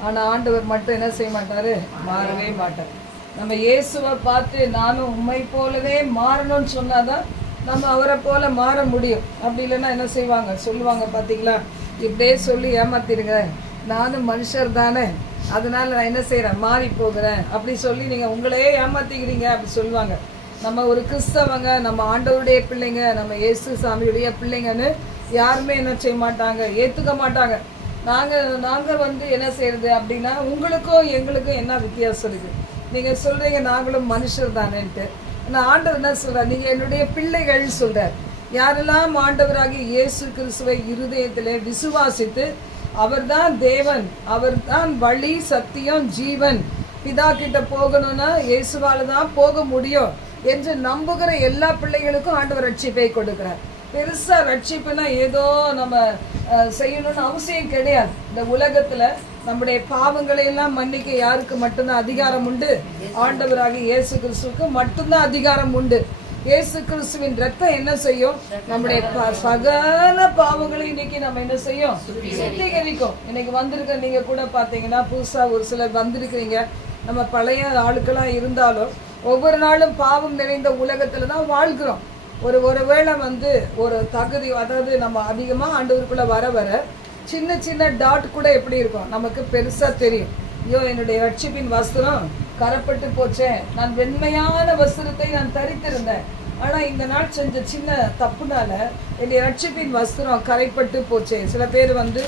ஆனா ஆண்டவர் மட்டும் என்ன செய்ய மாட்டாரு? மாறவே மாட்டார். நம்ம இயேசுவை பார்த்து நானும் உண்மை போலவே மாறணும்னு சொன்னாதான் நம்ம அவரை போல மாற முடியும். அப்படி இல்லைன்னா என்ன செய்வாங்க? சொல்லுவாங்க, பார்த்தீங்களா, இப்படியே சொல்லி ஏமாத்திடுங்க, நானும் மனுஷர் தானே, அதனால நான் என்ன செய்கிறேன், மாறி போகிறேன் அப்படி சொல்லி நீங்கள் உங்களையே ஏமாத்திக்கிறீங்க அப்படி சொல்லுவாங்க. நம்ம ஒரு கிறிஸ்தவங்க, நம்ம ஆண்டவருடைய பிள்ளைங்க, நம்ம இயேசு சாமியுடைய பிள்ளைங்கன்னு யாருமே என்ன செய்ய மாட்டாங்க, ஏற்றுக்க மாட்டாங்க. நாங்கள் வந்து என்ன செய்யறது அப்படின்னா, உங்களுக்கும் எங்களுக்கும் என்ன வித்தியாசம் இருக்குது? நீங்கள் சொல்கிறீங்க நாங்களும் மனுஷர் தானேன்ட்டு. ஆனால் ஆண்டவர் என்ன சொல்கிறார், நீங்கள் என்னுடைய பிள்ளைகள் சொல்கிறார். யாரெல்லாம் ஆண்டவராகி இயேசு கிறிஸ்துவை இருதயத்தில் விசுவாசித்து அவர்தான் தேவன், அவர்தான் வழி சத்தியம் ஜீவன், பிதா கிட்ட போகணும்னா இயேசுவால தான் போக முடியும் என்று நம்புகிற எல்லா பிள்ளைகளுக்கும் ஆண்டவர் ரட்சிப்பை கொடுக்கிறார். பெருசா ரட்சிப்புனா ஏதோ நம்ம செய்யணும்னு அவசியம் கிடையாது. இந்த உலகத்துல நம்முடைய பாவங்களை எல்லாம் மன்னிக்க யாருக்கு மட்டும்தான் அதிகாரம் உண்டு? ஆண்டவராகி இயேசு கிறிஸ்துவுக்கு மட்டும்தான் அதிகாரம் உண்டு. இயேசு கிறிஸ்துவின் ரத்தம் என்ன செய்யும்? நம்முடைய சகல பாவங்களை இன்னைக்கு நம்ம என்ன செய்யும்? சுத்திகரிக்கும். இன்னைக்கு வந்திருக்க நீங்க கூட பாத்தீங்கன்னா புதுசா ஒரு சிலர் வந்திருக்கிறீங்க. நம்ம பழைய ஆளுக்களா இருந்தாலும் ஒவ்வொரு நாளும் பாவம் நிறைந்த உலகத்துல தான் வாழ்கிறோம். ஒருவேளை வந்து ஒரு தகுதி, அதாவது நம்ம அதிகமா ஆண்டவருக்குள்ள வர வர சின்ன சின்ன டாட் கூட எப்படி இருக்கும் நமக்கு பெருசா தெரியும். ஐயோ என்னுடைய ரட்சிப்பின் வஸ்திரம் கரப்பட்டு போச்சே, நான் வெண்மையான வஸ்திரத்தை நான் தரித்திருந்தேன், ஆனா இந்த நாள் செஞ்ச சின்ன தப்புனால என்னுடைய ரட்சிப்பின் வஸ்திரம் கரைப்பட்டு போச்சே. சில பேர் வந்து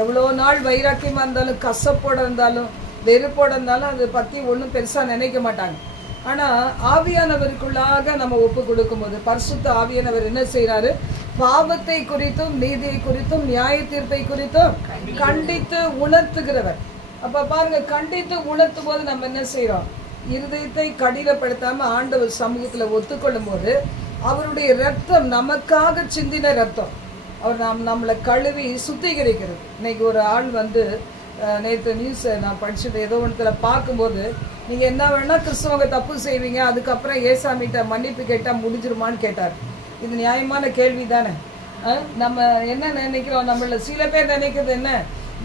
எவ்வளோ நாள் வைராக்கியமா இருந்தாலும், கசப்போட இருந்தாலும், வெறுப்போட இருந்தாலும் அதை பத்தி ஒன்றும் பெருசா நினைக்க மாட்டாங்க. ஆனா ஆவியானவருக்குள்ளாக நம்ம ஒப்பு கொடுக்கும் போது பரிசுத்த ஆவியானவர் என்ன செய்யறாரு? பாவத்தை குறித்தும் நீதியை குறித்தும் நியாய தீர்ப்பை குறித்தும் கண்டித்து உணர்த்துகிறவர். அப்ப பாருங்க, கண்டித்து உணர்த்தும் போது நம்ம என்ன செய்யறோம்? இருதயத்தை கடினப்படுத்தாம ஆண்டவர் சமூகத்துல ஒத்துக்கொள்ளும் போது அவருடைய ரத்தம் நமக்காக சிந்தின ரத்தம், அவர் நம்மளை கழுவி சுத்திகரிக்கிறது. இன்னைக்கு ஒரு ஆள் வந்து நேற்று நியூஸ் நான் படிச்சுட்டு ஏதோ ஒன்றத்துல பார்க்கும்போது, நீங்க என்ன வேணா கிறிஸ்தவங்க தப்பு செய்வீங்க, அதுக்கப்புறம் ஏசாமிட்ட மன்னிப்பு கேட்டா முடிஞ்சிருமான்னு கேட்டார். இது நியாயமான கேள்வி தானே? நம்ம என்ன நினைக்கிறோம்? நம்மள சில பேர் நினைக்கிறது என்ன,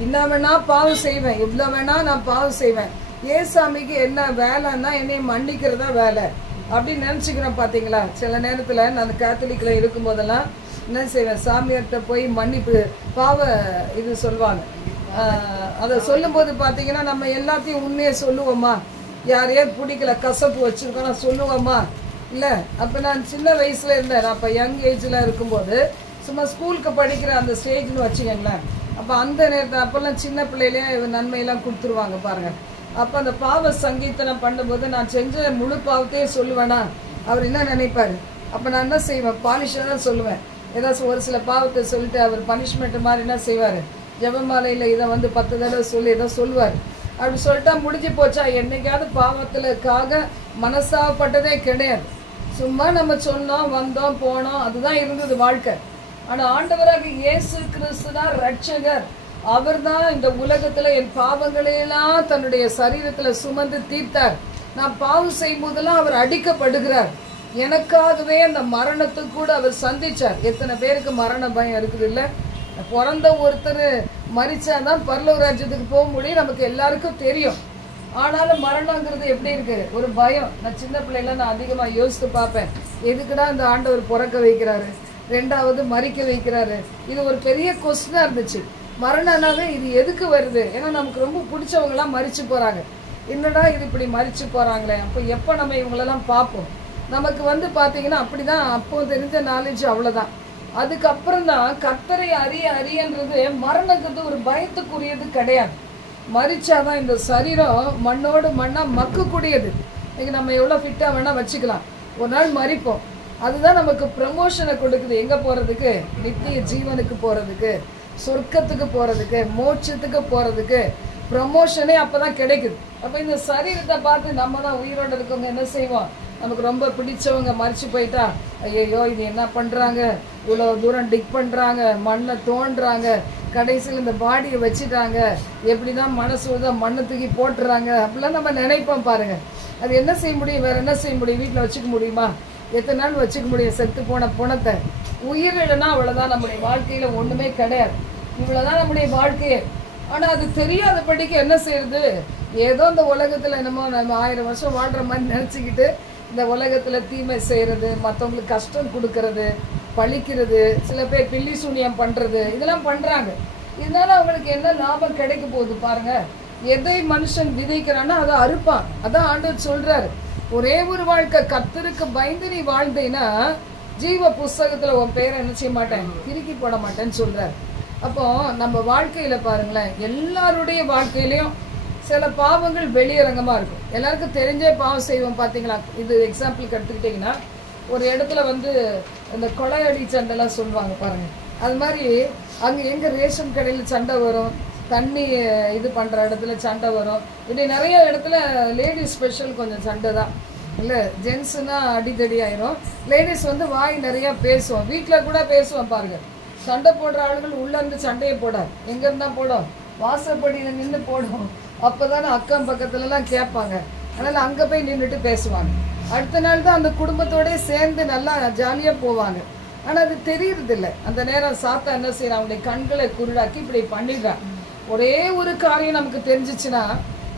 என்ன வேணா பாவம் செய்வேன், இவ்வளோ வேணா நான் பாவம் செய்வேன், ஏசாமிக்கு என்ன வேலைன்னா என்னை மன்னிக்கிறதா வேலை அப்படின்னு நினச்சிக்கிறோம். பார்த்தீங்களா? சில நேரத்தில் நான் கேத்தலிக்கில் இருக்கும் போதெல்லாம் என்ன செய்வேன், சாமியார்கிட்ட போய் மன்னிப்பு பாவ இது சொல்லுவாங்க. அதை சொல்லும்போது பார்த்தீங்கன்னா நம்ம எல்லாத்தையும் உண்மையை சொல்லுவோமா? யாரையாவது பிடிக்கல, கசப்பு வச்சுருக்கோம், நான் சொல்லுவோமா? இல்லை. அப்போ நான் சின்ன வயசில் இருந்தேன், நான் இப்போ யங் ஏஜில் இருக்கும்போது சும்மா ஸ்கூலுக்கு படிக்கிற அந்த ஸ்டேஜ்னு வச்சுக்கோங்களேன். அப்போ அந்த நேரத்தில் அப்போல்லாம் சின்ன பிள்ளையிலே நன்மையெல்லாம் கொடுத்துருவாங்க பாருங்கள். அப்போ அந்த பாவ சங்கீதனம் பண்ணும்போது நான் செஞ்ச முழு பாவத்தையே சொல்லுவேனா, அவர் என்ன நினைப்பார்? அப்போ நான் என்ன செய்வேன்? பாலிஷாக தான் சொல்லுவேன். ஏதாச்சும் ஒரு சில பாவத்தை சொல்லிட்டு அவர் பனிஷ்மெண்ட் மாதிரி என்ன செய்வார்? ஜெபமாலையில் இதை வந்து 10 தடவை சொல்லி ஏதோ சொல்லுவார். அப்படி சொல்லிட்டா முடிஞ்சு போச்சா? என்னைக்காவது பாவத்துக்காக மனசாப்பட்டதே கிடையாது. சும்மா நம்ம சொன்னோம், வந்தோம், போனோம், அதுதான் இருந்தது வாழ்க்கை. ஆனால் ஆண்டவராக இயேசு கிறிஸ்து தான் ரட்சகர். அவர் தான் இந்த உலகத்துல என் பாவங்களையெல்லாம் தன்னுடைய சரீரத்துல சுமந்து தீர்த்தார். நான் பாவம் செய்யும் போதெல்லாம் அவர் அடிக்கப்படுகிறார். எனக்காகவே அந்த மரணத்துக்கு கூட அவர் சந்திச்சார். எத்தனை பேருக்கு மரண பயம் இருக்குது? இல்லை, பிறந்த ஒருத்தர் மரிச்சாதான் பரலோக ராஜ்யத்துக்கு போக முடியும், நமக்கு எல்லாருக்கும் தெரியும். ஆனாலும் மரணங்கிறது எப்படி இருக்கு? ஒரு பயம். நான் சின்ன பிள்ளைல நான் அதிகமா யோசித்து பார்ப்பேன், எதுக்குடா இந்த ஆண்டவர் பிறக்க வைக்கிறாரு, ரெண்டாவது மறிக்க வைக்கிறாரு. இது ஒரு பெரிய கொஸ்டினா இருந்துச்சு. மரணம்னாவே இது எதுக்கு வருது? ஏன்னா நமக்கு ரொம்ப பிடிச்சவங்கலாம் மறிச்சு போறாங்க. என்னடா இது இப்படி மறிச்சு போறாங்களே, அப்போ எப்போ நம்ம இவங்களெல்லாம் பார்ப்போம்? நமக்கு வந்து பார்த்தீங்கன்னா அப்படிதான் அப்போ தெரிஞ்ச நாலேஜ் அவ்வளோதான். அதுக்கப்புறம் தான் கர்த்தரை அறியன்றது மரணங்கிறது ஒரு பயத்துக்குரியது கிடையாது. மறிச்சாதான் இந்த சரீரம் மண்ணோடு மண்ணா மக்கக்கூடியது. இன்னைக்கு நம்ம எவ்வளோ ஃபிட்டாக வேணால் வச்சுக்கலாம், ஒரு நாள் மறிப்போம். அதுதான் நமக்கு ப்ரமோஷனை கொடுக்குது. எங்கே போகிறதுக்கு? நித்திய ஜீவனுக்கு போகிறதுக்கு, சொர்க்கத்துக்கு போகிறதுக்கு, மோட்சத்துக்கு போகிறதுக்கு ப்ரமோஷனே அப்போ தான் கிடைக்குது. அப்போ இந்த சரீரத்தை பார்த்து நம்ம தான் உயிரோடு இருக்கவங்க என்ன செய்வோம்? நமக்கு ரொம்ப பிடிச்சவங்க மறிச்சு போயிட்டா, ஐயோ இது என்ன பண்ணுறாங்க, இவ்வளோ தூரம் டிக் பண்ணுறாங்க, மண்ணை தோண்டுறாங்க, கடைசியில் இந்த பாடியை வச்சுட்டாங்க, எப்படி தான் மனசு தான் மண்ணை தூக்கி போட்டுறாங்க அப்படிலாம் நம்ம நினைப்போம் பாருங்கள். அது என்ன செய்ய முடியும்? வேறு என்ன செய்ய முடியும்? வீட்டில் வச்சுக்க முடியுமா? எத்தனை நாள் வச்சுக்க முடியும் செத்து போன பணத்தை? உயிர் இல்லைன்னா அவ்வளோதான், நம்முடைய வாழ்க்கையில் ஒன்றுமே கிடையாது. இவ்வளோதான் நம்முடைய வாழ்க்கையே. ஆனால் அது தெரியாதபடிக்கு என்ன செய்யறது? ஏதோ இந்த உலகத்தில் என்னமோ நம்ம 1000 வருஷம் வாழ்கிற மாதிரி நினச்சிக்கிட்டு இந்த உலகத்தில் தீமை செய்கிறது, மற்றவங்களுக்கு கஷ்டம் கொடுக்கறது, பழிக்கிறது, சில பேர் பில்லி சூனியம் பண்ணுறது, இதெல்லாம் பண்ணுறாங்க. இதனால அவங்களுக்கு என்ன லாபம் கிடைக்க போகுது பாருங்க. எதை மனுஷன் விதைக்கிறானோ அதை அறுப்பான். அதான் ஆண்டவர் சொல்றாரு, ஒரே ஒரு வாழ்க்கை கர்த்தருக்கு பயந்து நீ வாழ்ந்தீன்னா ஜீவ புஸ்தகத்துல உன் பேரை என்ன செய்ய மாட்டேன், கிறுக்கி போட மாட்டேன்னு சொல்றாரு. அப்போ நம்ம வாழ்க்கையில பாருங்களேன், எல்லாருடைய வாழ்க்கையிலையும் சில பாவங்கள் வெளியரங்கமா இருக்கும். எல்லாருக்கும் தெரிஞ்சே பாவம் செய்வோம் பாத்தீங்களா. இது எக்ஸாம்பிளுக்கு எடுத்துக்கிட்டீங்கன்னா, ஒரு இடத்துல வந்து இந்த கொலையடி சண்டைலாம் சொல்லுவாங்க பாருங்க. அது மாதிரி அங்க எங்க ரேஷன் கடையில் சண்டை வரும், தண்ணி இது பண்ற இடத்துல சண்டை வரும். இப்படி நிறைய இடத்துல லேடிஸ் ஸ்பெஷல் கொஞ்சம் சண்டை தான் இல்லை. ஜென்ஸுனா அடித்தடி ஆயிரும். லேடிஸ் வந்து வாய் நிறைய பேசுவோம், வீட்டில் கூட பேசுவோம் பாருங்க. சண்டை போடுற ஆளுகள் உள்ள இருந்து சண்டையை போடாது, எங்க இருந்தா போடும், வாசப்படியில நின்று போடும். அப்பதானே அக்கம் பக்கத்துலலாம் கேட்பாங்க. அதனால அங்க போய் நின்றுட்டு பேசுவாங்க. அடுத்த நாள் தான் அந்த குடும்பத்தோட சேர்ந்து நல்லா ஜாலியா போவாங்க. ஆனா அது தெரியறது இல்லை. அந்த நேரம் சாத்தா என்ன செய்யறான், அவனுடைய கண்களை குருடாக்கி இப்படி பண்ணிடுறான். ஒரே ஒரு காரியம் நமக்கு தெரிஞ்சிச்சுன்னா,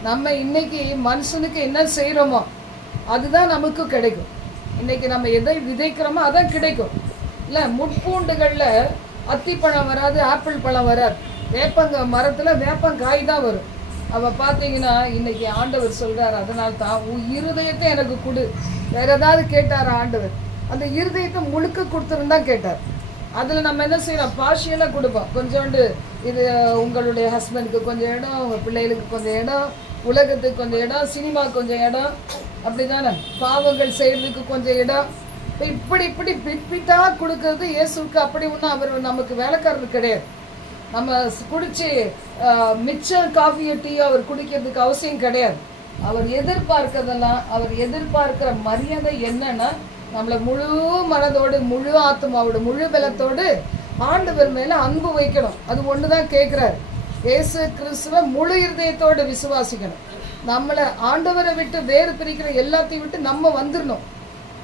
நம்ம இன்னைக்கு மனுஷனுக்கு என்ன செய்யறோமோ அதுதான் நமக்கு கிடைக்கும். இன்னைக்கு நம்ம எதை விதைக்கிறோமோ அதான் கிடைக்கும். இல்ல முட்பூண்டுகள்ல அத்திப்பழம் வராது, ஆப்பிள் பழம் வராது. வேப்பங்க மரத்துல வேப்பங்காய் தான் வரும். அவ பாத்தீங்கன்னா இன்னைக்கு ஆண்டவர் சொல்றாரு, அதனால தான் உன் இருதயத்தை எனக்கு கொடு. வேற ஏதாவது கேட்டார் ஆண்டவர்? அந்த இருதயத்தை முழுக்க கொடுத்துருந்தா கேட்டார். அதுல நம்ம என்ன செய்யறோம், பார்ஷியலா கொடுப்போம். கொஞ்சோண்டு இது உங்களுடைய ஹஸ்பண்டுக்கு கொஞ்சம் இடம், உங்க பிள்ளைகளுக்கு கொஞ்சம் இடம், உலகத்துக்கு கொஞ்சம் இடம், சினிமா கொஞ்சம் இடம், அப்படிதானே பாவங்கள் செய்யறதுக்கு கொஞ்சம் இடம். இப்படி இப்படி பிட்பிட்டா கொடுக்கறது இயேசுக்கு அப்படி ஒன்றும் அவர் நமக்கு வேலைக்காரர் கிடையாது. நம்ம குடிச்சு மிச்சம் காஃபியோ டீயோ அவர் குடிக்கிறதுக்கு அவசியம் கிடையாது. அவர் எதிர்பார்க்கறதெல்லாம், அவர் எதிர்பார்க்கிற மரியாதை என்னன்னா, நம்மளை முழு மனதோடு, முழு ஆத்மாவோடு, முழு பலத்தோடு ஆண்டவர் மேல அன்பு வைக்கணும். அது ஒண்ணுதான் கேட்கிறாரு. இயேசு கிறிஸ்துவ முழு இருதயத்தோடு விசுவாசிக்கணும். நம்மளை ஆண்டவரை விட்டு வேறு பிரிக்கிற எல்லாத்தையும் விட்டு நம்ம வந்துடணும்.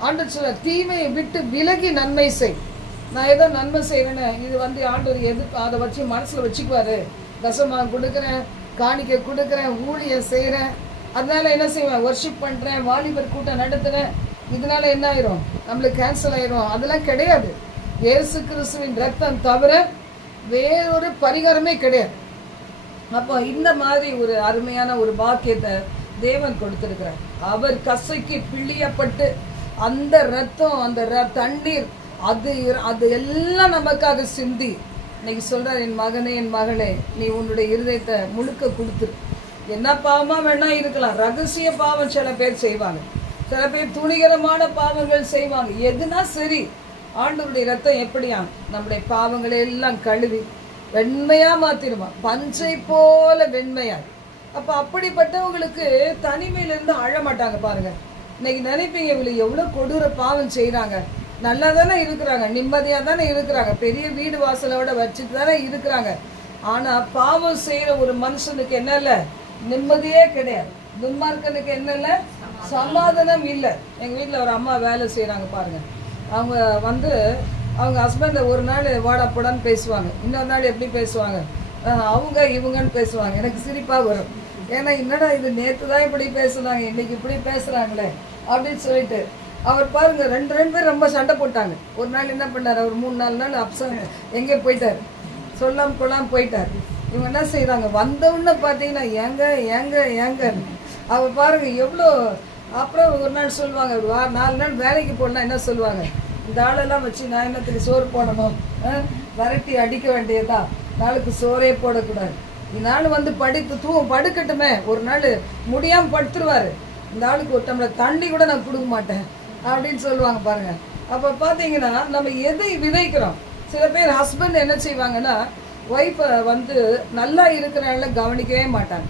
ஆண்டவர் சொல்ற, தீமையை விட்டு விலகி நன்மை செய். நான் ஏதோ நன்மை செய்யறேன்னு இது வந்து ஆண்டவர் அதை வச்சு மனசுல வச்சுக்குவாரு. தசமாக கொடுக்குறேன், காணிக்கை கொடுக்குறேன், ஊழியம் செய்யறேன், அதனால என்ன செய்வேன், வர்ஷிப் பண்றேன், வாலிபர் கூட்டம் நடத்துறேன், இதனால என்ன ஆயிரும், நம்மளுக்கு கேன்சல் ஆயிரும். அதெல்லாம் கிடையாது. இயேசு கிறிஸ்துவின் ரத்தம் தவிர வேறொரு பரிகாரமே கிடையாது. அப்போ இந்த மாதிரி ஒரு அருமையான ஒரு பாக்கியத்தை தேவன் கொடுத்திருக்கிறார். அவர் கசைக்கு பிழியப்பட்டு அந்த ரத்தம், அந்த தண்ணீர், அது எல்லாம் நமக்காக சிந்தி இன்னைக்கு சொல்றார், என் மகனே, என் மகளே, நீ உன்னுடைய இருதயத்தை முழுக்க கொடுத்துரு. என்ன பாவமா வேணா இருக்கலாம். ரகசிய பாவம் சில பேர் செய்வாங்க, சில பேர் துணிகரமான பாவங்கள் செய்வாங்க. எதுனா சரி, ஆண்டவருடைய ரத்தம் எப்படியா நம்முடைய பாவங்களை எல்லாம் கழுவி வெண்மையா மாத்திருமா, பஞ்சை போல வெண்மையா. அப்ப அப்படிப்பட்டவங்களுக்கு தனிமையில இருந்து அழ மாட்டாங்க பாருங்க. இன்னைக்கு நினைப்பீங்க, இவங்களுக்கு எவ்வளவு கொடூர பாவம் செய்யறாங்க, நல்லா தானே இருக்கிறாங்க, நிம்மதியா தானே இருக்கிறாங்க, பெரிய வீடு வாசலோட வச்சுட்டு தானே இருக்கிறாங்க. ஆனா பாவம் செய்யற ஒரு மனுஷனுக்கு என்ன இல்ல, நிம்மதியே கிடையாது. துன்மார்க்கனுக்கு என்ன இல்ல, சமாதானம் இல்லை. எங்க வீட்டுல ஒரு அம்மா வேலை செய்யறாங்க பாருங்க. அவங்க வந்து அவங்க ஹஸ்பண்ட ஒரு நாள் வாடா போடான்னு பேசுவாங்க, இன்னொரு நாள் எப்படி பேசுவாங்க, அவங்க இவங்கன்னு பேசுவாங்க. எனக்கு சிரிப்பா வரும். ஏன்னா என்னடா இது, நேற்று தான் இப்படி பேசுனாங்க, இன்னைக்கு இப்படி பேசுறாங்களே அப்படின்னு சொல்லிட்டு. அவர் பாருங்க, ரெண்டு பேர் ரொம்ப சண்டை போட்டாங்க. ஒரு நாள் என்ன பண்ணாரு, அவர் 3-4 நாள் அப்சம் எங்கே போயிட்டாரு, சொல்லாம கொள்ளாம போயிட்டாரு. இவங்க என்ன செய்யறாங்க, வந்தவுடனே பார்த்தீங்கன்னா ஏங்க ஏங்க ஏங்கன்னு. அவ பாருங்க எவ்வளோ. அப்புறம் ஒரு நாள் சொல்லுவாங்க, 4 நாள் வேலைக்கு போனா என்ன சொல்லுவாங்க, இந்த ஆளெல்லாம் வச்சு நான் என்னத்துக்கு சோறு போடணும், விரட்டி அடிக்க வேண்டியதா, நாளுக்கு சோறே போடக்கூடாது. இந்நாள் வந்து படுக்கட்டுமே, ஒரு நாள் முடியாம படுத்துருவாரு, இந்த ஆளுக்கு ஒரு டம்ளர் தண்ணி கூட நான் கொடுக்க மாட்டேன் அப்படின்னு சொல்லுவாங்க பாருங்க. அப்ப பாத்தீங்கன்னா நம்ம எதை விதைக்கிறோம். சில பேர் ஹஸ்பண்ட் என்ன செய்வாங்கன்னா, ஒய்ஃபை வந்து நல்லா இருக்கிறனால கவனிக்கவே மாட்டாங்க,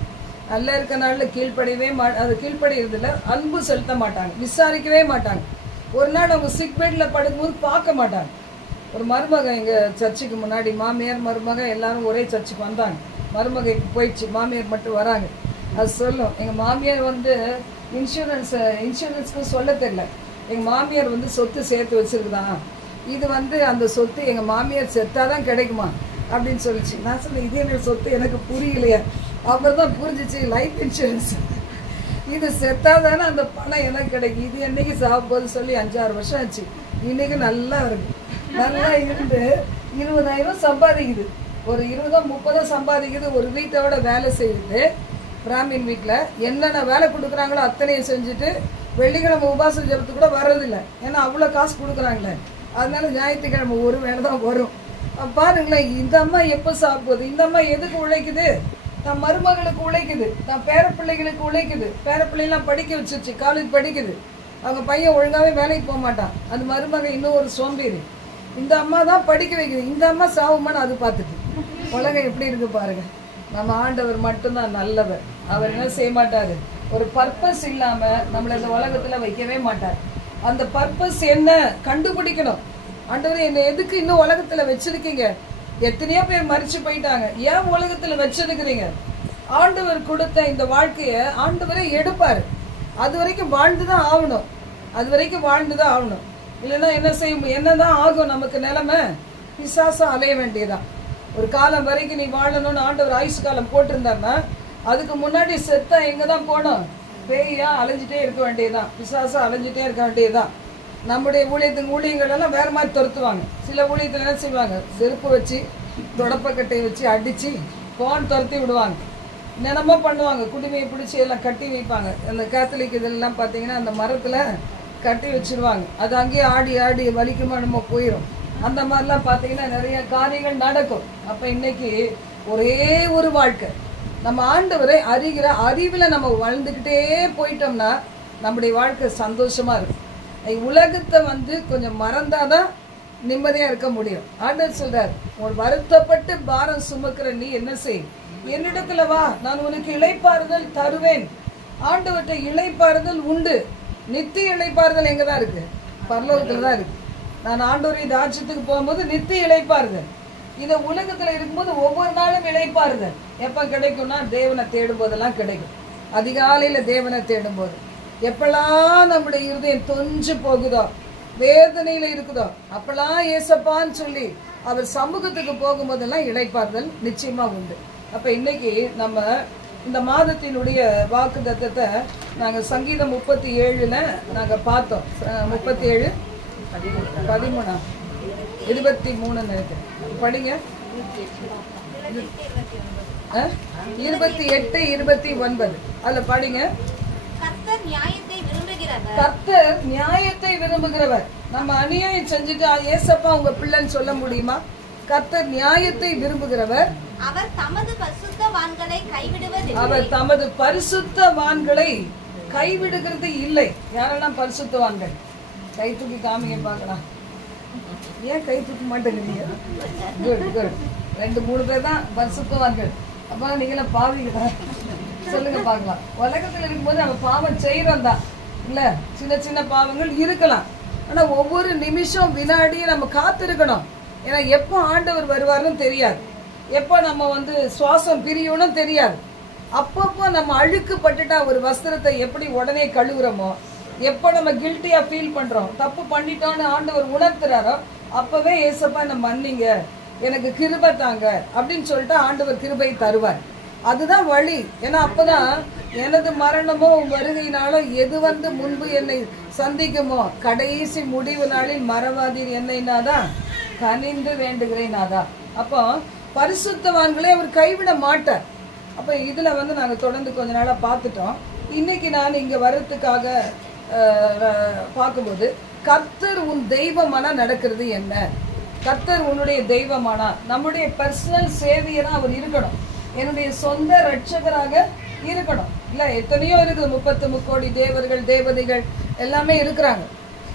நல்லா இருக்கிறனால கீழ்ப்படியவே அது கீழ்ப்படியறதுல அன்பு செலுத்த மாட்டாங்க, விசாரிக்கவே மாட்டாங்க. ஒரு நாள் அவங்க சிக் பெட்ல படுக்கும்போது பார்க்க மாட்டாங்க. ஒரு மருமக எங்க சர்ச்சுக்கு முன்னாடி, மாமியார் மருமக எல்லாரும் ஒரே சர்ச்சுக்கு வந்தாங்க. மருமக போயிடுச்சு, மாமியார் மட்டும் வராங்க. அது சொல்லும், எங்க மாமியார் வந்து இன்சூரன்ஸ்க்கு சொல்ல தெரியல, எங்க மாமியார் வந்து சொத்து சேர்த்து வச்சிருக்குதான், இது வந்து அந்த சொத்து எங்க மாமியார் செத்தாதான் கிடைக்குமா அப்படின்னு சொல்லிச்சு. நான் சொன்னேன், இது என்ன சொத்து எனக்கு புரியலையா. அப்புறம் தான் புரிஞ்சிச்சு, லைஃப் இன்சூரன்ஸ், இது செத்தாதானே அந்த பணம் எனக்கு கிடைக்கும், இது என்னைக்கு சாப்பிடும்போது சொல்லி 5-6 வருஷம் ஆச்சு. இன்னைக்கு நல்லா இருக்கு, நல்லா இருந்து 20,000 சம்பாதிக்குது. ஒரு 20-30 சம்பாதிக்குது, ஒரு வீட்டோட வேலை செய்துட்டு பிராமின் வீட்டில் என்னென்ன வேலை கொடுக்குறாங்களோ அத்தனையும் செஞ்சுட்டு வெள்ளிக்கிழமை உபாச ஜபத்துக்கு கூட வர்றதில்லை. ஏன்னா அவ்வளோ காசு கொடுக்குறாங்களே, அதனால ஞாயிற்றுக்கிழமை ஒரு வேலை தான் வரும். பாருங்களேன், இந்த அம்மா எப்போ சாப்பிடுது? இந்த அம்மா எதுக்கு உழைக்குது? தன் மருமகளுக்கு உழைக்குது, தன் பேரப்பிள்ளைகளுக்கு உழைக்குது. பேரப்பிள்ளைலாம் படிக்க வச்சிருச்சு, காலேஜ் படிக்குது. அவங்க பையன் ஒழுங்காகவே வேலைக்கு போக மாட்டான், அது மருமக இன்னும் ஒரு சோம்பேறி. இந்த அம்மா தான் படிக்க வைக்குது, இந்த அம்மா சாவுமான்னு அது பார்த்துட்டு. உலகம் எப்படி இருக்கு பாருங்க. நம்ம ஆண்டவர் மட்டும்தான் நல்லவர். அவர் என்ன செய்ய மாட்டாரு, ஒரு பர்பஸ் இல்லாம நம்மள இந்த உலகத்துல வைக்கவே மாட்டார். அந்த பர்பஸ் என்ன கண்டுபிடிக்கணும். ஆண்டவர் என்னை எதுக்கு இன்னும் உலகத்துல வச்சிருக்கீங்க? எத்தனையோ பேர் மரிச்சு போயிட்டாங்க, ஏன் உலகத்துல வச்சிருக்கிறீங்க? ஆண்டவர் கொடுத்த இந்த வாழ்க்கைய ஆண்டவரே எடுப்பாரு. அது வரைக்கும் வாழ்ந்துதான் ஆகணும், அது வரைக்கும் வாழ்ந்துதான் ஆகணும். இல்லைன்னா என்ன செய்ய, என்னதான் ஆகும் நமக்கு நிலைமை? பிசாசா அலைய வேண்டியதான். ஒரு காலம் வரைக்கும் நீ வாழணும்னு ஆண்டவர் ஆயுசு காலம் போட்டிருந்தாருன்னா அதுக்கு முன்னாடி செத்தா எங்க தான் போனோம்? பேயா அலைஞ்சிட்டே இருக்க வேண்டியதுதான், பிசாசா அலைஞ்சிட்டே இருக்க வேண்டியதுதான். நம்முடைய ஊழியங்கள் எல்லாம் வேற மாதிரி துரத்துவாங்க. சில ஊழியத்தில் என்ன செய்வாங்க, செருப்பு வச்சு தொடப்பக்கட்டையை வச்சு அடிச்சு போன் துரத்தி விடுவாங்க. என்னென்னமோ பண்ணுவாங்க, குடிமையை பிடிச்சி எல்லாம் கட்டி வைப்பாங்க. அந்த கேத்தலிக் இதெல்லாம் பார்த்தீங்கன்னா அந்த மரத்தில் கட்டி வச்சிருவாங்க. அது அங்கேயே ஆடி ஆடி வலிக்குமா நம்ம போயிடும். அந்த மாதிரிலாம் பார்த்தீங்கன்னா நிறைய காரியங்கள் நடக்கும். அப்போ இன்னைக்கு ஒரே ஒரு வாழ்க்கை, நம்ம ஆண்டவரை அறிகிற அறிவில் நம்ம வாழ்ந்துக்கிட்டே போயிட்டோம்னா நம்முடைய வாழ்க்கை சந்தோஷமா இருக்கும். உலகத்தை கொஞ்சம் மறந்தாதான் நிம்மதியா இருக்க முடியும். ஆண்டவர் சொல்றார், ஒரு வருத்தப்பட்டு பாரம் சுமக்கிற நீ என்ன செய், என்னிடத்துல வா, நான் உனக்கு இளைப்பாறுதல் தருவேன். ஆண்டவர்கிட்ட இளைப்பாறுதல் உண்டு. நித்திய இளைப்பாறுதல் எங்கதான் இருக்கு? பரலோகத்துல தான் இருக்கு. நான் ஆண்டவரின் ராஜ்யத்துக்கு போகும்போது நித்திய இளைப்பாறுதல். இந்த உலகத்துல இருக்கும்போது ஒவ்வொரு நாளும் இளைப்பாறுதல் எப்ப கிடைக்கும்னா தேவனை தேடும் போதெல்லாம் கிடைக்கும். அதிகாலையில தேவனை தேடும் போது, எப்பெல்லாம் நம்முடைய இருதயம் தொஞ்சு போகுதோ, வேதனையில இருக்குதோ, அப்பெல்லாம் ஏசப்பான்னு சொல்லி அவர் சமூகத்துக்கு போகும்போதெல்லாம் இளைப்பாறுதல் நிச்சயமா உண்டு. அப்ப இன்னைக்கு நம்ம இந்த மாதத்தினுடைய வாக்கு தத்தத்தை நாங்க சங்கீதம் 37ல நாங்க பார்த்தோம். 37 13 23 நினைக்கிறேன். படிங்க. 28 29 அதுல படிங்க. கர்த்தர் நியாயத்தை விரும்புகிறவர். கர்த்தர் நியாயத்தை விரும்புகிறவர். நம்ம அநியாயம் செஞ்சுட்டு ஏசப்பா உங்க பிள்ளைன்னு சொல்ல முடியுமா? கர்த்தர் நியாயத்தை விரும்புகிறவர். அவர் தமது பரிசுத்தவான்களை கைவிடுவதில்லை. அவர் தமது பரிசுத்தவான்களை கைவிடுகிறது இல்லை. யாரெல்லாம் பரிசுத்தவான்கள்? கை தூக்கி காமிங்க பார்க்கலாம். ஏன் கை தூக்க மாட்டேங்கிறீங்க? Good good. 2-3 பேர் தான் பரிசுத்தவான்கள். அப்ப நீங்கள பாவீங்களா? சொல்லுங்க பார்க்கலாம். உலகத்துல இருக்கும்போது நம்ம பாவம் செய்யறோம் தான் இல்ல, சின்ன சின்ன பாவங்கள் இருக்கலாம். ஆனா ஒவ்வொரு நிமிஷம் வினாடியும் நம்ம காத்திருக்கணும். ஏன்னா எப்போ ஆண்டவர் வருவாருன்னு தெரியாது, எப்போ நம்ம சுவாசம் பிரியும்னு தெரியாது. அப்பப்போ நம்ம அழுக்கு பட்டுட்டா ஒரு வஸ்திரத்தை எப்படி உடனே கழுவுறோமோ, எப்போ நம்ம கில்ட்டியா ஃபீல் பண்றோம், தப்பு பண்ணிட்டோம்னு ஆண்டவர் உணர்த்துறாரோ, அப்பவே ஏசப்பா நம்ம மன்னிங்க, எனக்கு கிருபை தாங்க அப்படின்னு சொல்லிட்டு ஆண்டவர் கிருபை தருவார். அதுதான் வழி. ஏன்னா அப்பதான் எனது மரணமோ வருகையினாலோ எது முன்பு என்னை சந்திக்குமோ கடைசி முடிவு நாளில் மறவாதீர் என்னைனாதான் கனிந்து வேண்டுகிறேன். நாதான். அப்போ பரிசுத்தவான்களே அவர் கைவிட மாட்டார். அப்ப இதுல நாங்க தொடர்ந்து கொஞ்ச நாளா பார்த்துட்டோம். இன்னைக்கு நான் இங்க வர்றதுக்காக பார்க்கும்போது, கர்த்தர் உன் தெய்வமானா நடக்கிறது என்ன? கர்த்தர் உன்னுடைய தெய்வமானா நம்முடைய பர்சனல் சேவியரா அவர் இருக்கணும், என்னுடைய சொந்த ரட்சகராக இருக்கணும். இல்ல எத்தனையோ இருக்குது, 33 கோடி தேவர்கள் தேவதைகள் எல்லாமே இருக்கிறாங்க.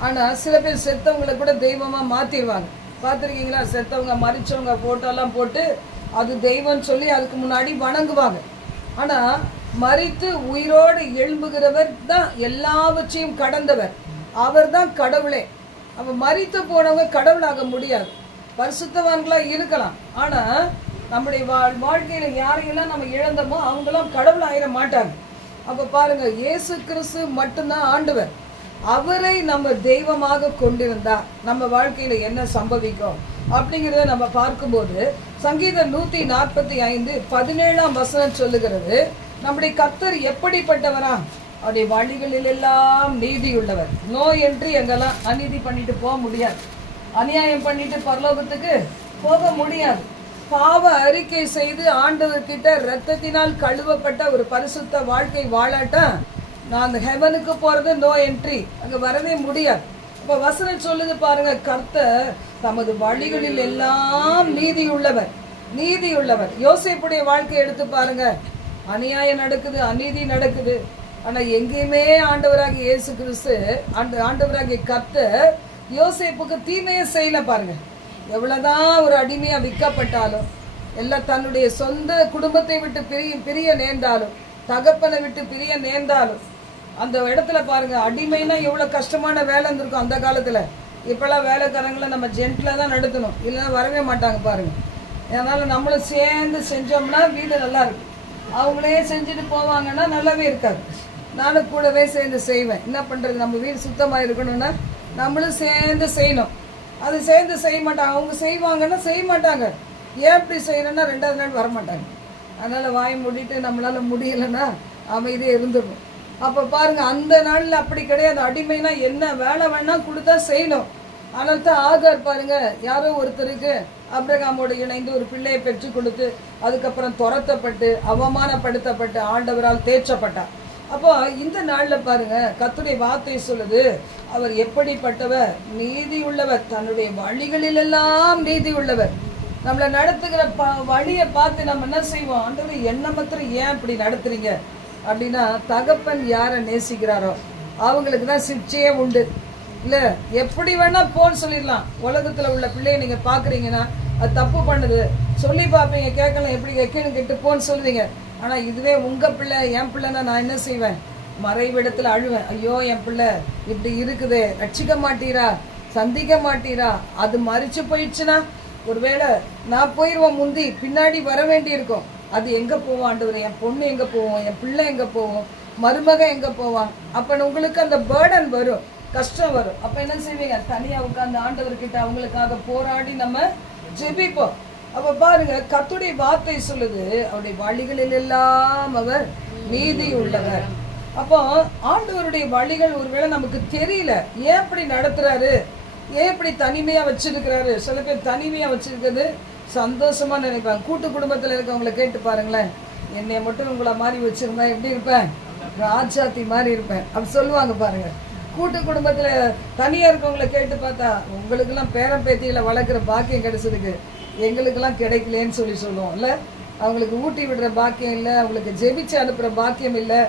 ஆனா சில பேர் செத்தவங்களை கூட தெய்வமா மாத்திடுவாங்க. பார்த்துருக்கீங்களா? செத்தவங்க மரிச்சவங்க போட்டோ எல்லாம் போட்டு அது தெய்வம் சொல்லி அதுக்கு முன்னாடி வணங்குவாங்க. ஆனா மரித்து உயிரோடு எழும்புகிறவர் தான் எல்லாவற்றையும் கடந்தவர், அவர் தான் கடவுளே. அப்ப மரித்து போனவங்க கடவுளாக முடியாது. பரிசுத்தவான்களா இருக்கலாம், ஆனா நம்முடைய வாழ்க்கையில யாரையெல்லாம் நம்ம இழந்தோமோ அவங்களாம் கடவுள் ஆயிட மாட்டாங்க. அப்ப பாருங்க, இயேசு கிறிஸ்து மட்டும்தான் ஆண்டவர். அவரை நம்ம தெய்வமாக கொண்டிருந்தா நம்ம வாழ்க்கையில என்ன சம்பவிக்கும் அப்படிங்கிறத நம்ம பார்க்கும்போது, சங்கீதம் 145 17ஆம் வசனம் சொல்லுகிறது, நம்முடைய கர்த்தர் எப்படிப்பட்டவரா? அவருடைய வழிகளில் எல்லாம் நீதி உள்ளவர். நோய் என்று எங்கெல்லாம் அநீதி பண்ணிட்டு போக முடியாது, அநியாயம் பண்ணிட்டு பரலோகத்துக்கு போக முடியாது. பாவ அறிக்கை செய்து ஆண்டவர்கிட்ட ரத்தத்தினால் கழுவப்பட்ட ஒரு பரிசுத்த வாழ்க்கை வாழாட்டா நான் அந்த ஹெவனுக்கு போறது நோ என்ட்ரி, அங்க வரவே முடியாது. இப்ப வசனம் சொல்லுது பாருங்க, கர்த்தர் தமது வழிகளில் எல்லாம் நீதி உள்ளவர். யோசேப்புடைய வாழ்க்கை எடுத்து பாருங்க, அநியாயம் நடக்குது, அநீதி நடக்குது. ஆனா எங்கேயுமே ஆண்டவராகிய இயேசு கிறிஸ்து ஆண்டவராகிய கர்த்தர் யோசேப்புக்கு தீமையை செய்யல பாருங்க. எவ்வளவுதான் ஒரு அடிமையா விற்கப்பட்டாலும், எல்லாம் தன்னுடைய சொந்த குடும்பத்தை விட்டு பிரிய நேர்ந்தாலும், தகப்பனை விட்டு பிரிய நேர்ந்தாலும், அந்த இடத்துல பாருங்க, அடிமைனா எவ்வளவு கஷ்டமான வேலை இருந்திருக்கும் அந்த காலத்துல. இப்பெல்லாம் வேலைக்காரங்களை நம்ம ஜென்ட்ல தான் நடத்தணும், இல்லைன்னா வரவே மாட்டாங்க பாருங்க. அதனால நம்மளும் சேர்ந்து செஞ்சோம்னா வீடு நல்லா இருக்கும். அவங்களே செஞ்சுட்டு போவாங்கன்னா நல்லாவே இருக்காது. நானும் கூடவே சேர்ந்து செய்வேன். என்ன பண்றது, நம்ம வீடு சுத்தமா இருக்கணும்னா நம்மளும் சேர்ந்து செய்யணும். அது சேர்ந்து செய்ய மாட்டாங்க, அவங்க செய்வாங்கன்னா செய்ய மாட்டாங்க. ஏன் இப்படி செய்யணும்னா 2வது நாள் வரமாட்டாங்க. அதனால வாய் மூடிட்டு நம்மளால முடியலன்னா அமைதியே இருந்துடும். அப்ப பாருங்க, அந்த நாள்ல அப்படி கிடையாது. அடிமைனா என்ன வேலை வேணா கொடுத்தா செய்யணும். அதனால தான் ஆகார் பாருங்க, யாரோ ஒருத்தருக்கு ஆபிரகாமோடு இணைந்து ஒரு பிள்ளையை பெற்று கொடுத்து அதுக்கப்புறம் துரத்தப்பட்டு அவமானப்படுத்தப்பட்டு ஆண்டவரால் தேற்றப்பட்டார். அப்போ இந்த நாள்ல பாருங்க, கர்த்தருடைய வார்த்தை சொல்லுது, அவர் எப்படிப்பட்டவர், நீதி உள்ளவர், தன்னுடைய வழிகளில் எல்லாம் நீதி உள்ளவர். நம்மளை நடத்துகிற வழியை பார்த்து நம்ம என்ன செய்வோம், ஆண்டவர் என்ன மாத்திரம் ஏன் இப்படி நடத்துறீங்க அப்படின்னா, தகப்பன் யாரை நேசிக்கிறாரோ அவங்களுக்கு தான் சிக்ஷையே உண்டு. இல்ல எப்படி வேணா போன்னு சொல்லிடலாம். உலகத்துல உள்ள பிள்ளைய நீங்க பாக்குறீங்கன்னா அது தப்பு பண்ணுது சொல்லி பாப்பீங்க, கேட்கலாம், எப்படி வைக்கணும் கெட்டு போன்னு சொல்லுவீங்க. ஆனா இதுவே உங்க பிள்ளை என் பிள்ளைன்னா நான் என்ன செய்வேன், மறைவிடத்துல அழுவேன். ஐயோ என் பிள்ளை இப்படி இருக்குது, ரட்சிக்க மாட்டீரா, சந்திக்க மாட்டீரா, அது மறிச்சு போயிடுச்சுன்னா ஒருவேளை நான் போயிருவோம், முந்தி பின்னாடி வர வேண்டி இருக்கும். அது எங்க போவோம் ஆண்டவரே, என் பொண்ணு எங்க போவோம், என் பிள்ளை எங்க போவோம், மருமக எங்க போவான். அப்ப உங்களுக்கு அந்த பேர்டன் வரும், கஷ்டம் வரும். அப்ப என்ன செய்வீங்க, தனியா உட்கார்ந்து ஆண்டவர்கிட்ட அவங்களுக்காக போராடி நம்ம ஜெபிப்போம். அப்ப பாருங்க, கர்த்தருடைய வார்த்தை சொல்லுது, அவருடைய வழிகளில் எல்லாம் அவர் நீதி உள்ளவர். அப்போ ஆண்டவருடைய வழிகள் ஒருவேளை நமக்கு தெரியல, ஏன் இப்படி நடத்துறாரு, ஏன் இப்படி தனிமையா வச்சிருக்கிறாரு. சில பேர் தனிமையா வச்சிருக்கிறது சந்தோஷமா நினைப்பாங்க. கூட்டு குடும்பத்துல இருக்கவங்களை கேட்டு பாருங்களேன், என்னை மட்டும் உங்களை மாதிரி வச்சிருந்தா எப்படி இருப்பேன், ராஜாத்தி மாதிரி இருப்பேன் அப்படி சொல்லுவாங்க பாருங்க. கூட்டு குடும்பத்துல தனியா இருக்கவங்களை கேட்டு பார்த்தா, உங்களுக்கு எல்லாம் பேரன் பேத்தியில வளர்க்குற பாக்கியம் கிடைச்சதுக்கு எங்களுக்கெல்லாம் கிடைக்கலன்னு சொல்லுவோம் இல்ல. அவங்களுக்கு ஊட்டி விடுற பாக்கியம் இல்லை, அவங்களுக்கு ஜெபிச்சு அனுப்புற பாக்கியம் இல்லை,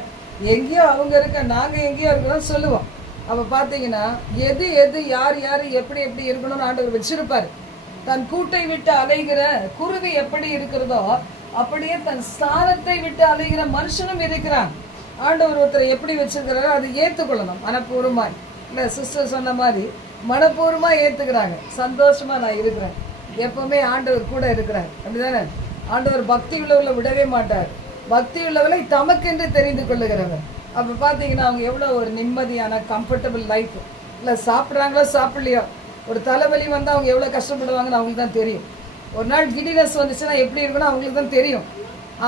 எங்கேயோ அவங்க இருக்க நாங்க எங்கேயோ இருக்கிறோம் சொல்லுவோம். அப்ப பாத்தீங்கன்னா எது எது யார் யாரு எப்படி எப்படி இருக்கணும்னு ஆண்டவர் வச்சிருப்பாரு. தன் கூட்டை விட்டு அலைகிற குருவி எப்படி இருக்கிறதோ அப்படியே தன் ஸ்தானத்தை விட்டு அலைகிற மனுஷனும் இருக்கிறான். ஆண்டவர் ஒருத்தரை எப்படி வச்சிருக்கிறாரோ அதை ஏத்துக்கொள்ளணும் மனப்பூர்வமாய். இல்ல சிஸ்டர் சொன்ன மாதிரி மனப்பூர்வமா ஏத்துக்கிறாங்க, சந்தோஷமா நான் இருக்கிறேன், எப்பவுமே ஆண்டவர் கூட இருக்கிறார், அப்படிதானே. ஆண்டவர் பக்தி உள்ளவர்களை விடவே மாட்டார், பக்தி உள்ளவர்களை தமக்கென்று தெரிந்து கொள்ளுகிறவர். அப்ப பாத்தீங்கன்னா அவங்க எவ்வளவு ஒரு நிம்மதியான கம்ஃபர்டபுள் லைஃப். இல்ல சாப்பிட்றாங்களோ சாப்பிடலையோ, ஒரு தலைவலி வந்தா அவங்க எவ்வளவு கஷ்டப்படுவாங்கன்னு அவங்களுக்கு தான் தெரியும். ஒரு நாள் கிடினஸ் வந்துச்சுன்னா எப்படி இருக்குன்னு அவங்களுக்கு தான் தெரியும்.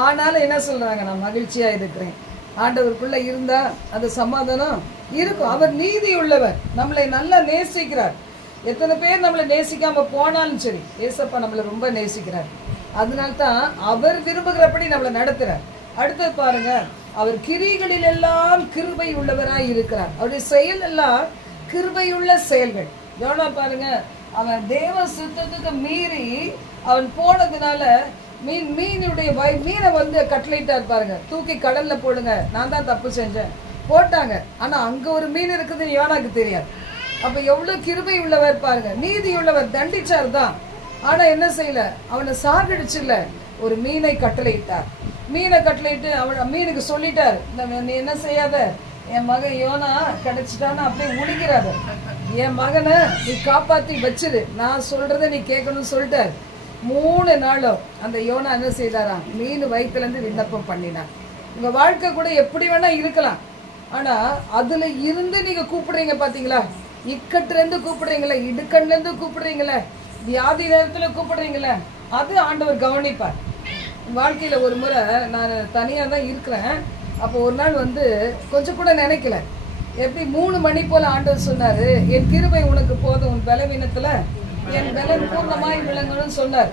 ஆனாலும் என்ன சொல்றாங்க, நான் மகிழ்ச்சியா இருக்கிறேன், ஆண்டவருக்குள்ள இருந்தா அந்த சமாதானம் இருக்கும். அவர் நீதி உள்ளவர், நம்மளை நல்லா நேசிக்கிறார். எத்தனை பேர் நம்மளை நேசிக்காம போனாலும் சரி, ஏசப்பா நம்மளை ரொம்ப நேசிக்கிறார். அதனால்தான் அவர் விரும்புகிறபடி நம்மளை நடத்துறார். அடுத்தது பாருங்க, அவர் கிரிகளில் எல்லாம் கிருபை உள்ளவராய் இருக்கிறார். அவருடைய செயல் எல்லாம் கிருபையுள்ள செயல்கள். யோனா பாருங்க, அவன் தேவ சித்தத்துக்கு மீறி அவன் போனதுனால மீனை வந்து கட்லைட்டார் பாருங்க, தூக்கி கடல்ல போடுங்க, நான் தான் தப்பு செஞ்சேன் போட்டாங்க. ஆனா அங்க ஒரு மீன் இருக்குது யோனாக்கு தெரியாது. அப்ப எவ்வளவு கிருபை உள்ளவர் பாருங்க, நீதி உள்ளவர். தண்டிச்சார் தான், ஆனா என்ன செய்யல, அவனை சாகடிச்சு இல்ல, ஒரு மீனை கட்டளையிட்டார். மீனை கட்டளையிட்டு அவன் மீனுக்கு சொல்லிட்டார், நீ என்ன செய்யாத, என் மகன் யோனா கிடைச்சிட்டான்னு அப்படியே உழிக்கிறாத, என் மகனை நீ காப்பாத்தி வச்சிரு, நான் சொல்றத நீ கேட்கணும்னு சொல்லிட்டார். 3 நாளும் அந்த யோனா என்ன செய்தாராம், மீன் வயிற்றுல இருந்து விண்ணப்பம் பண்ணினார். உங்க வாழ்க்கை கூட எப்படி வேணா இருக்கலாம், ஆனா அதுல இருந்து நீங்க கூப்பிடுறீங்க பாத்தீங்களா, இக்கட்டுல இருந்து கூப்பிடுறீங்களே, இடுக்கண்ல இருந்து கூப்பிடுறீங்களே, வியாதி நேரத்துல கூப்பிடுறீங்களே, அது ஆண்டவர் கவனிப்பார். வாழ்க்கையில ஒரு முறை நான் தனியா தான் இருக்கிறேன். அப்போ ஒரு நாள் வந்து கொஞ்சம் கூட நினைக்கல, எப்படி 3 மணி போல ஆண்டவர் சொன்னாரு, என் கிருபை உனக்கு போதும், உன் பலவீனத்துல என் பலன் பூர்ணமாய் விளங்கணும்னு சொன்னார்.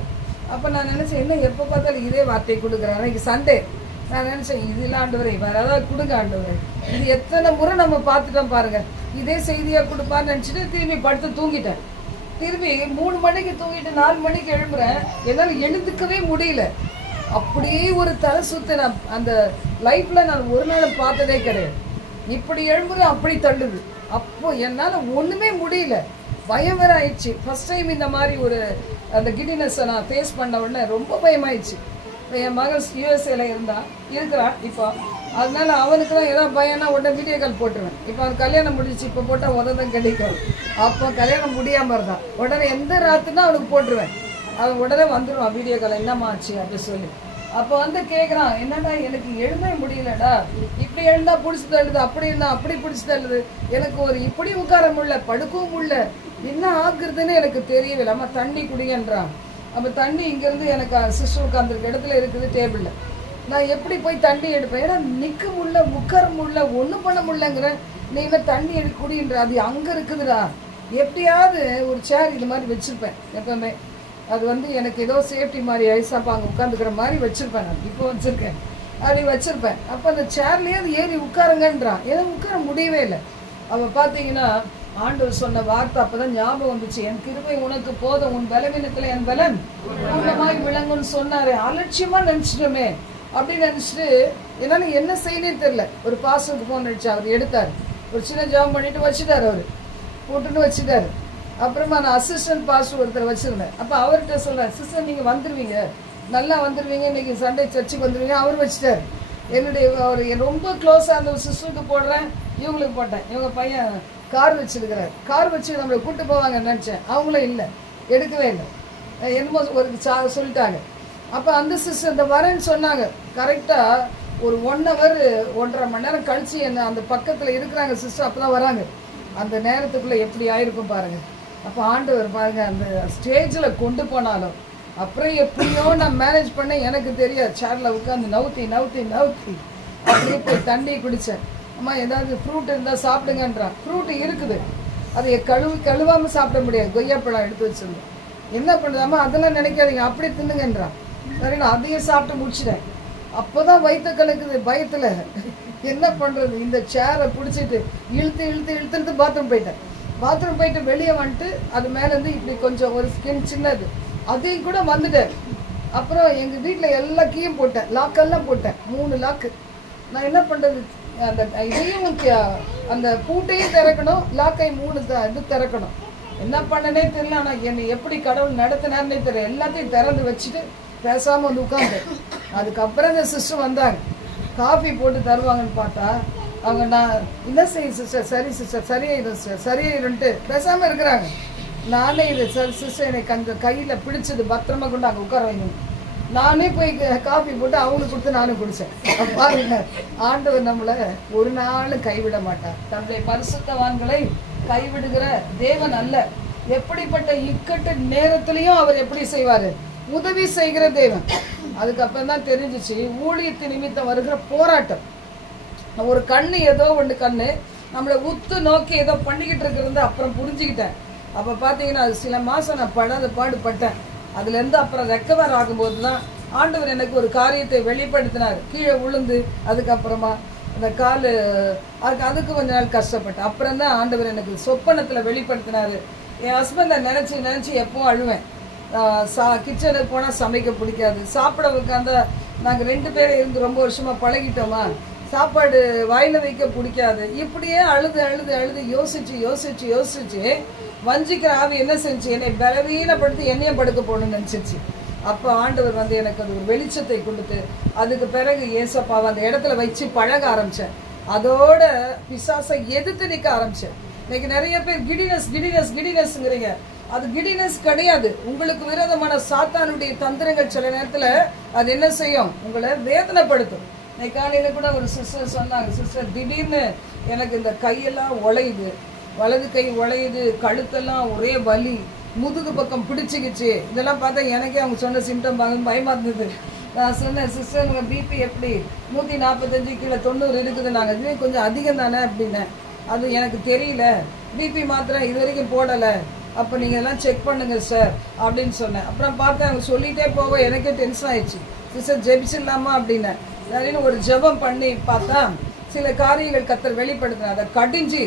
அப்போ நான் நினச்சேன், இன்னும் எப்போ பார்த்தாலும் இதே வார்த்தை கொடுக்குறேன். அன்றைக்கி சண்டே நான் நினச்சேன், இதெல்லாம் ஆண்டவரே வேறு ஏதாவது கொடுங்க ஆண்டவரே, இது எத்தனை முறை நம்ம பார்த்துட்டோம் பாருங்கள், இதே செய்தியாக கொடுப்பான்னு நினச்சிட்டு திரும்பி படுத்து தூங்கிட்டேன். திரும்பி 3 மணிக்கு தூங்கிட்டு 4 மணிக்கு எழும்புறேன். என்னால் எழுந்துக்கவே முடியல. அப்படியே ஒரு தலை சுத்த. நான் அந்த லைஃப்பில் நான் ஒரு நாள் பார்த்ததே கிடையாது. இப்படி எழும்புறேன், அப்படி தள்ளுது. அப்போ என்னால் ஒன்றுமே முடியல. பயம் வேற ஆயிடுச்சு. ஃபர்ஸ்ட் டைம் இந்த மாதிரி ஒரு அந்த கிடினஸை நான் ஃபேஸ் பண்ண உடனே ரொம்ப பயமாயிடுச்சு. என் மகன் யூஎஸ்ஏல இருக்கிறான் இப்போ. அதனால அவனுக்கு தான் ஏதாவது பயம்னா உடனே வீடியோ கால் போட்டுருவேன். இப்போ அவன் கல்யாணம் முடிச்சு, இப்போ போட்டால் உததான் கிடைக்கும். அப்போ கல்யாணம் முடியாமல் இருந்தான். உடனே எந்த ராத்திரினா அவனுக்கு போட்டுருவேன். அவன் உடனே வந்துடுவான் வீடியோ கால், என்னம்மா ஆச்சு அப்படி சொல்லி. அப்போ வந்து கேட்குறான், என்னடா எனக்கு எழுத முடியலடா, இப்படி எழுந்தா பிடிச்சி தள்ளுது, அப்படி இருந்தால் அப்படி பிடிச்சி தள்ளுது, எனக்கு ஒரு இப்படி உட்கார முடியல, படுக்கவும் முடியல, என்ன ஆகுறதுன்னு எனக்கு தெரியவில்லை. அம்மா தண்ணி குடிங்கன்றான். அப்போ தண்ணி இங்கேருந்து எனக்கு சிஸ்டர் உட்காந்துருக்க இடத்துல இருக்குது டேபிளில். நான் எப்படி போய் தண்ணி எடுப்பேன்? ஏன்னா நிற்க முடியல, உட்கார முடியல, ஒன்றும் பண்ண முடியலங்கிற. நீ என்ன தண்ணி எடுக்க குடின்ற, அது அங்கே இருக்குதுடா. எப்படியாவது ஒரு சேர் இது மாதிரி வச்சுருப்பேன் எப்போவுமே. அது வந்து எனக்கு ஏதோ சேஃப்டி மாதிரி ஐசாப்பா அங்கே உட்காந்துக்கிற மாதிரி வச்சுருப்பேன். நான் இப்போ வச்சுருக்கேன், அப்படி வச்சுருப்பேன். அப்போ அந்த சேர்லேயே அது ஏறி உட்காருங்கன்றான். ஏதோ உட்கார முடியவே இல்லை. அவள் பார்த்தீங்கன்னா ஆண்டவர் சொன்ன வார்த்தை அப்போ தான் ஞாபகம் வந்துச்சு. என் கிருபை உனக்கு போதும், உன் பலவீனத்தில் என் பலன் பூர்ணமாய் விளங்குன்னு சொன்னார். அலட்சியமாக நினச்சிட்டோமே அப்படின்னு நினச்சிட்டு என்னால் என்ன செய்யனே தெரில. ஒரு பாஸ்டருக்கு ஃபோன் அடிச்சு அவர் எடுத்தார். ஒரு சின்ன ஜாப் பண்ணிவிட்டு வச்சுட்டார். அவர் போட்டுன்னு வச்சுட்டார். அப்புறமா நான் அசிஸ்டன்ட் பாஸ்டர் ஒருத்தர் வச்சுருந்தேன். அப்போ அவர்கிட்ட சொல்கிறேன், சிஸ்டர் நீங்கள் வந்துடுவீங்க, நல்லா வந்துடுவீங்க, இன்றைக்கி சண்டே சர்ச்சுக்கு வந்துடுவீங்க. அவர் வச்சுட்டார். என்னுடைய அவர் ரொம்ப க்ளோஸாக அந்த சிஸ்டருக்கு போடுறேன், இவங்களுக்கு போட்டேன். இவங்க பையன் கார் வச்சுருக்கிறார். கார் வச்சு நம்மளை கூப்பிட்டு போவாங்கன்னு நினச்சேன். அவங்களும் இல்லை, எடுக்கவே இல்லை. என்னமோ ஒரு சொல்லிட்டாங்க. அப்போ அந்த சிஸ்டர் இந்த வரேன்னு சொன்னாங்க. கரெக்டாக ஒரு 1 hour 1.5 மணி நேரம் கழித்து என்ன அந்த பக்கத்தில் இருக்கிறாங்க சிஸ்டர். அப்போ தான் வராங்க. அந்த நேரத்துக்குள்ளே எப்படி ஆயிருக்கும் பாருங்கள். அப்போ ஆண்டவர் பாருங்கள், அந்த ஸ்டேஜில் கொண்டு போனாலும் அப்புறம் எப்படியோ நான் மேனேஜ் பண்ண எனக்கு தெரியாது. சேரில் உட்காந்து நவுத்தி அப்படியே போய் தண்ணி குடித்தேன். அம்மா ஏதாவது ஃப்ரூட் இருந்தால் சாப்பிடுங்கன்றான். ஃப்ரூட் இருக்குது, அதை கழுவாமல் சாப்பிட முடியாது. கொய்யாப்பழம் எடுத்து வச்சுருந்தேன். என்ன பண்ணுதாம்மா அதெல்லாம் நினைக்காதீங்க, அப்படி தின்னுங்கன்றான். சரி, நான் அதையும் சாப்பிட்டு முடிச்சிட்டேன். அப்போ தான் வயிற்று கலக்குது பயத்தில். என்ன பண்ணுறது? இந்த சேரை பிடிச்சிட்டு இழுத்து பாத்ரூம் போயிட்டு வெளியே வந்துட்டு அது மேலேருந்து இப்படி கொஞ்சம் ஒரு ஸ்கின் சின்னது அதையும் கூட வந்துட்டேன். அப்புறம் எங்கள் வீட்டில் எல்லா கீயும் போட்டேன், லாக்கெல்லாம் போட்டேன், 3 லாக்கு. நான் என்ன பண்ணுறது? அந்த இதையும் அந்த பூட்டையும் திறக்கணும், லாக்கை 3 இது திறக்கணும். என்ன பண்ணனே தெரியல. ஆனால் என்னை எப்படி கடவுள் நடத்தினார்னே தெரியல. எல்லாத்தையும் திறந்து வச்சுட்டு பேசாமல் வந்து உட்காந்தேன். அதுக்கப்புறம் இந்த சிஸ்டர் வந்தாங்க, காஃபி போட்டு தருவாங்கன்னு பார்த்தா அவங்க நான் என்ன செய்ய சிஸ்டர், சரி சிஸ்டர் சரியாயிடும் சிஸ்டர் சரியாயிடும்ட்டு பேசாமல் இருக்கிறாங்க. நானே இது சிஸ்டர் எனக்கு அந்த கையில் பிடிச்சது பத்திரமா கொண்டு அங்கே உட்கார வைங்க. நானே போய் காஃபி போட்டு அவங்களுக்கு கொடுத்து நானும் குடித்தேன். பாருங்க, ஆண்டவர் நம்மளை ஒரு நாள் கைவிட மாட்டார். தன்னுடைய பரிசுத்தவான்களை கைவிடுகிற தேவன் அல்ல. எப்படிப்பட்ட இக்கட்டு நேரத்திலையும் அவர் எப்படி செய்வார்? உதவி செய்கிற தேவன். அதுக்கப்புறம் தான் தெரிஞ்சிச்சு ஊழியத்து நிமித்தம் வருகிற போராட்டம். ஒரு கண்ணு ஏதோ ஒன்று கண்ணு நம்மளை உத்து நோக்கி ஏதோ பண்ணிக்கிட்டு இருக்கிறது அப்புறம் புரிஞ்சுக்கிட்டேன். அப்போ பார்த்தீங்கன்னா அது சில மாதம் நான் பாடுபட்டேன். அதுலேருந்து அப்புறம் ரெக்கவர் ஆகும்போது தான் ஆண்டவர் எனக்கு ஒரு காரியத்தை வெளிப்படுத்தினார். கீழே விழுந்து அதுக்கப்புறமா அந்த கால் அதுக்கு கொஞ்ச நாள் கஷ்டப்பட்டேன். அப்புறம் தான் ஆண்டவர் எனக்கு சொப்பனத்தில் வெளிப்படுத்தினார். என் ஹஸ்பண்டை நினச்சி எப்பவும் அழுவேன். கிச்சனுக்கு போனால் சமைக்க பிடிக்காது, சாப்பிட உட்காந்தா நாங்கள் 2 பேரும் இருந்து ரொம்ப வருஷமாக பழகிட்டோமா, சாப்பாடு வாயில் வைக்க பிடிக்காது. இப்படியே அழுது யோசிச்சு வஞ்சிக்கிற ஆவி என்ன செஞ்சு என்னை பலவீனப்படுத்தி என்னையும் படுக்க போகணும்னு நினச்சிச்சு. அப்போ ஆண்டவர் வந்து எனக்கு அது ஒரு வெளிச்சத்தை கொடுத்து அதுக்கு பிறகு ஏசப்பாவை அந்த இடத்துல வச்சு பழக ஆரம்பித்தேன். அதோட பிசாசை எதிர்த்து நிற்க ஆரம்பித்தேன். இன்னைக்கு நிறைய பேர் கிடினஸ்ங்கிறீங்க. அது கிடினஸ் கிடையாது. உங்களுக்கு விரோதமான சாத்தானுடைய தந்திரங்கள் சில நேரத்தில் அது என்ன செய்யும்? உங்களை வேதனைப்படுத்தும். இன்னைக்கு காலையில் கூட ஒரு சிஸ்டர் சொன்னாங்க, சிஸ்டர் திடீர்னு எனக்கு இந்த கையெல்லாம் உழையுது, வலது கை உழையுது, கழுத்தெல்லாம் ஒரே வலி, முதுகு பக்கம் பிடிச்சிக்கிச்சு. இதெல்லாம் பார்த்தா எனக்கே அவங்க சொன்ன சிம்டம் பயமாக இருந்தது. நான் சொன்னேன், சிஸ்டர் உங்கள் பிபி எப்படி 145 கீழே 90 இருக்குது, நாங்கள் இதுவே கொஞ்சம் அதிகம் தானே அப்படின்னேன். அது எனக்கு தெரியல, பிபி மாத்திரை இது வரைக்கும் போடலை, அப்போ நீங்கள் எல்லாம் செக் பண்ணுங்க சார் அப்படின்னு சொன்னேன். அப்புறம் பார்த்தேன் அவங்க சொல்லிகிட்டே போக எனக்கே டென்ஷன் ஆயிடுச்சு. சிஸ்டர் ஜெபிச்சிடலாமா அப்படின்னேன். அப்படின்னு ஒரு ஜெபம் பண்ணி பார்த்தா சில காரியங்கள் கர்த்தர் வெளிப்படுத்தின அதை கடிஞ்சு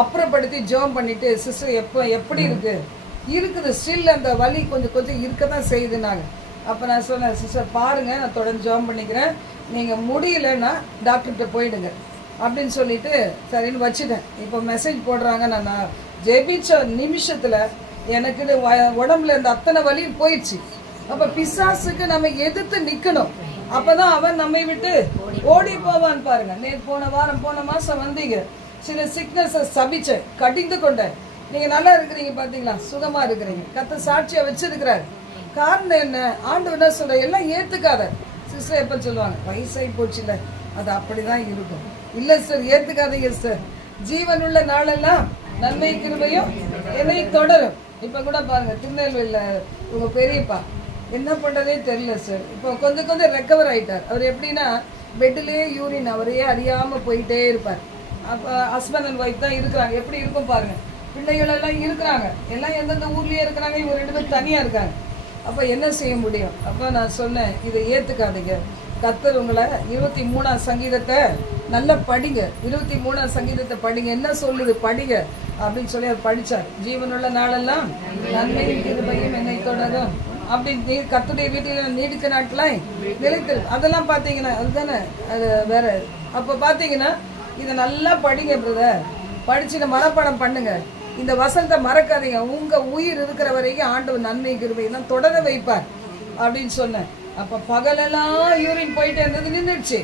அப்புறப்படுத்தி ஜெபம் பண்ணிட்டு சிஸ்டர் எப்படி இருக்குது ஸ்டில் அந்த வலி கொஞ்சம் இருக்க தான் செய்யுது. நாங்கள் அப்போ நான் சொன்னேன், சிஸ்டர் பாருங்கள், நான் தொடர்ந்து ஜெபம் பண்ணிக்கிறேன், நீங்கள் முடியலன்னா டாக்டர்கிட்ட போயிடுங்க அப்படின்னு சொல்லிட்டு சரின்னு வச்சுட்டேன். இப்போ மெசேஜ் போடுறாங்க, நான் ஜெபிச்ச நிமிஷத்தில் எனக்கு உடம்புல இருந்த அத்தனை வலியும் போயிடுச்சு. அப்போ பிசாசுக்கு நம்ம எதிர்த்து நிற்கணும், அப்பதான் அவன் நம்மை விட்டு ஓடி போவான்னு பாருங்க. போன மாசம் வந்தீங்க, சில சிக்னஸை சபிச்ச கடிந்து கொண்டேன். நீங்க நல்லா இருக்கிறீங்க, பாத்தீங்களா, சுகமா இருக்கிறீங்க, கர்த்தர் சாட்சியா வச்சிருக்கிறாரு. காரணம் என்ன? ஆண்டவர் என்ன சொல்ற, எல்லாம் ஏத்துக்காத. சிஸ்டர் எப்ப சொல்லுவாங்க, வயசாகி போச்சு இல்ல, அது அப்படிதான் இருக்கும். இல்ல சார், ஏத்துக்காதீங்க சார், ஜீவனுள்ள நாளெல்லாம் நன்மை கிருபையும் என்னை தொடரும். இப்ப கூட பாருங்க, திருநெல்வேலியில உங்க பெரியப்பா என்ன பண்றதே தெரியல சார். இப்போ கொஞ்சம் ரெக்கவர் ஆயிட்டார். அவர் எப்படின்னா பெட்டிலேயே யூரின் அவரையே அறியாம போயிட்டே இருப்பார். அப்ப ஹஸ்பண்ட் அண்ட் ஒய்ஃப் தான் இருக்கிறாங்க. எப்படி இருக்கும் பாருங்க, பிள்ளைகள் எல்லாம் இருக்கிறாங்க, எல்லாம் எந்தெந்த ஊர்லயே இருக்கிறாங்க, இவங்க 2 பேரும் தனியா இருக்காங்க. அப்ப என்ன செய்ய முடியும்? அப்ப நான் சொன்னேன், இதை ஏத்துக்காதீங்க, கர்த்தர் உங்களை 23ஆம் சங்கீதத்தை நல்லா படிங்க, 23ஆம் சங்கீதத்தை படிங்க, என்ன சொல்லுது படிங்க அப்படின்னு சொல்லி அவர் படிச்சார். ஜீவனுள்ள நாளெல்லாம் நன்மையும் கிருபையும் என்னை தொடரும் அப்படி கர்த்தருடைய வீட்டில நீடித்த நாட்களாய் நிலைத்து. அதெல்லாம் பாத்தீங்கன்னா அதுதானே, அது வேற. அப்ப பாத்தீங்கன்னா இதை நல்லா படிங்க பிரதர், படிச்சுட்டு மனப்பாடம் பண்ணுங்க, இந்த வசனத்தை மறக்காதீங்க, உங்க உயிர் இருக்கிற வரைக்கும் ஆண்டவர் நன்மை கிருபை தான் தொடர வைப்பார் அப்படின்னு சொன்னேன். அப்ப பகலெல்லாம் யூரின் போயிட்டே இருந்தது நின்றுச்சு.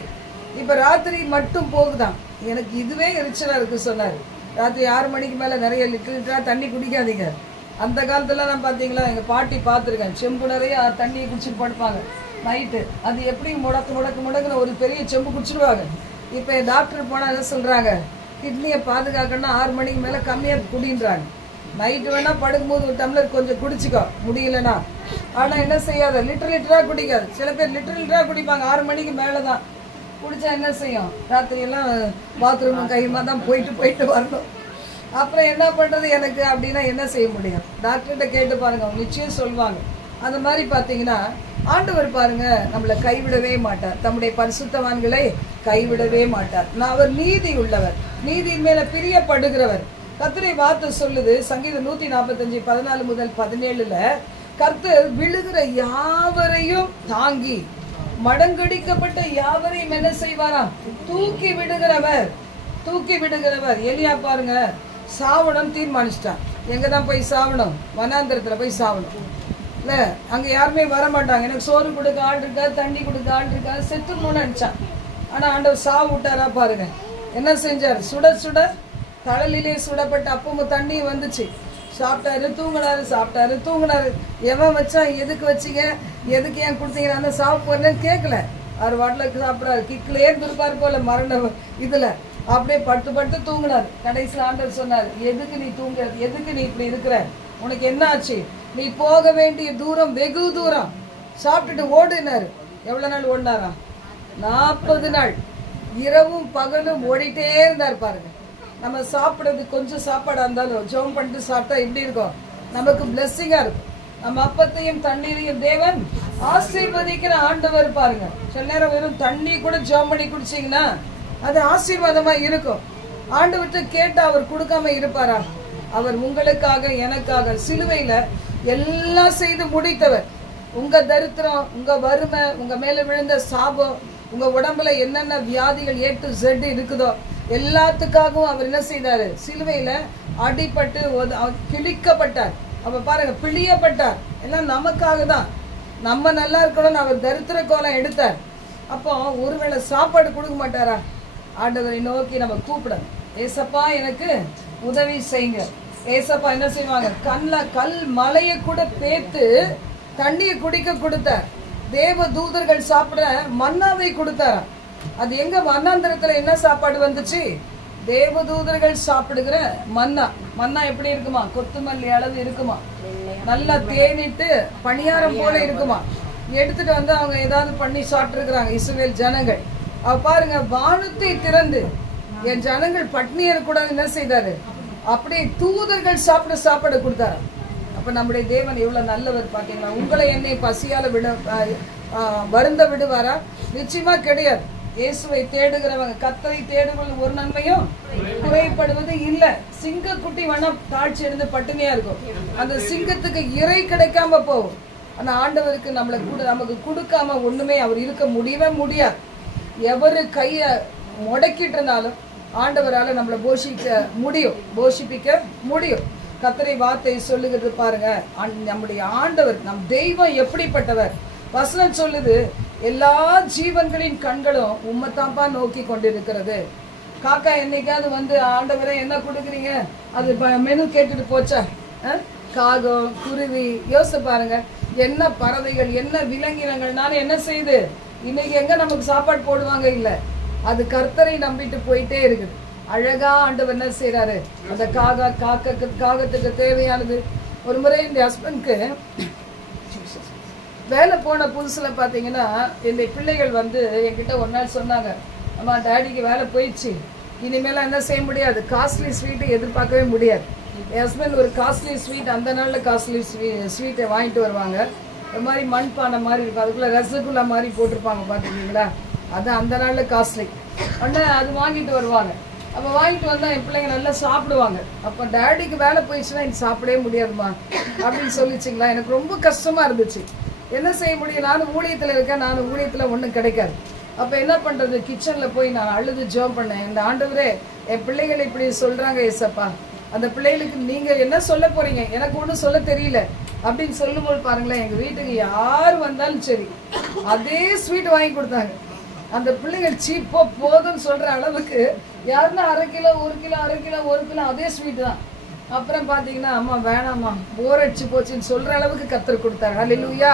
இப்ப ராத்திரி மட்டும் போகுதான். எனக்கு இதுவே எரிச்சலா இருக்கு சொன்னாரு. ராத்திரி 6 மணிக்கு மேல நிறைய லிட்டரா தண்ணி குடிக்காதீங்க. அந்த காலத்துல நான் பாத்தீங்களா, எங்க பாட்டி பார்த்துருக்கேன், செம்பு நிறைய தண்ணியை குடிச்சிட்டு படுப்பாங்க நைட்டு. அது எப்படி முடக்குன்னு ஒரு பெரிய செம்பு குடிச்சிடுவாங்க. இப்ப டாக்டர் போனா என்ன சொல்றாங்க, கிட்னியை பாதுகாக்கணும்னா 6 மணிக்கு மேல கம்மியா குடின்றாங்க. நைட்டு வேணா படுக்கும்போது ஒரு டம்ளர் கொஞ்சம் குடிச்சுக்கோ முடியலன்னா. ஆனா என்ன செய்யாத, லிட்டரா குடிக்காது. சில பேர் லிட்டரா குடிப்பாங்க, 6 மணிக்கு மேலதான் குடிச்சா என்ன செய்யும், ராத்திரி எல்லாம் பாத்ரூமும் கையுமா தான் போயிட்டு வரணும். அப்புறம் என்ன பண்றது எனக்கு அப்படின்னா என்ன செய்ய முடியும்? டாக்டர்கிட்ட கேட்டு பாருங்க, அவங்க நிச்சயம் சொல்லுவாங்க. அந்த மாதிரி பாத்தீங்கன்னா ஆண்டவர் பாருங்க நம்மளை கைவிடவே மாட்டார், தம்முடைய பரிசுத்தவான்களை கைவிடவே மாட்டார். அவர் நீதி உள்ளவர், நீதியின் மேல பிரியப்படுகிறவர். கர்த்தருடைய வார்த்தை சொல்லுது, சங்கீதம் 145 14 முதல் 17 கர்த்தர் விழுகிற யாவரையும் தாங்கி மடங்கடிக்கப்பட்ட யாவரையும் என்ன செய்வாராம், தூக்கி விடுகிறவர். எலியா பாருங்க, சாவணும் தீர்மானிச்சிட்டான். எங்கதான் போய் சாவணும்? வனாந்திரத்துல போய் சாவணும். இல்ல அங்க யாருமே வர மாட்டாங்க, எனக்கு சோறு கொடுக்க ஆள் இருக்கா, தண்ணி கொடுக்க ஆள் இருக்கா, செத்துணும்னு நினைச்சான். ஆனா ஆண்டவர் சாவு விட்டாரா பாருங்க. என்ன செஞ்சார்? சுட கடலிலே சுடப்பட்ட அப்பமும் தண்ணியும் வந்துச்சு. சாப்பிட்டாரு தூங்கினாரு. எவன் வச்சா, எதுக்கு வச்சிங்க, எதுக்கு ஏன் கொடுத்தீங்க, அந்த சாப்பிட்டு போறேன்னு கேட்கல. அவர் வாட்டில் சாப்பிடாரு, கிக்கிலேயே இருப்பாரு போல மரண இதுல அப்படியே பட்டு தூங்கினாரு. கடைசியில் ஆண்டவர் சொன்னார், எதுக்கு நீ தூங்குறது, எதுக்கு நீ இப்படி இருக்கிற, உனக்கு என்ன ஆச்சு, நீ போக வேண்டிய தூரம் வெகு தூரம், சாப்பிட்டுட்டு ஓடுனாரு. எவ்வளவு நாள் ஓடினாரா? 40 நாள் இரவும் பகலும் ஓடிட்டே இருந்தார் பாருங்க. நம்ம சாப்பிடுறது கொஞ்சம் சாப்பாடா இருந்தாலும் ஜெபம் பண்ணிட்டு சாப்பிட்டா எப்படி இருக்கும், நமக்கு பிளெஸ்ஸிங்கா இருக்கும். நம்ம அப்பத்தையும் தண்ணீரையும் தேவன் ஆசீர்வதிக்கிற ஆண்டவர் பாருங்க. சில நேரம் வெறும் தண்ணி கூட ஜெபம் பண்ணி குடிச்சீங்கன்னா அது ஆசீர்வாதமா இருக்கும். ஆண்டவர்கிட்ட கேட்டா அவர் கொடுக்காம இருப்பாரா? அவர் உங்களுக்காக எனக்காக சிலுவையில எல்லாம் செய்து முடித்தவர். உங்க தரித்திரம், உங்க வறுமை, உங்க மேல விழுந்த சாபம், உங்க உடம்புல என்னென்ன வியாதிகள் A to Z இருக்குதோ எல்லாத்துக்காகவும் அவர் என்ன செய்தாரு, சிலுவையில அடிபட்டு கிழிக்கப்பட்டார். அப்ப பாருங்க, பிழியப்பட்டார். எல்லாம் நமக்காக தான், நம்ம நல்லா இருக்கணும்னு அவர் தரித்திர கோலம் எடுத்தார். அப்போ ஒருவேளை சாப்பாடு கொடுக்க மாட்டாரா? ஆண்டவரை நோக்கி நம்ம கூப்பிடணும், ஏசப்பா எனக்கு உதவி செய்யுங்க. ஏசப்பா என்ன செய்வாங்க, கல் மலையை கூட பேத்து தண்ணியை குடிக்க கொடுத்தார். தேவ தூதர்கள் சாப்பிட மன்னாவை கொடுத்தாராம். அது எங்க? மன்னாந்திரத்துல என்ன சாப்பாடு வந்துச்சு? தேவதூதர்கள் சாப்பிடுகிற மன்னா எப்படி இருக்குமா? கொத்துமல்லி அளவு இருக்குமா, நல்லா தேனிட்டு பணியாரம் போல இருக்குமா. எடுத்துட்டு வந்து அவங்க ஏதாவது பண்ணி சாப்பிட்டு இருக்கிறாங்க இஸ்ரவேல் ஜனங்கள். அவ பாருங்க, வானத்தை திறந்து என் ஜனங்கள் பட்னியர் கூட என்ன செய்தாரு, அப்படியே தூதர்கள் சாப்பிட சாப்பாடு கொடுத்தாரு. அப்ப நம்முடைய தேவன் எவ்வளவு நல்லவர் பாத்தீங்களா? உங்களை என்னை பசியால வருந்த விடுவாரா? நிச்சயமா கிடையாது. இயேசுவை தேடுகிறவங்க, கர்த்தரை தேடுவது ஒரு நன்மையும் குறைபடுவது இல்ல. சிங்க குட்டி வேணா தாழ்ச்சி எடுத்து பட்டினியா இருக்கும், அந்த சிங்கத்துக்கு இறை கிடைக்காம போகும். ஆனா ஆண்டவருக்கு நமக்கு கொடுக்காம ஒண்ணுமே அவர் இருக்க முடியவே முடியாது. எவரு கைய முடக்கிட்டு இருந்தாலும் ஆண்டவரால நம்மளை போஷிப்பிக்க முடியும். கர்த்தரை வார்த்தை சொல்லுகிறது பாருங்க. நம்முடைய ஆண்டவர், நம் தெய்வம் எப்படிப்பட்டவர்? வசனம் சொல்லுது, எல்லா ஜீவன்களின் கண்களும் உம்மத்தாப்பா நோக்கி கொண்டிருக்கிறது. காக்கா என்னைக்காவது வந்து ஆண்டவரே என்ன கொடுக்குறீங்க அது மெனு கேட்டுட்டு போச்சா? காகம், குருவி, யோசிச்சு பாருங்க. என்ன பறவைகள், என்ன விலங்கினங்கள்னாலும் என்ன செய்யுது? இன்னைக்கு எங்க நமக்கு சாப்பாடு போடுவாங்க? இல்ல, அது கர்த்தரை நம்பிட்டு போயிட்டே இருக்குது. அழகா ஆண்டவர் என்ன செய்யறாரு? அந்த காகத்துக்கு தேவையானது. ஒரு முறை இந்த ஹஸ்பண்ட்க்கு வேலை போன புதுசுல பாத்தீங்கன்னா, இந்த பிள்ளைகள் வந்து என்கிட்ட ஒரு நாள் சொன்னாங்க, அம்மா டேடிக்கு வேலை போயிடுச்சு, இனிமேல என்ன செய்ய முடியாது, காஸ்ட்லி ஸ்வீட்டை எதிர்பார்க்கவே முடியாது. என் ஹஸ்பண்ட் ஒரு காஸ்ட்லி ஸ்வீட், அந்த நாளில் காஸ்ட்லி ஸ்வீட்டை வாங்கிட்டு வருவாங்க. ஒரு மாதிரி மண்பானை மாதிரி இருக்கும், அதுக்குள்ள ரசகுல்லா மாதிரி போட்டிருப்பாங்க பார்த்துருக்கீங்களா? அது அந்த நாளில் காஸ்ட்லி. உடனே அது வாங்கிட்டு வருவாங்க. அப்போ வாங்கிட்டு வந்தால் என் பிள்ளைங்க நல்லா சாப்பிடுவாங்க. அப்போ டேடிக்கு வேலை போயிடுச்சுன்னா எனக்கு சாப்பிடவே முடியாதுமா அப்படின்னு சொல்லிச்சிங்களா. எனக்கு ரொம்ப கஷ்டமாக இருந்துச்சு. என்ன செய்ய முடியும்? நானும் ஊழியத்தில் இருக்கேன், நானும் ஊழியத்தில் ஒன்றும் கிடைக்காது. அப்போ என்ன பண்ணுறது? கிச்சனில் போய் நான் அழுது ஜெபம் பண்ணேன். இந்த ஆண்டவரே, என் பிள்ளைகள் இப்படி சொல்கிறாங்க ஏசப்பா, அந்த பிள்ளைகளுக்கு நீங்கள் என்ன சொல்ல போகிறீங்க? எனக்கு ஒன்றும் சொல்ல தெரியல அப்படின்னு சொல்லும்போது பாருங்களேன், எங்கள் வீட்டுக்கு யார் வந்தாலும் சரி அதே ஸ்வீட் வாங்கி கொடுத்தாங்க. அந்த பிள்ளைகள் சீப்போ போதும்னு சொல்கிற அளவுக்கு யாருன்னா 1/2 கிலோ 1 கிலோ 1/2 கிலோ 1 கிலோ அதே ஸ்வீட் தான். அப்புறம் பார்த்தீங்கன்னா, அம்மா வேணாம்மா போர் அடிச்சு போச்சுன்னு சொல்கிற அளவுக்கு கர்த்தர் கொடுத்தாரு. அல்லேலூயா.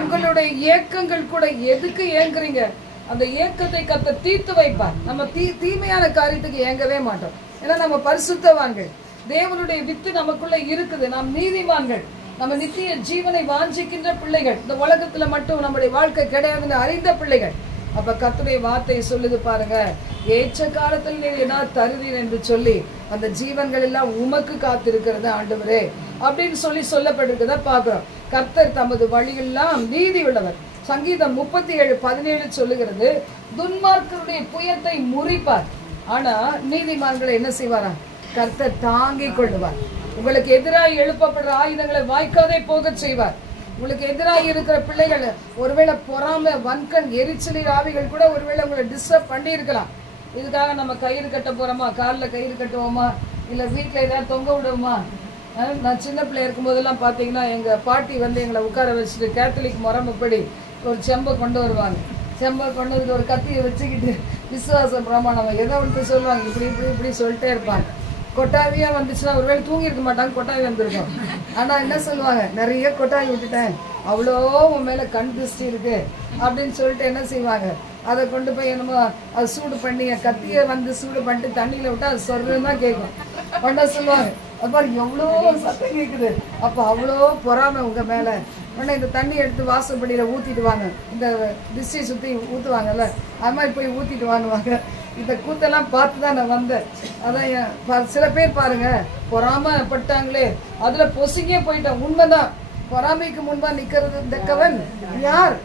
உங்களுடைய ஏக்கங்கள் கூட எதுக்கு ஏங்குறீங்க? அந்த ஏக்கத்தை கர்த்தர் தீர்த்து வைப்பார். நம்ம தீமையான காரியத்துக்கு ஏங்கவே மாட்டோம். ஏன்னா நம்ம பரிசுத்தவான்கள், தேவனுடைய வித்து நமக்குள்ள இருக்குது, நாம் நீதிமான்கள், நம்ம நித்திய ஜீவனை வாஞ்சிக்கின்ற பிள்ளைகள், இந்த உலகத்துல மட்டும் நம்முடைய வாழ்க்கை கிடையாதுன்னு அறிந்த பிள்ளைகள். அப்ப கர்த்தருடைய வார்த்தை சொல்லுது பாருங்க, ஏற்ற காலத்தில் நீ என்ன தருவீர் என்று சொல்லி அந்த ஜீவன்கள் எல்லாம் உமக்கு காத்திருக்கிறது ஆண்டவரே அப்படின்னு சொல்லப்பட்டிருக்கிறத பாக்குறோம். கர்த்தர் தமது வழியெல்லாம் நீதி உள்ளவர். சங்கீதம் 37:17 சொல்லுகிறது, துன்மார்க்கருடைய புயத்தை முறிப்பார், ஆனா நீதிமான்களை என்ன செய்வாரா? கர்த்தர் தாங்கிக் கொள்ளுவார். உங்களுக்கு எதிராக எழுப்பப்படுற ஆயுதங்களை வாய்க்காதே போக செய்வார். உங்களுக்கு எதிராக இருக்கிற பிள்ளைகள் ஒருவேளை பொறாம, வன்கண், எரிச்சலி ஆவிகள் கூட ஒருவேளை உங்களை டிஸ்டர்ப் பண்ணி இருக்கலாம். இதுக்காக நம்ம கயிறு கட்ட போறோமா, காலில் கயிறு கட்டுவோமா, இல்லை வீட்டில் ஏதாவது தொங்க விடுவோமா? நான் சின்ன பிள்ளை இருக்கும் போதெல்லாம் பார்த்தீங்கன்னா, எங்கள் பாட்டி வந்து எங்களை உட்கார வச்சுட்டு கேத்தலிக் முறைமைப்படி ஒரு செம்பை கொண்டு வருவாங்க. செம்பை கொண்டு வந்துட்டு ஒரு கத்தியை வச்சுக்கிட்டு விசுவாச பிரமாணம் எதை விட்டு சொல்லுவாங்க, இப்படி இப்படி இப்படி சொல்லிட்டே இருப்பாங்க. கொட்டாவியா வந்துச்சுன்னா ஒருவேளை தூங்கி இருக்க மாட்டாங்க, கொட்டாவி வந்திருக்கும். ஆனா என்ன சொல்லுவாங்க, நிறைய கொட்டாவி விட்டுட்டேன், அவ்வளோ உன் மேல கண் திருஷ்டி இருக்கு அப்படின்னு சொல்லிட்டு என்ன செய்வாங்க, அதை கொண்டு போய் என்னமோ அது சூடு பண்ணி, கத்தியை வந்து சூடு பண்ணிட்டு தண்ணியில விட்டா அது சொல்றதுன்னு தான் கேட்கும். கொண்டா சொல்லுவாங்க, அது பாரு எவ்வளோ சத்தம் கேட்குது, அப்போ அவ்வளோ பொறாமை உங்க மேல. உடனே இந்த தண்ணி எடுத்து வாசப்படியில ஊத்திட்டு வாங்க, இந்த திசை சுத்தி ஊத்துவாங்கல்ல, அது மாதிரி போய் ஊத்திட்டு வாங்குவாங்க. இந்த கூத்தெல்லாம் பார்த்து தான் நான் வந்தேன். அதான் சில பேர் பாருங்க, பொறாமப்பட்டாங்களே அதுல பொசுங்கியே போயிட்டேன். உண்மைதான், பொறாமைக்கு முன்பா நிக்கிறது தக்கவன் யார்?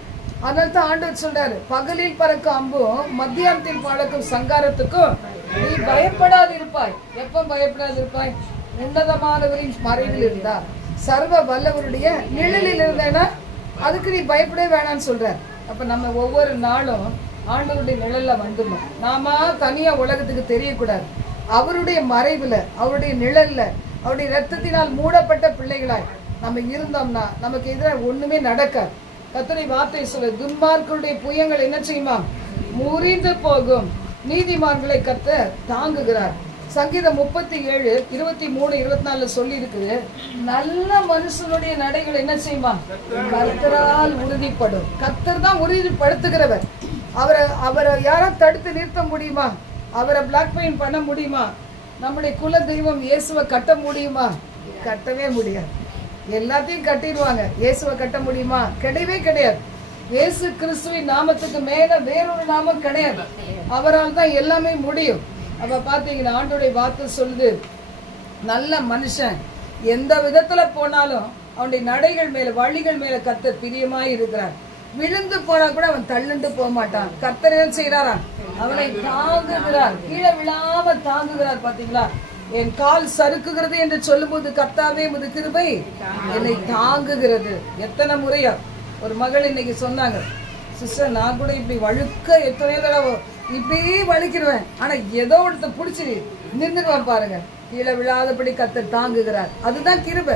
அதனால தான் ஆண்டவர் சொல்றாரு, பகலில் பறக்கும் அம்பும் மத்தியானத்தில் பழக்கும் சங்காரத்துக்கும் நீ பயப்படாது இருப்பாய். எப்ப பயப்படாது இருப்பாய்? உன்னதமானவரின் மறைவில் இருந்தா, சர்வ வல்லவருடைய நிழலில் இருந்தேன்னா அதுக்கு நீ பயப்படவே வேணான்னு சொல்ற. அப்ப நம்ம ஒவ்வொரு நாளும் ஆண்டவருடைய நிழல்ல வந்துடணும். நாம தனியா உலகத்துக்கு தெரியக்கூடாது. அவருடைய மறைவுல, அவருடைய நிழல்ல, அவருடைய ரத்தத்தினால் மூடப்பட்ட பிள்ளைகளாய் நம்ம இருந்தோம்னா நமக்கு எதிராக ஒண்ணுமே நடக்காது. கர்த்தருடைய வார்த்தை சொல்ல, துன்மார்க்கருடைய புயங்கள் என்ன செய்யுமா? முறிந்து போகும், நீதிமான்களை கர்த்தர் தாங்குகிறார். சங்கீதம் 37:23-24 சொல்லி இருக்குது, நல்ல மனுஷனுடைய நடைகள் என்ன செய்யுமா? கர்த்தரால் உறுதிப்படும். கர்த்தர் தான் உறுதிப்படுத்துகிறவர். அவரை யாரா தடுத்து நிறுத்த முடியுமா? அவரை பிளாக்மெயில் பண்ண முடியுமா? நம்முடைய குல தெய்வம் இயேசுவை கட்ட முடியுமா? கட்டவே முடியாது. எல்லாத்தையும் கட்டிடுவாங்க, இயேசுவை கட்ட முடியுமா? கிடையவே கிடையாது. இயேசு கிறிஸ்துவின் நாமத்துக்கு மேல வேறொரு நாமம் கிடையாது. அவரால் தான் எல்லாமே முடியும். அப்ப பாத்தீங்கன்னா ஆண்டோடைய வார்த்தை சொல்லுது, நல்ல மனுஷன் எந்த விதத்துல போனாலும் அவனுடைய நடைகள் மேல வழிகள் மேல கர்த்தர் பிரியமாய் இருக்கிறார். விழுந்து போனா கூட அவன் தள்ளுண்டு போக மாட்டான். கர்த்தர் என்ன செய்யறாரா? அவனை தாங்குகிறார், கீழே விழாம தாங்குகிறார். பாத்தீங்களா? என் கால் சறுக்குகிறது என்று சொல்லும் போது கர்த்தாவே உமது கிருபை என்னை தாங்குகிறது. எத்தனை முறையா ஒரு மகள் இன்னைக்கு சொன்னாங்க, சிஸ்டர் நான் கூட இப்படி வழுக்க எத்தனையோ தடவை இப்படியே வலிக்கிடுவேன், ஆனா ஏதோ ஒருத்த பிடிச்சி நின்றுடுவேன் பாருங்க. கீழே விழாதபடி கர்த்தர் தாங்குகிறார். அதுதான் கிருபை.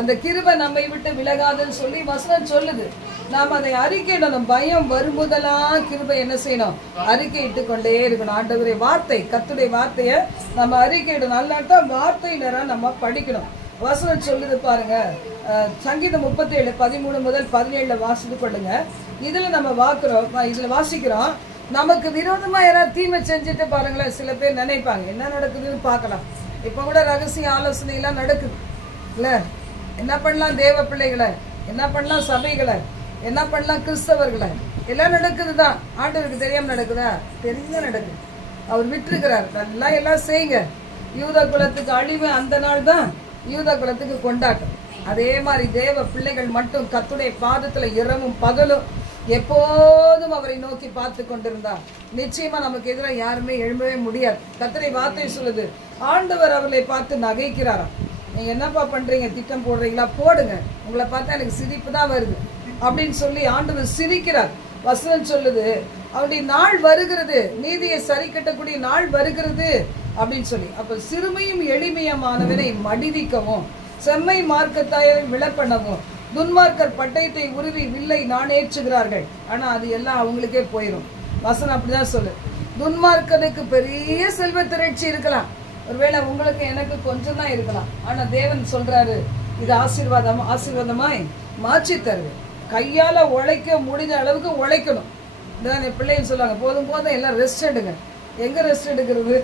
அந்த கிருபை நம்மை விட்டு விலகாதுன்னு சொல்லி வசனம் சொல்லுது. நாம் அதை அறிக்கையிடணும். பயம் வரும்போதெல்லாம் கிருபை என்ன செய்யணும்? அறிக்கையிட்டு கொண்டே இருக்கணும். ஆண்டவரே வார்த்தை, கர்த்தருடைய வார்த்தையை நம்ம அறிக்கையிடணும். அல்லாட்டா வார்த்தை நேரம் நம்ம படிக்கணும். வசனம் சொல்லுது பாருங்க, சங்கீதம் 37 13 முதல் 17 வாசித்து கொள்ளுங்க. இதுல நம்ம வாசிக்கிறோம். நமக்கு விரோதமா யாராவது தீமை செஞ்சுட்டு பாருங்களேன், சில பேர் நினைப்பாங்க என்ன நடக்குதுன்னு பார்க்கலாம். இப்ப கூட ரகசிய ஆலோசனை எல்லாம் நடக்குது இல்ல? என்ன பண்ணலாம் தேவ பிள்ளைகளை, என்ன பண்ணலாம் சபைகளை, என்ன பண்ணலாம் கிறிஸ்தவர்களை, எல்லாம் நடக்குதுதான். ஆண்டவருக்கு தெரியாம நடக்குதா? தெரிஞ்ச நடக்குது. அவர் விட்டுருக்கிறார். நல்லா எல்லாம் செய்யுங்க. யூத குலத்துக்கு அழிவு அந்த நாள் தான் யூத குலத்துக்கு கொண்டாட்டம். அதே மாதிரி தேவ பிள்ளைகள் மட்டும் கர்த்தருடைய பாதத்துல இரவும் பகலும் எப்போதும் அவரை நோக்கி பார்த்து கொண்டிருந்தார். நிச்சயமா நமக்கு எதிராக யாருமே எழும்பவே முடியாது. கர்த்தருடைய வார்த்தை சொல்லுது, ஆண்டவர் அவர்களை பார்த்து நகைக்கிறாராம். நீங்க என்னப்பா பண்றீங்க, திட்டம் போடுறீங்களா? போடுங்க, உங்களை பார்த்தா எனக்கு சிரிப்பு தான் வருது அப்படின்னு சொல்லி ஆண்டவர் சிரிக்கிறார். வசனம் சொல்லுது, அவருடைய நாள் வருகிறது, நீதியை சரி கட்டக்கூடிய நாள் வருகிறது அப்படின்னு சொல்லி. அப்ப சிறுமையும் எளிமையமானவனை மடிவிக்கவும், செம்மை மார்க்கத்தாயை விளப்பண்ணவும், துன்மார்க்கர் பட்டயத்தை உருவி வில்லை நாணேற்றுகிறார்கள். ஆனா அது எல்லாம் அவங்களுக்கே போயிடும். வசனம் அப்படிதான் சொல்லு. துன்மார்க்கனுக்கு பெரிய செல்வ திரட்சி இருக்கலாம், ஒருவேளை உங்களுக்கு எனக்கு கொஞ்சம் தான் இருக்கலாம். ஆனா தேவன் சொல்றாரு, இது ஆசீர்வாதமாய் மாற்றி தருவேன். கையால உழைக்க முடிஞ்ச அளவுக்கு உழைக்கணும். இதான் என் பிள்ளைங்க சொல்லுவாங்க, போதும் போதும் எல்லாம் ரெஸ்ட் எடுங்க. எங்க ரெஸ்ட் எடுக்கிறது,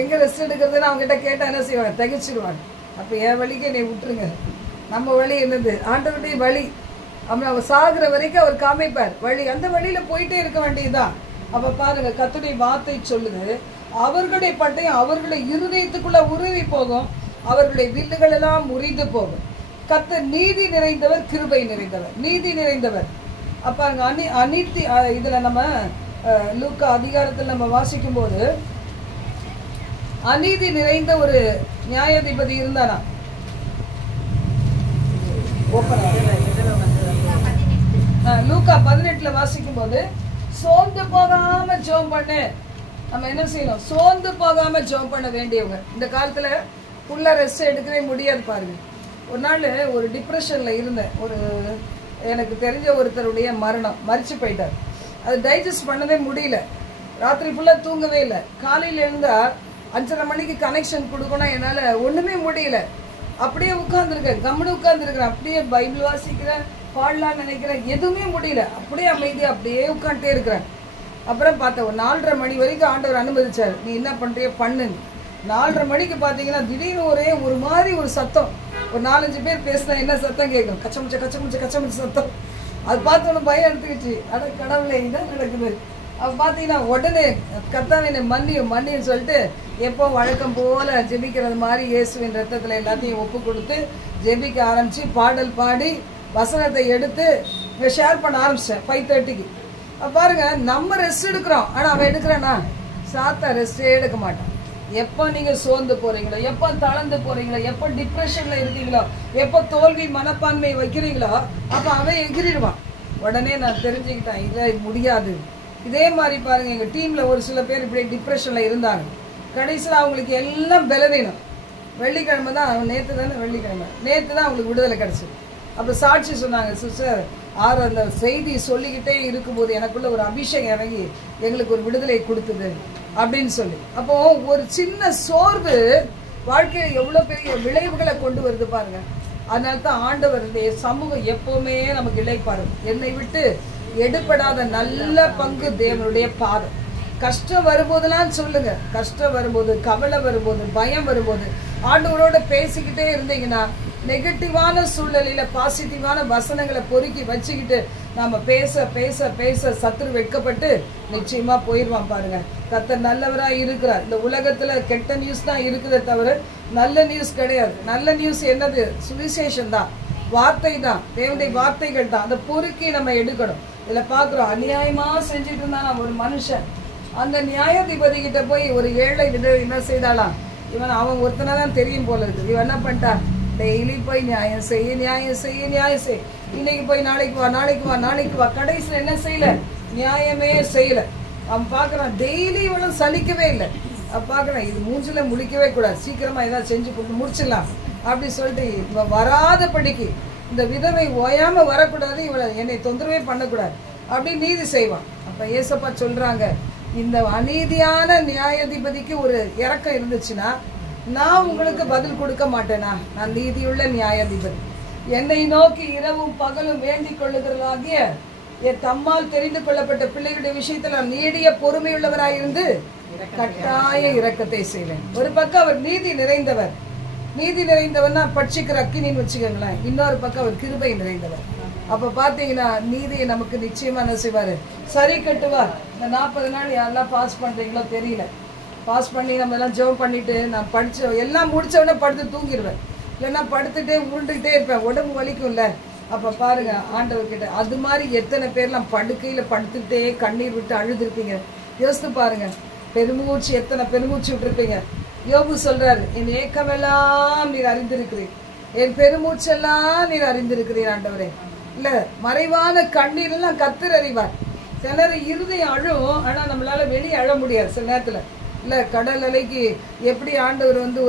எங்க ரெஸ்ட் எடுக்கிறதுன்னு அவங்க கிட்ட கேட்டா என்ன செய்வாங்க? தகிச்சிடுவாங்க. அப்ப என் வழிக்கு என்னை விட்டுருங்க. நம்ம வழி என்னது? ஆண்டவருடைய வழி. அவன் சாகுற வரைக்கும் அவர் காமிப்பார் வழி. அந்த வழியில போயிட்டே இருக்க வேண்டியதுதான். அப்ப பாருங்க, கர்த்தருடைய வார்த்தை சொல்லுது, அவர்களுடைய பட்டயம் அவர்களுடைய இருதயத்துக்குள்ள உருவி போகும், அவர்களுடைய வில்லுகள் எல்லாம் முறிந்து போகும். கர்த்தர் நீதி நிறைந்தவர், கிருபை நிறைந்தவர், நீதி நிறைந்தவர். அப்ப அநீதி இதுல நம்ம லூக்கா அதிகாரத்தில் நம்ம வாசிக்கும் போது, அநீதி நிறைந்த ஒரு நியாயாதிபதி இருந்தானா? லூக்கா 18 வாசிக்கும் போது, சோர்ந்து போகாம ஜெபம் பண்ணு. நம்ம என்ன செய்யணும்? சோர்ந்து போகாம ஜெபம் பண்ண வேண்டியவங்க. இந்த காலத்துல ஃபுல்லா ரெஸ்ட் எடுக்கவே முடியாது பாருங்க. ஒரு நாள் ஒரு டிப்ரெஷன்ல இருந்தேன். ஒரு எனக்கு தெரிஞ்ச ஒருத்தருடைய மரிச்சு போயிட்டார். அது டைஜஸ்ட் பண்ணவே முடியல. ராத்திரி ஃபுல்லா தூங்கவே இல்லை. காலையில எழுந்தா 5:30 மணிக்கு கனெக்ஷன் கொடுக்கணும், என்னால ஒண்ணுமே முடியல. அப்படியே உட்கார்ந்துருக்கேன், கம்முன்னு உட்கார்ந்துருக்கிறேன். அப்படியே பைபிள் வாசிக்கிறேன், பாடலான்னு நினைக்கிறேன், எதுவுமே முடியல. அப்படியே அமைதியா அப்படியே உட்காந்துட்டே இருக்கிறேன். அப்புறம் பார்த்தேன், ஒரு 4:30 மணி வரைக்கும் ஆண்டவர் அனுமதிச்சார், நீ என்ன பண்றிய பண்ணு. 4:30 மணிக்கு பார்த்தீங்கன்னா திடீர்னு ஒரு மாதிரி ஒரு சத்தம். ஒரு 4-5 பேர் பேசினா என்ன சத்தம் கேட்கும்? கச்சமுச்ச சத்தம். அது பார்த்தோன்னு பயம் எடுத்துக்கிச்சு. அட கடவுளே, இதான் நடக்குது. அப்போ பார்த்தீங்கன்னா உடனே கர்த்தாவே மன்னின்னு சொல்லிட்டு எப்போ வழக்கம் போல ஜெபிக்கிறது மாதிரி இயேசுவின் ரத்தத்தில் எல்லாத்தையும் ஒப்பு கொடுத்து ஜெபிக்க ஆரம்பிச்சு, பாடல் பாடி வசனத்தை எடுத்து ஷேர் பண்ண ஆரம்பிச்சேன் 5:30க்கு. பாருங்க, நம்ம ரெஸ்ட் எடுக்கிறோம், ஆனால் அவன் எடுக்கிறானா? சாத்தா ரெஸ்டே எடுக்க மாட்டான். எப்போ நீங்க சோர்ந்து போறீங்களோ, எப்போ தளர்ந்து போறீங்களோ, எப்போ டிப்ரெஷன்ல இருக்கீங்களோ, எப்போ தோல்வி மனப்பான்மை வைக்கிறீங்களோ, அப்ப அவன் எகிரிடுவான். உடனே நான் தெரிஞ்சுக்கிட்டேன், இதை முடியாது. இதே மாதிரி பாருங்க, எங்க டீம்ல ஒரு சில பேர் இப்படி டிப்ரெஷன்ல இருந்தாங்க. கடைசியில் அவங்களுக்கு எல்லாம் பலவீனம். வெள்ளிக்கிழமை தான், நேற்று தான் அவங்களுக்கு விடுதலை கிடைச்சது. அப்போ சாட்சி சொன்னாங்க, சிஸ்டர் அந்த செய்தி சொல்லிக்கிட்டே இருக்கும்போது எனக்குள்ள ஒரு அபிஷேகம் இறங்கி எங்களுக்கு ஒரு விடுதலை கொடுத்தது அப்படின்னு சொல்லி. அப்போ ஒரு சின்ன சோர்வு வாழ்க்கையில் எவ்வளோ பெரிய விளைவுகளை கொண்டு வருது பாருங்க. அதனால தான் ஆண்டவருடைய சமூகம் எப்பவுமே நமக்கு இளைப்பாறும். என்னை விட்டு எடுபடாத நல்ல பங்கு தேவனுடைய பாதம். கஷ்டம் வரும்போதெல்லாம் சொல்லுங்க, கஷ்டம் வரும்போது, கவலை வரும்போது, பயம் வரும்போது ஆண்டவரோட பேசிக்கிட்டே இருந்தீங்கன்னா நெகட்டிவான சூழ்நிலையில பாசிட்டிவான வசனங்களை பொறுக்கி வச்சுக்கிட்டு நாம பேச பேச பேச சத்துரு வெட்கப்பட்டு நிச்சயமா போயிடுவான். பாருங்க, கர்த்தர் நல்லவரா இருக்கிறார். இந்த உலகத்துல கெட்ட நியூஸ் தான் இருக்குதே தவிர நல்ல நியூஸ் கிடையாது. நல்ல நியூஸ் என்னது? சுவிசேஷம் தான், வார்த்தை தான், தேவனுடைய வார்த்தைகள் தான். அதை பொறுக்கி நம்ம எடுக்கணும். இதுல பாக்குறோம், அநியாயமா செஞ்சுட்டு இருந்தான் ஒரு மனுஷன். அந்த நியாயாதிபதி கிட்ட போய் ஒரு ஏழை விதவை என்ன செய்தாலாம், இவன் அவன் ஒருத்தனை தான் தெரியும் போல இருக்குது. இவன் என்ன பண்ணிட்டான், டெய்லி போய் நியாயம் செய்ய நியாயம் செய்ய நியாயம் செய், இன்னைக்கு போய் நாளைக்கு வா நாளைக்கு வா நாளைக்கு வா. கடைசியில் என்ன செய்யல, நியாயமே செய்யல. அவன் பாக்குறான் டெய்லி இவனும் சலிக்கவே இல்லை. அவன் பாக்குறான் இது மூஞ்சில முழிக்கவே கூடாது, சீக்கிரமா ஏதாவது செஞ்சு போட்டு முடிச்சிடலாம் அப்படி சொல்லிட்டு இவன் வராதபடிக்கு இந்த விதவை ஓயாம வரக்கூடாது, இவளை என்னை தொந்தரவே பண்ணக்கூடாது அப்படி நீதி செய்வான். அப்ப ஏசப்பா சொல்றாங்க, இந்த அநீதியான நியாயாதிபதிக்கு ஒரு இரக்கம் இருந்துச்சுன்னா நான் உங்களுக்கு பதில் கொடுக்க மாட்டேனா? நான் நீதியுள்ள நியாயாதிபதி. என்னை நோக்கி இரவும் பகலும் வேண்டிக் கொள்ளுகிறதாகிய என் தம்மால் தெரிந்து கொள்ளப்பட்ட பிள்ளைகளுடைய விஷயத்துல நான் நீடிய பொறுமையுள்ளவராயிருந்து கட்டாய இரக்கத்தை செய்வேன். ஒரு பக்கம் அவர் நீதி நிறைந்தவர். நீதி நிறைந்தவர்னா பட்சிக்கிற அக்கினின்னு வச்சுக்கோங்களேன். இன்னொரு பக்கம் அவர் கிருபை நிறைந்தவர். அப்ப பாத்தீங்கன்னா நீதியை நமக்கு நிச்சயமா என்ன செய்வாரு, சரி கட்டுவார். இந்த 40 நாள் யாரெல்லாம் பாஸ் பண்றீங்களோ தெரியல, பாஸ் பண்ணி நம்ம எல்லாம் ஜெபம் பண்ணிட்டு நான் படிச்ச எல்லாம் முடிச்ச உடனே படுத்து தூங்கிடுவேன். இல்லைன்னா படுத்துட்டே உருண்டுகிட்டே இருப்பேன், உடம்பு வலிக்கும்ல. அப்ப பாருங்க ஆண்டவர்கிட்ட அது மாதிரி எத்தனை பேர்லாம் படுக்கையில படுத்துக்கிட்டே கண்ணீர் விட்டு அழுதுருப்பீங்க. யோசித்து பாருங்க, பெருமூச்சு எத்தனை பெருமூச்சு விட்டுருப்பீங்க. யோபு சொல்றாரு, என் ஏக்கமெல்லாம் நீர் அறிந்திருக்கிறீர், என் பெருமூச்செல்லாம் நீர் அறிந்திருக்கிறீர் ஆண்டவரே. இல்ல மறைவான கண்ணீர் எல்லாம் கர்த்தர் அறிவார். சிலர் இருதயம் அழும், ஆனா நம்மளால வெளியே அழ முடியாது சில நேரத்துல. இல்ல கடல் அலைக்கு எப்படி ஆண்டவர் வந்து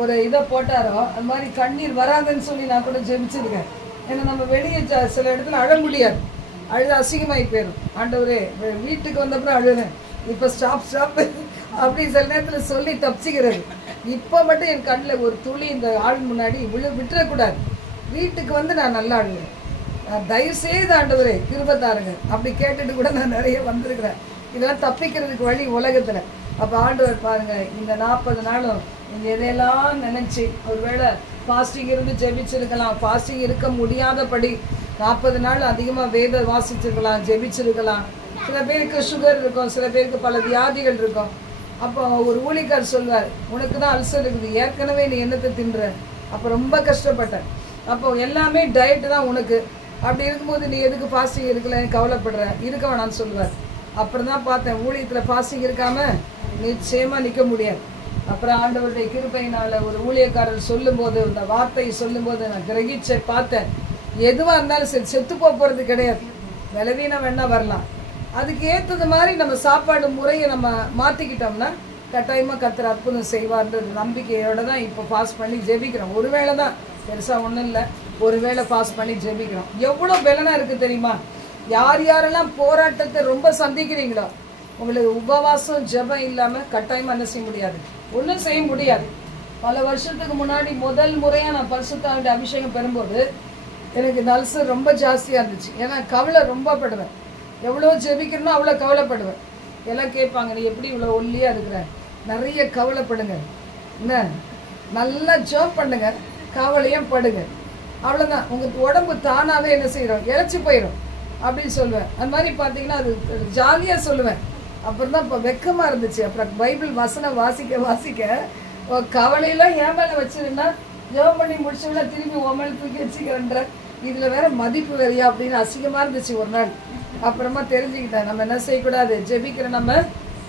ஒரு இதை போட்டாரோ அது மாதிரி கண்ணீர் வராதுன்னு சொல்லி நான் கூட ஜெபிச்சிருக்கேன். ஏன்னா நம்ம வெளியே சில இடத்துல அழ முடியாது, அழுது அசிங்கமாகி போயிடும். ஆண்டவரே வீட்டுக்கு வந்தப்பறம் அழுறேன், இப்ப ஸ்டாப் ஸ்டாப் அப்படி சில நேரத்துல சொல்லி தப்பிச்சுக்கிறது. இப்ப மட்டும் என் கண்ணில் ஒரு துளி இந்த ஆள் முன்னாடி விட்டுறக்கூடாது. வீட்டுக்கு வந்து நான் நல்லா அழுவேன். தயவு செய்து ஆண்டவரே கிருபை தாருங்க அப்படி கேட்டுட்டு கூட நான் நிறைய வந்திருக்கிறேன். இதெல்லாம் தப்பிக்கிறதுக்கு வழி உலகத்துல. அப்ப ஆண்டவர் பாருங்க, இந்த 40 நாளும் நீங்க எதையெல்லாம் நினைச்சு ஒருவேளை ஃபாஸ்டிங் இருந்து ஜெபிச்சிருக்கலாம், ஃபாஸ்டிங் இருக்க முடியாதபடி 40 நாள் அதிகமா வேத வாசிச்சிருக்கலாம், ஜெபிச்சிருக்கலாம். சில பேருக்கு சுகர் இருக்கும், சில பேருக்கு பல வியாதிகள் இருக்கும். அப்போ ஒரு ஊழியக்கார் சொல்வார், உனக்கு தான் அல்சர் இருக்குது, ஏற்கனவே நீ என்னத்தை தின்ற, அப்போ ரொம்ப கஷ்டப்பட்ட, அப்போ எல்லாமே டயட்டு தான் உனக்கு. அப்படி இருக்கும்போது நீ எதுக்கு ஃபாஸ்டிங் இருக்கலன்னு கவலைப்படுற, இருக்க வேணான்னு சொல்லுவார். அப்புறம் தான் பார்த்தேன், ஊழியத்தில் ஃபாஸ்டிங் இருக்காம நிச்சயமா நிற்க முடியாது. அப்புறம் ஆண்டவருடைய கிருபையினால ஒரு ஊழியக்காரர் சொல்லும்போது, இந்த வார்த்தையை சொல்லும்போது நான் கிரகிச்ச பார்த்தேன், எதுவாக இருந்தாலும் சரி செத்து போகிறது கிடையாது. விளைவீனம் வேணா வரலாம், அதுக்கு ஏற்றது மாதிரி நம்ம சாப்பாடு முறையை நம்ம மாற்றிக்கிட்டோம்னா கட்டாயமாக கர்த்தர் அற்புதம் செய்வார்ன்றது நம்பிக்கையோட தான் இப்போ பாஸ் பண்ணி ஜெபிக்கிறோம். ஒருவேளை தான், பெருசாக ஒன்றும் இல்லை, ஒருவேளை பாஸ் பண்ணி ஜெபிக்கிறோம். எவ்வளோ பலனாக இருக்குது தெரியுமா? யார் யாரெல்லாம் போராட்டத்தை ரொம்ப சந்திக்கிறீங்களோ உங்களுக்கு உபவாசம் ஜெபம் இல்லாமல் கட்டாயமாக என்ன செய்ய முடியாது, ஒன்றும் செய்ய முடியாது. பல வருஷத்துக்கு முன்னாடி முதல் முறையாக நான் பரிசுத்தாவிய அபிஷேகம் பெறும்போது எனக்கு அல்சர் ரொம்ப ஜாஸ்தியாக இருந்துச்சு. ஏன்னா கவலை ரொம்ப படுவேன், எவ்வளோ ஜெபிக்கிறனோ அவ்வளோ கவலைப்படுவேன். எல்லாம் கேட்பாங்க, நீ எப்படி இவ்வளோ ஒல்லியாக இருக்கிற, நிறைய கவலைப்படுங்க, என்ன நல்லா ஜெபம் பண்ணுங்க, கவலையும் படுங்க, அவ்வளோதான். உங்கள் உடம்பு தானாகவே என்ன செய்கிறோம், இழைச்சி போயிடும் அப்படின்னு சொல்லுவேன். அந்த மாதிரி பார்த்தீங்கன்னா அது ஜாலியாக சொல்லுவேன். அப்புறம் தான் இப்போ வெக்கமாக இருந்துச்சு. அப்புறம் பைபிள் வசனம் வாசிக்க வாசிக்க கவலையெல்லாம் ஏன் மேலே வச்சுருந்தா ஜெபம் பண்ணி முடிச்சோம்னா திரும்பி உமேல் தூக்கி வச்சுக்கிறன்ற, இதில் வேற மதிப்பு வேறையா அப்படின்னு அசிங்கமாக இருந்துச்சு ஒரு நாள். அப்புறமா தெரிஞ்சுக்கிட்டேன், நம்ம என்ன செய்யக்கூடாது, ஜெபிக்கிற நம்ம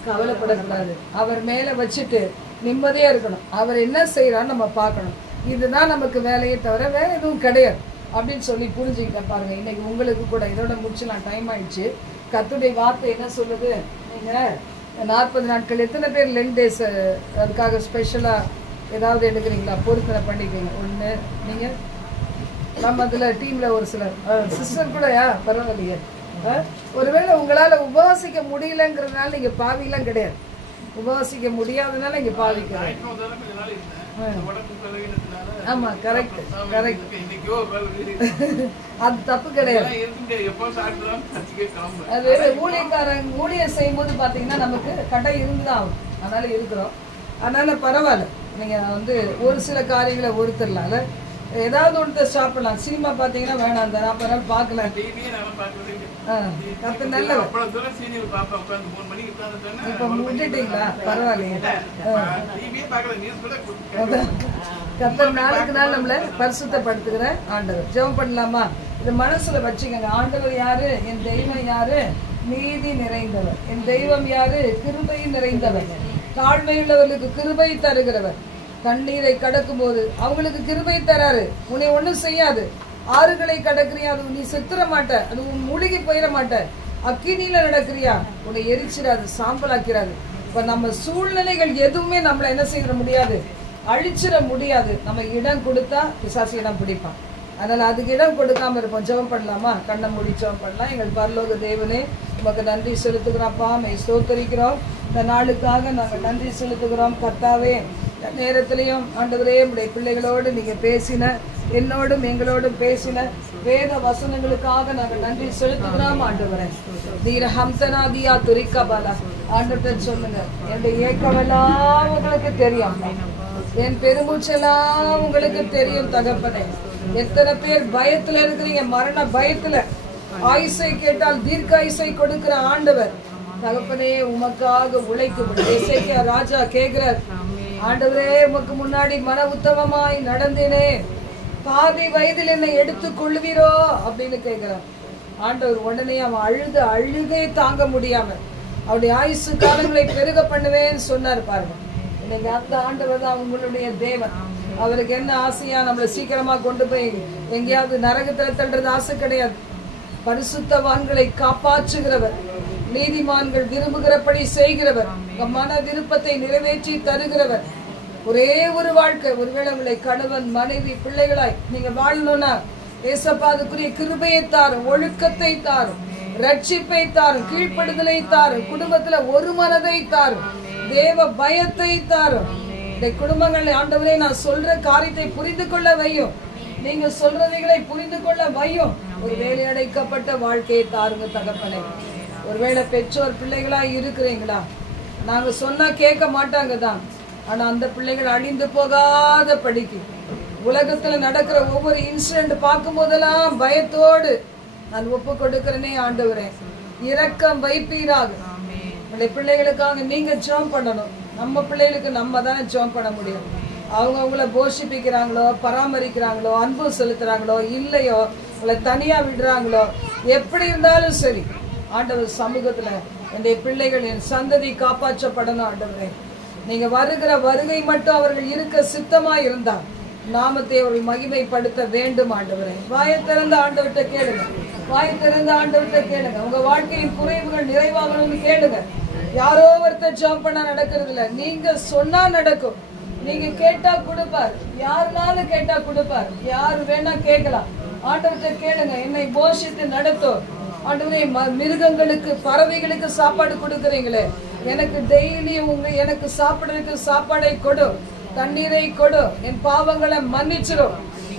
கவலைப்படக்கூடாது, அவர் மேலே வச்சுட்டு நிம்மதியாக இருக்கணும். அவர் என்ன செய்கிறான்னு நம்ம பார்க்கணும். இதுதான் நமக்கு வேலையே தவிர வேற எதுவும் கிடையாது அப்படின்னு சொல்லி புரிஞ்சுக்கிட்டேன். பாருங்க, இன்னைக்கு உங்களுக்கு கூட இதோட முடிச்சுலாம் டைம் ஆயிடுச்சு. கர்த்தருடைய வார்த்தை என்ன சொல்லுது, நீங்கள் 40 நாட்கள் எத்தனை பேர் லென் டேஸ் அதுக்காக ஸ்பெஷலாக ஏதாவது எடுக்கிறீங்களா, பொருத்தனை பண்ணிக்கிறீங்க? ஒன்று நீங்கள் நம்ம அதில் டீமில் ஒரு சிலர் சிஸ்டர் கூடயா, பரவாயில்லையே. ஒருவேளை உங்களால் உபவாசிக்க முடியலங்கிறதுனால நீங்கள் பாவிலாம் கிடையாது, உபவாசிக்க முடியாதனால இங்கே பாவிக்கிறேன். ஆமா, கரெக்ட் கரெக்ட், அது தப்பு கிடையாது. அது ஊழியக்காரன் ஊழியர் செய்யும் போது பாத்தீங்கன்னா நமக்கு கடை இருந்துதான் ஆகும், அதனால இருக்கிறோம். அதனால பரவாயில்ல, நீங்க வந்து ஒரு சில காரியங்களை ஒருத்தரலால ஏதாவது ஒன்று சாப்பிடலாம். சினிமா பார்த்தீங்கன்னா வேணாம், அந்த 40 நாள் பார்க்கல. டிவியே நாம பார்க்கறதே இல்லை. கத்து நல்லவர். அவ்வளவு தூரம் சீரியல் பார்ப்பேன், உட்கார்ந்து 3 மணிக்கு உட்கார்ந்து சொன்னா இப்போ விட்டுட்டீங்களா? பரவாயில்லையே. டிவியே பார்க்கல, நியூஸ் கூட கர்த்தர் நாளுக்கு நாள் நம்மளை பரிசுத்தப்படுத்துகிற ஆண்டவர். ஜெபம் பண்ணலாமா? இது மனசுல வச்சுக்கோங்க. ஆண்டவர் யாரு? என் தெய்வம் யாரு? நீதி நிறைந்தவர். என் தெய்வம் யாரு? கிருபை நிறைந்தவர். தாழ்மையுள்ளவர்களுக்கு கிருபை தருகிறவர். கண்ணீரை கடக்கும் போது அவங்களுக்கு கிருபை தராரு. உன்னை ஒண்ணும் செய்யாது. ஆறுகளை கடக்குறியா, அது நீ செத்துற மாட்ட, அது உன் மூழ்கி போயிட மாட்ட. அக்கினியில நடக்கிறியா, உன்னை எரிச்சிடாது, சாம்பலாக்கிறாது. இப்ப நம்ம சூழ்நிலைகள் எதுவுமே நம்மள என்ன செய்ய முடியாது, அழிச்சிட முடியாது. நம்ம இடம் கொடுத்தா பிசாசு இடம் பிடிப்பான். அதனால அதுக்கு இடம் கொடுக்காம இருப்போம். ஜெபம் பண்ணலாமா? கண்ணை மூடி ஜெபம் பண்ணலாம். எங்கள் பரலோக தேவனே, உமக்கு நன்றி செலுத்துகிறோம்ப்பா, மெய் ஸ்தோத்தரிக்கிறோம். இந்த நாளுக்காக நாங்கள் நன்றி செலுத்துகிறோம். கர்த்தாவே, நேரத்திலையும் ஆண்டவரே உடைய பிள்ளைகளோடு நீங்க பேசின, என்னோடும் எங்களோடும் பேசின வேத வசனங்களுக்காக நாங்கள் நன்றி செலுத்துகிறோம். ஆண்டவரே, தீர ஹம்சனாதியா துரிக்கபாலா, ஆண்டவர்கிட்ட சொல்லுங்க, என்னுடைய ஏக்கமெல்லாம் உங்களுக்கு தெரியும், என் பெருமூச்செல்லாம் உங்களுக்கு தெரியும் தகப்பனே. எத்தனை பேர் பயத்துல இருக்கிறீங்க, மரண பயத்துல. ஆயுசை கேட்டால் தீர்க்க ஆயுசை கொடுக்கிற ஆண்டவர் தகப்பனே, உமக்காக உழைக்க ராஜா கேட்கிறார், ஆண்டவரே உமக்கு முன்னாடி மன உத்தமமாய் நடந்தேனே, பாதி வயதில் என்னை எடுத்துக் கொள்வீரோ அப்படின்னு கேட்கிறார். ஆண்டவர் உடனே அவன் அழுகை தாங்க முடியாம அவருடைய ஆயுசு காலங்களை பெருக பண்ணுவேன்னு சொன்னார். பாருங்க, இன்னைக்கு அந்த ஆண்டவர் தான் உங்களுடைய தேவன். அவருக்கு என்ன ஆசையா நம்மளை சீக்கிரமா கொண்டு போய் எங்கேயாவது நரகத்துல தள்ளுறது ஆசை கிடையாது. பரிசுத்தவான்களை காப்பாற்றுகிறவர், நீதிமான்கள் விரும்புகிறபடி செய்கிறவர், மன விருப்பத்தை நிறைவேற்றி தருகிறவர். ஒரே ஒரு வாழ்க்கை, ஒருவேளை உங்களை கணவன் மனைவி பிள்ளைகளாய் நீங்க வாழணும்னா ஏசப்பாதுக்குரிய கிருபையை தாரும், ஒழுக்கத்தை தாரும், ரட்சிப்பை தாரும், கீழ்ப்படுதலை தாரும், குடும்பத்துல ஒரு மனதை தாரும், தேவ பயத்தை தாரும். இந்த குடும்பங்கள் ஆண்டவரே நான் சொல்ற காரியத்தை புரிந்து கொள்ள வையும், நீங்க சொல்றவைகளை புரிந்து கொள்ள வையும். ஒரு வேலை அடைக்கப்பட்ட வாழ்க்கையை தாருங்க தகப்பனே. ஒருவேளை பெற்றோர் பிள்ளைகளா இருக்கிறீங்களா, நாங்க சொன்னா கேட்க மாட்டாங்க தான், ஆனா அந்த பிள்ளைகள் அழிந்து போகாத படிக்கு உலகத்துல நடக்கிற ஒவ்வொரு இன்சிடென்ட் பார்க்கும் போதெல்லாம் பயத்தோடு நான் ஒப்பு கொடுக்கிறேனே ஆண்டவரே, இரக்கம் வைப்பீராக. உங்களுடைய பிள்ளைகளுக்காக நீங்க ஜெபம் பண்ணணும். நம்ம பிள்ளைகளுக்கு நம்ம தானே ஜெபம் பண்ண முடியும். அவங்க அவங்கள போஷிப்பிக்கிறாங்களோ, பராமரிக்கிறாங்களோ, அன்பு செலுத்துறாங்களோ இல்லையோ, உங்களை தனியா விடுறாங்களோ, எப்படி இருந்தாலும் சரி ஆண்டவர் சமூகத்துல என்னுடைய பிள்ளைகள், என் சந்ததி காப்பாற்றப்படணும். ஆண்டவரே, நீங்க வருகிற வருகை மட்டும் அவர்கள் இருக்க சித்தமா இருந்தா நாமத்தை அவர்கள் மகிமைப்படுத்த வேண்டும். ஆண்டவரே, வாயை திறந்த ஆண்டவர்கிட்ட கேளுங்க, வாயை திறந்த ஆண்டவர்கிட்ட கேளுங்க. உங்க வாழ்க்கையின் குறைவுகள் நிறைவாகணும்னு கேளுங்க. யாரோ ஒருத்தர் ஜெபம் பண்ணா நடக்கிறது இல்ல, நீங்க சொன்னா நடக்கும். நீங்க கேட்டா கொடுப்பார், யாருனாலும் கேட்டா கொடுப்பார், யாரு வேணா கேட்கலாம். ஆண்டவர்கிட்ட கேளுங்க, என்னை போஷித்து நடத்தும் ஆண்டவரே. மிருகங்களுக்கு பறவைகளுக்கு சாப்பாடு கொடுக்குறீங்களே, எனக்கு டெய்லி எனக்கு சாப்பிடுறதுக்கு சாப்பாடை கொடு, தண்ணீரை கொடு, என் பாவங்களை மன்னிச்சிடும்,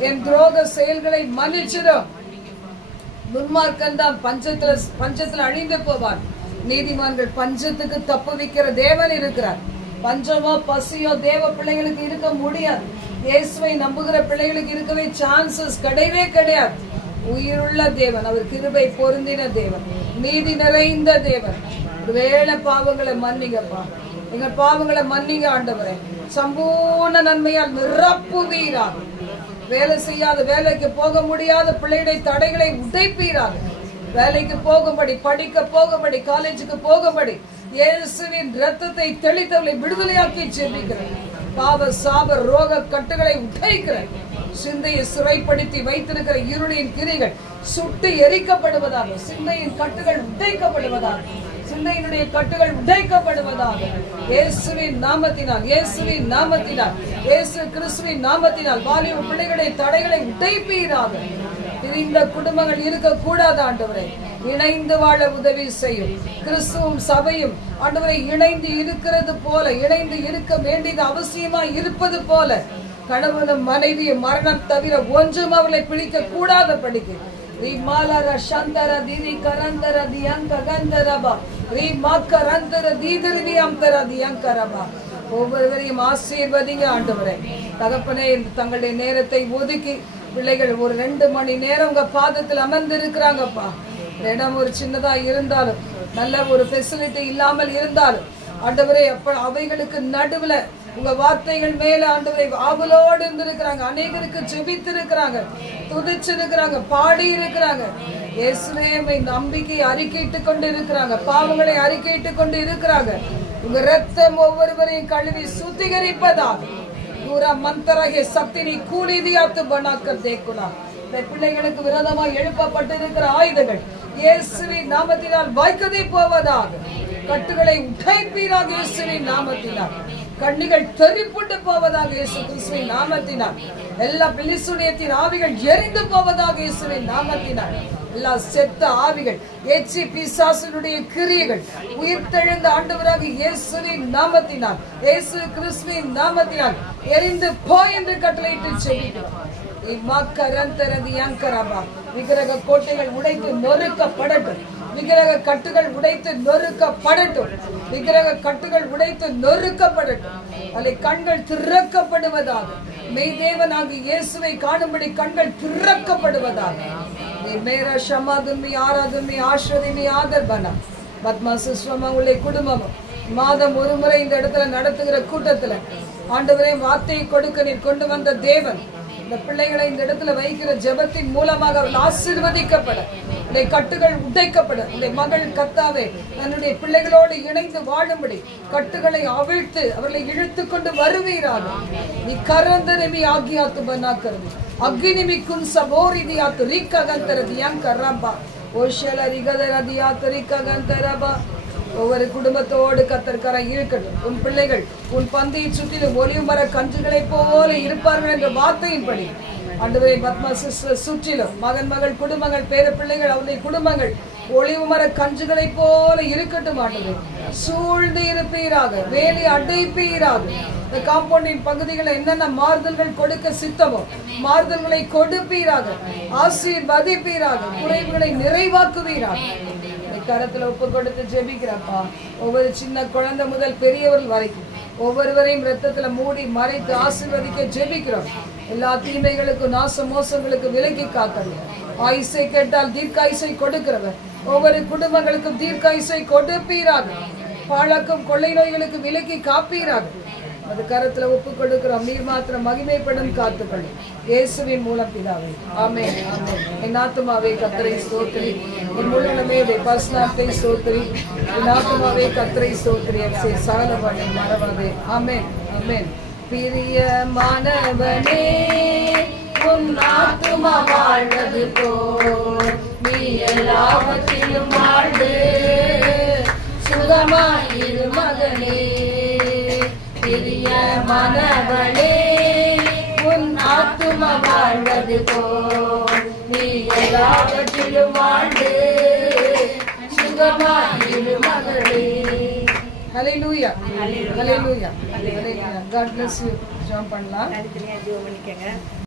என் துரோக செயல்களை மன்னிச்சிடும். துன்மார்க்கன் தான் பஞ்சத்துல அழிந்து போவான், நீதிமான்கள் பஞ்சத்துக்கு தப்பு வைக்கிற தேவன் இருக்கிறார். பஞ்சமோ பசியோ தேவ பிள்ளைகளுக்கு இருக்க முடியாது. இயேசுவை நம்புகிற பிள்ளைகளுக்கு இருக்கவே சான்சஸ் கிடையவே கிடையாது. உயிருள்ள தேவன், அவர் கிருபை பொருந்தின தேவன், நீதி நிறைந்த தேவன். ஒருவேளை பாவங்களை மன்னிங்கப்பா, எங்க பாவங்களை மன்னிங்க ஆண்டவரே. சம்பூர்ண நன்மையால் நிரப்புவீராக. வேலை செய்யாத, வேலைக்கு போக முடியாத பிள்ளைகளை தடைகளை உடைப்பீராக. வேலைக்கு போகும்படி, படிக்க போகும்படி, காலேஜுக்கு போகும்படி இயேசுவின் இரத்தத்தை தெளித்தவர்களை விடுதலையாக்கி ஜெபிக்கிறேன். பாவ சாப ரோக கட்டுகளை உடைக்கிறேன். சிந்தையை சிறைப்படுத்தி வைத்திருக்கிற இருளின் கிரிகள் சுட்டு எரிக்கப்படுவதாக, சிந்தையின் கட்டுகள் உடைக்கப்படுவதாக, சிந்தையினுடைய கட்டுகள் உடைக்கப்படுவதாக. இயேசுவின் நாமத்தினால், இயேசுவின் நாமத்தினால், இயேசு கிறிஸ்துவின் நாமத்தினால் வாலிப பிள்ளைகளை தடைகளை உடைப்பீராக. இந்த குடும்பங்கள் இருக்க கூடாது ஆண்டவரே, இணைந்து வாழ உதவி செய்யும். கிறிஸ்துவும் சபையும் ஆண்டவரை இணைந்து இருக்கிறது போல, இணைந்து இருக்க வேண்டியது அவசியமா இருப்பது போல, கணவனும் மனைவியும் மரணம் தவிர ஒன்றும் அவர்களை பிடிக்க கூடாத படிக்கு ஒவ்வொருவரையும் ஆசீர்வதிங்க ஆண்டவரே. தகப்பனே, தங்களுடைய நேரத்தை ஒதுக்கி பிள்ளைகள் ஒரு 2 மணி நேரம் உங்க பாதத்தில் அமர்ந்து இருக்கிறாங்கப்பா. இடம் ஒரு சின்னதா இருந்தாலும், நல்ல ஒரு ஃபெசிலிட்டி இல்லாமல் இருந்தாலும் ஆண்டவரே, அப்ப அவைகளுக்கு நடுவுல உங்க வார்த்தைகள் மேல ஆண்டவரை ஆவலோடு இருந்திருக்கிறாங்க. அநேகருக்கு ஜெபித்து இருக்கிறாங்க, துதிச்சிருக்கிறாங்க, பாடி இருக்கிறாங்க. இயேசுவே நம்பிக்கை அறிக்கையிட்டு கொண்டு இருக்கிறாங்க, பாவங்களை அறிக்கையிட்டு கொண்டு இருக்கிறாங்க. உங்க ரத்தம் ஒவ்வொருவரையும் கழுவி சுத்திகரிப்பதாக. பூரா மந்தரகே சக்தினி கூலிதியாத்து பனாக்கர் தேக்குலா. பிள்ளைகளுக்கு விரோதமாக எழுப்பப்பட்டிருக்கிற ஆயுதங்கள் இயேசுவின் நாமத்தினால் வாய்க்கதை போவதாக. கட்டுகளை உடைப்பீராக இயேசுவின் நாமத்தினால். கண்ணிகள் தெறிப்புண்டு போவதாக இயேசு கிறிஸ்துவின் நாமத்தினால். எல்லா பிலிசுனியத்தின் ஆவிகள் எரிந்து போவதாக இயேசுவின் நாமத்தினால். எல்லா செத்த ஆவிகள், எச்சி பிசாசுடைய கிரியைகள் உயிர்த்தெழுந்த ஆண்டவராக இயேசுவின் நாமத்தினால், இயேசு கிறிஸ்துவின் நாமத்தினால் எரிந்து போய் என்று கட்டளையிட்டு செல்கிறோம். விக்கிரக கோட்டைகள் உடைத்து நொறுக்கப்படட்டும். விக்கிரக கட்டுகள் உடைத்து நொறுக்கப்படட்டும். விக்கிரக கட்டுகள் உடைத்து நொறுக்கப்படட்டும். அதை கண்கள் திறக்கப்படுவதாக. மெய்தேவனாகி இயேசுவை காணும்படி கண்கள் திறக்கப்படுவதாக. மேரா ஷமாதுமி ஆராதுமி ஆஸ்வதிமி ஆதர்பனா பத்மாசுஸ்வமங்களுடைய குடும்பமும் மாதம் ஒரு முறை இந்த இடத்துல நடத்துகிற கூட்டத்துல ஆண்டவரே வார்த்தையை கொடுக்க நீர் கொண்டு வந்த தேவன். இந்த பிள்ளைகளை இந்த இடத்துல வைக்கிற ஜெபத்தின் மூலமாக அவர்கள் ஆசீர்வதிக்கப்பட, உடைய கட்டுகள் உடைக்கப்பட, உடைய மகள் கத்தாவே தன்னுடைய பிள்ளைகளோடு இணைந்து வாழும்படி கட்டுகளை அவிழ்த்து அவர்களை இழுத்து கொண்டு வருவீராக. நீ கரந்தரமி ஆகியாத்து பனாக்கிறது அக்னிமி குன் சபோரிதியாத்து ரிக்ககந்தரதி யங்கரபா ஓஷல ரிகதரதியாத்து ரிக்ககந்தரபா. ஒவ்வொரு குடும்பத்தோடு கத்தர்கரை இருக்கட்டும். உன் பிள்ளைகள் உன் பந்தியை சுற்றிலும் ஒளிவு மர கன்றுகளை போல இருப்பார்கள் என்ற வார்த்தையின்படி ஆண்டவரே பத்மா சிஸ்டர் சுற்றிலும் மகன் மகள் குடும்பங்கள் பேர பிள்ளைகள் அவருடைய குடும்பங்கள் ஒளிவு மர கன்றுகளை போல இருக்கட்டும். ஆண்டவரே சூழ்ந்து இருப்பீராக, வேலி அடைப்பீராக. இந்த காம்பவுண்டின் பகுதிகளை என்னென்ன மாறுதல்கள் கொடுக்க சித்தமோ மாறுதல்களை கொடுப்பீராக, ஆசீர்வதிப்பீராக, குறைவுகளை நிறைவாக்குவீராக. கரத்துல ஒப்பு கொடுத்து ஜெபிக்கிறப்பா. ஒவ்வொரு சின்ன குழந்தை முதல் பெரியவர்கள் வரைக்கும் ஒவ்வொருவரையும் ரத்தத்துல மூடி மறைத்து ஆசீர்வதிக்க ஜெபிக்கிறோம். எல்லா தீமைகளுக்கும் நாச மோசங்களுக்கு விலக்கி காக்கணும். ஆயுசை கேட்டால் தீர்க்காயுசை கொடுக்கிறவர். ஒவ்வொரு குடும்பங்களுக்கும் தீர்க்காயுசை கொடுப்பீராக. பாழாக்கும் கொள்ளை நோய்களுக்கு விலக்கி காப்பீராக. அது கரத்துல ஒப்பு கொடுக்கிறோம். நீர் மாத்திரம் மகிமைப்படும் காத்துக்கொள்ளும் இயேசுவின் மூலம் பிதாவே, ஆமென். என் ஆத்துமாவே கர்த்தரை ஸ்தோத்திரி, என் முழுமே பரிசுத்தத்தை ஸ்தோத்திரி. என் ஆத்துமாவே கர்த்தரை ஸ்தோத்திரி, சகலவனை மறவாதே. ஆமென், ஆமென். பிரியமானவனே உன் ஆத்துமா வாழ்வது போல் நீ எல்லாவற்றிலும் வாழ்ந்து சுகமாயிரு மகனே. பிரியமானவளே உன் ஆத்துமா வாழ்வது போல் நீ எல்லாவற்றிலும் வாழ்ந்து சுகமாயிரு மகளே. ஹல்லேலூயா, ஹல்லேலூயா, ஹல்லேலூயா. God bless you. ஜெபம் பண்ணலாம்.